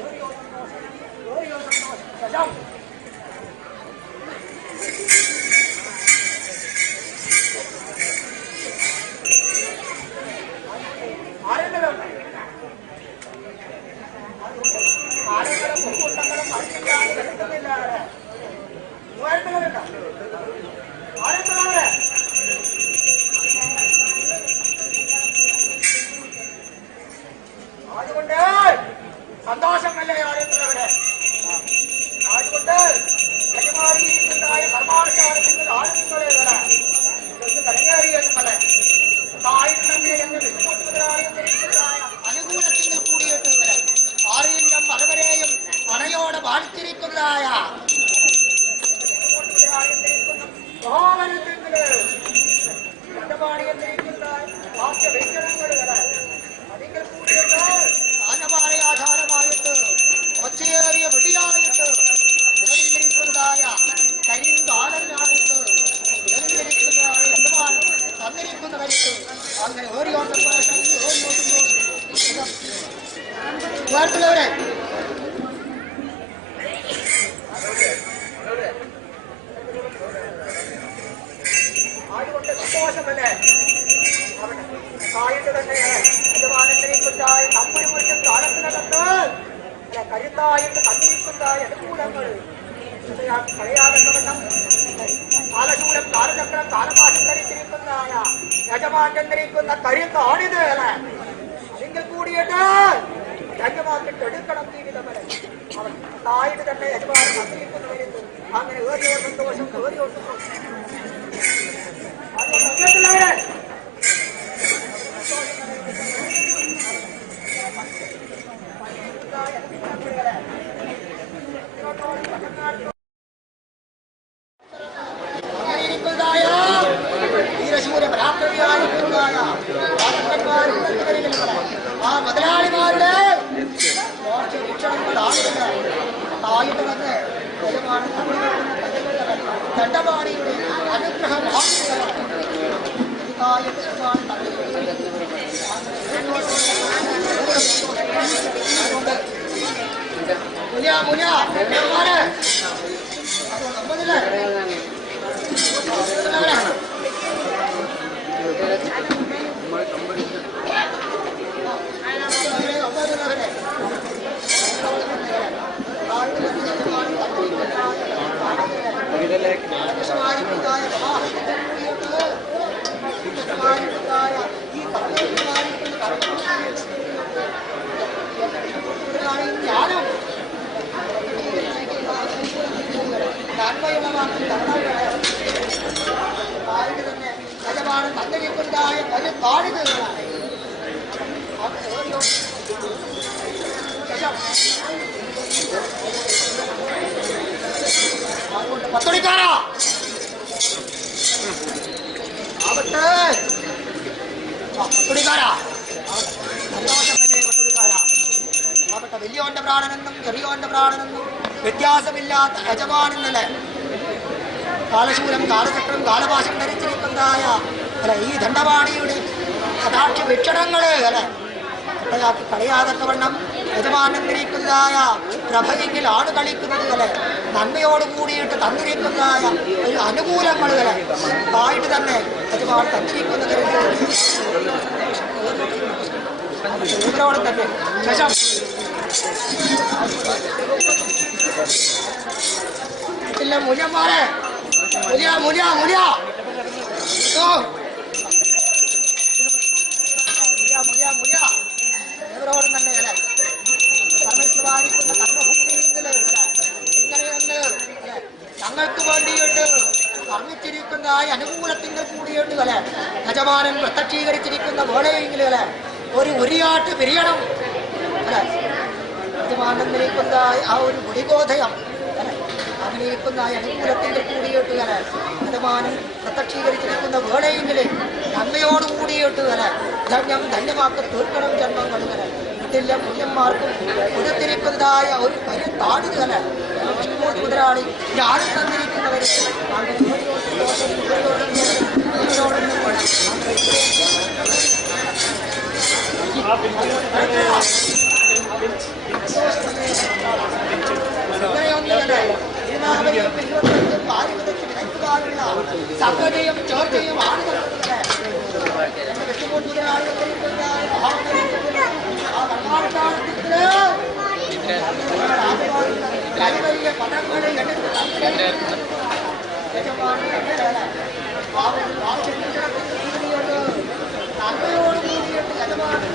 ഓരോ സന്തോഷം ആരെങ്കിലും പൂക്കുണ്ടെങ്കിലും മറിച്ചില്ലാതെ വരുത്തുന്നില്ല. മൂവായിരത്തിലുണ്ടോ ആരെങ്കിലും അതുകൊണ്ട് സന്തോഷമല്ലേ ആരെങ്കിലവരെ. അതുകൊണ്ട് യജമാനിയിരിക്കുന്നതായ കർമാനുഷ്ഠാനത്തിൽ ആളുകളെ കരങ്ങേറിയതുമല്ല അനുകൂലത്തിൽ കൂടിയിട്ട് ആരെയും മകവരെയും അണയോടെ ബാധിച്ചിരിക്കുന്നതായ യജമാനന്ദരിക്കുന്ന കരുത്താണിത് എങ്കിൽ കൂടിയിട്ട് ധന്യമാക്കിട്ട് എടുക്കണം ജീവിതം തായിട്ട് തന്നെ യജമാനൻ വന്നിരിക്കുന്നു വരുന്നു അങ്ങനെ ഏറിയോ സന്തോഷം ഏറിയോ സന്തോഷം ആ മുതലാളിമാരുടെ തായിട്ട് തന്നെ ദണ്ഡപാണിയുടെ അനുഗ്രഹം യജമാനൻ തന്നിരിക്കുന്നതായ കരുത്താണികളാണ് അതുകൊണ്ട് പത്തൊടിക്കാരാ ആവട്ടെ പത്തൊടിക്കാരാ ആവട്ടെ വലിയോന്റെ പ്രാണനെന്നും ചെറിയോന്റെ പ്രാണനെന്നും വ്യത്യാസമില്ലാത്ത യജമാനെന്നല്ലേ കാലശൂലം കാലചക്രം കാലപാശം ധരിച്ചിരിക്കുന്നതായ അല്ല ഈ ദണ്ഡപാണിയുടെ കടാക്ഷ വീക്ഷണങ്ങള് അല്ലെ കളയാതക്കവണ്ണം യജമാനന്ദിരിക്കുന്നതായ പ്രഭയെങ്കിലാണ് കളിക്കുന്നത് അല്ലെ നന്മയോട് കൂടിയിട്ട് തന്നിരിക്കുന്നതായ ഒരു അനുകൂലങ്ങൾ അല്ലെ ആയിട്ട് തന്നെ യജമാൻ തന്നിരിക്കുന്നത് ഇവരോട് തന്നെ ശേഷം ഇല്ല മുനിയന്മാരെ മുനിയ മുനിയ മുനിയ മുനിയ മുനിയ ഇവരോടും തന്നെ അല്ലെ പരമേശ്വരായിരിക്കുന്ന കർമ്മഭൂമിയെങ്കിൽ ഇങ്ങനെയൊന്ന് ഞങ്ങൾക്ക് വേണ്ടിയിട്ട് വർണ്ണിച്ചിരിക്കുന്നതായ അനുകൂലത്തിൻ്റെ കൂടിയിട്ട് അല്ലെ യജമാനൻ പ്രത്യക്ഷീകരിച്ചിരിക്കുന്ന വേളയെങ്കിൽ അല്ലെ ഒരു ഉരിയാട്ട് പിരിയണം അല്ലെ യജമാനൻ നിൽക്കുന്നതായ ആ ഒരു ഗുണിഗോധയം അഭിനയിക്കുന്നതായ അനുകൂലത്തിൻ്റെ കൂടിയിട്ട് അല്ലെ യജമാനൻ പ്രത്യക്ഷീകരിച്ചിരിക്കുന്ന വേളയെങ്കിൽ നന്മയോട് കൂടിയിട്ട് അല്ലെ ധന്യം ധന്യമാക്കി തീർക്കണം ജന്മങ്ങൾ അല്ലെ ഇതില്ല പുണ്യന്മാർക്കും കൊടുത്തിരിക്കുന്നതായ ഒരു കരുത്താണിത് അല്ലെ മുതലാളി ഞാനും തന്നിരിക്കുന്നവര് സംഗതിയും ചോർച്ചയും ആണ് വലിയ പദങ്ങളെ എടുത്ത് നന്മയോട് കൂടിയിട്ട് യജമാനൻ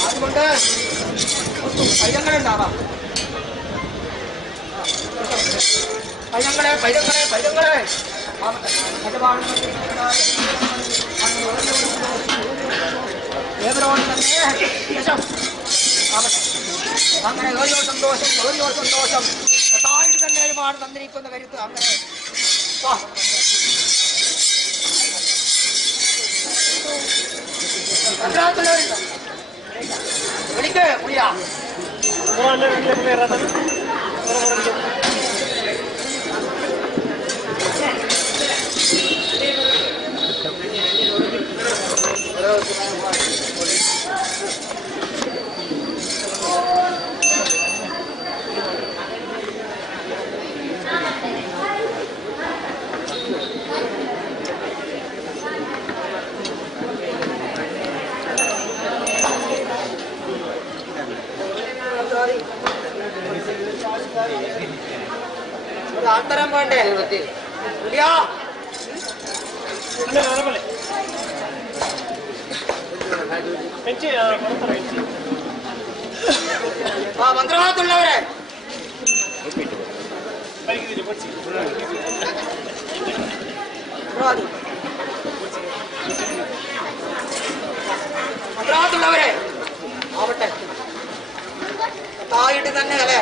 അതുകൊണ്ട് പൈതങ്ങളുണ്ടാവാം പൈതങ്ങളെ പൈതങ്ങളെ പൈതങ്ങളെ ഏവരോട് തന്നെ അങ്ങനെ ഓരോ സന്തോഷം ഒത്തായിട്ട് തന്നെ ഒരുപാട് തന്നിരിക്കുന്ന കരുത്ത് അങ്ങനെ വിളിക്ക് പുളിയാ സാധനം വേണ്ടേ? ഇല്ല. മന്ത്രവാദത്തുള്ളവരെ മന്ത്രവാദത്തുള്ളവരെ ആവട്ടെ തായിട്ട് തന്നെ അല്ലേ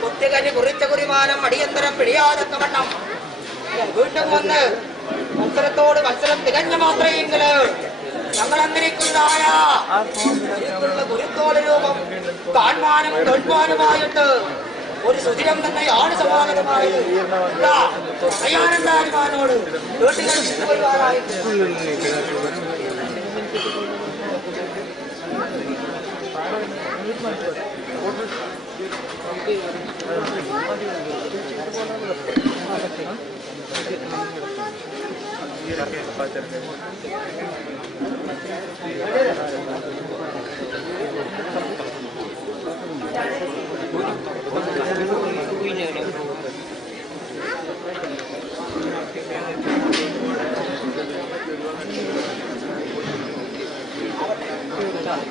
കുത്തികഞ്ഞ് കുറിച്ച കുറിമാനം അടിയന്തരം പിടിയാതൊക്കെ വണ്ണം വീണ്ടും വന്ന് മത്സരത്തോട് മത്സരം തികഞ്ഞ മാത്രമെങ്കില് ഞങ്ങളെന്നിരിക്കുന്നതായ ഗുരുത്തോട് രൂപം കാണുവാനും കേൾക്കുവാനുമായിട്ട് ഒരു സുധിരം തന്നെയാണ് സമാഗതമായത്. അയ്യാനന്ദാരിമാനോട് വീട്ടുകൾ വരുവാനായിട്ട്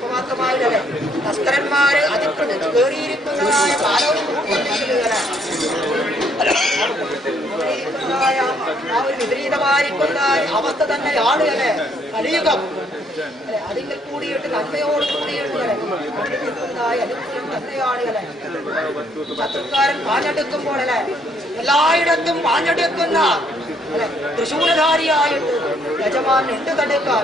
മാത്രമായിട്ടല്ലേ തസ്കരന്മാര് അതിക്രമിച്ച് കയറിയിരിക്കുന്നതായ കാലവും ആ ഒരു വിപരീതമായിരിക്കുന്നതായ അവസ്ഥ തന്നെയാണ് അല്ലെ കലിയുഗം. അതിൽ കൂടിയിട്ട് നന്മയോട് കൂടിയിട്ട് അനുഗ്രഹം തന്നെയാണ് അല്ലെ. ശത്രുക്കാരൻ പാഞ്ഞെടുക്കുമ്പോൾ അല്ലെ എല്ലായിടത്തും പാഞ്ഞെടുക്കുന്ന തൃശൂലധാരിയായിട്ട് യജമാൻ ഉണ്ട് തടുക്കാൻ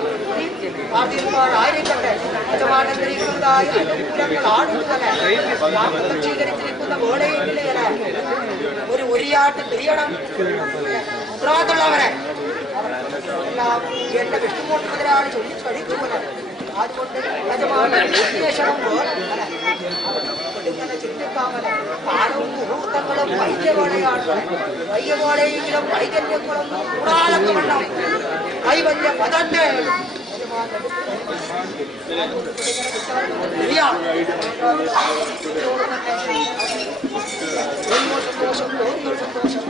ആയിരിക്കട്ടെ. യജമാൻ എന്തിരിക്കുന്നതായ അനുകൂലങ്ങളാണ് സ്വീകരിച്ചിരിക്കുന്ന വേളയെങ്കിലേ ഒരു ഉരിയാട്ട് തിരിയണം. ഉത്തരവാദിത്തമുള്ളവരെ എല്ലാം എന്റെ വിഷ്ണുമൂർത്തി മുതലാളി ചൊല്ലി കഴിച്ചു പോലെ അതുകൊണ്ട് യജമാനൻ ചിന്തിക്കാമലെ കാലവും മുഹൂർത്തങ്ങളും വൈദ്യവേളയാണ്. വൈദ്യവേളയെങ്കിലും വൈകല്യങ്ങളും കൂടാതെ വണ്ണം കൈവല്യ പദത്തെ സന്തോഷം സന്തോഷം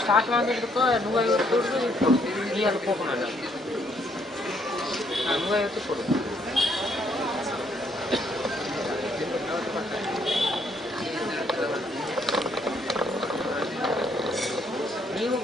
ಸ್ಟಾರ್ಟ್ ಮಾಡಿದ್ದಕ್ಕೆ 150 ದುಡ್ಡು ನೀ ಅಲ್ಲಿ ಹೋಗೋಣ 150 ಕೊಡು ನೀವು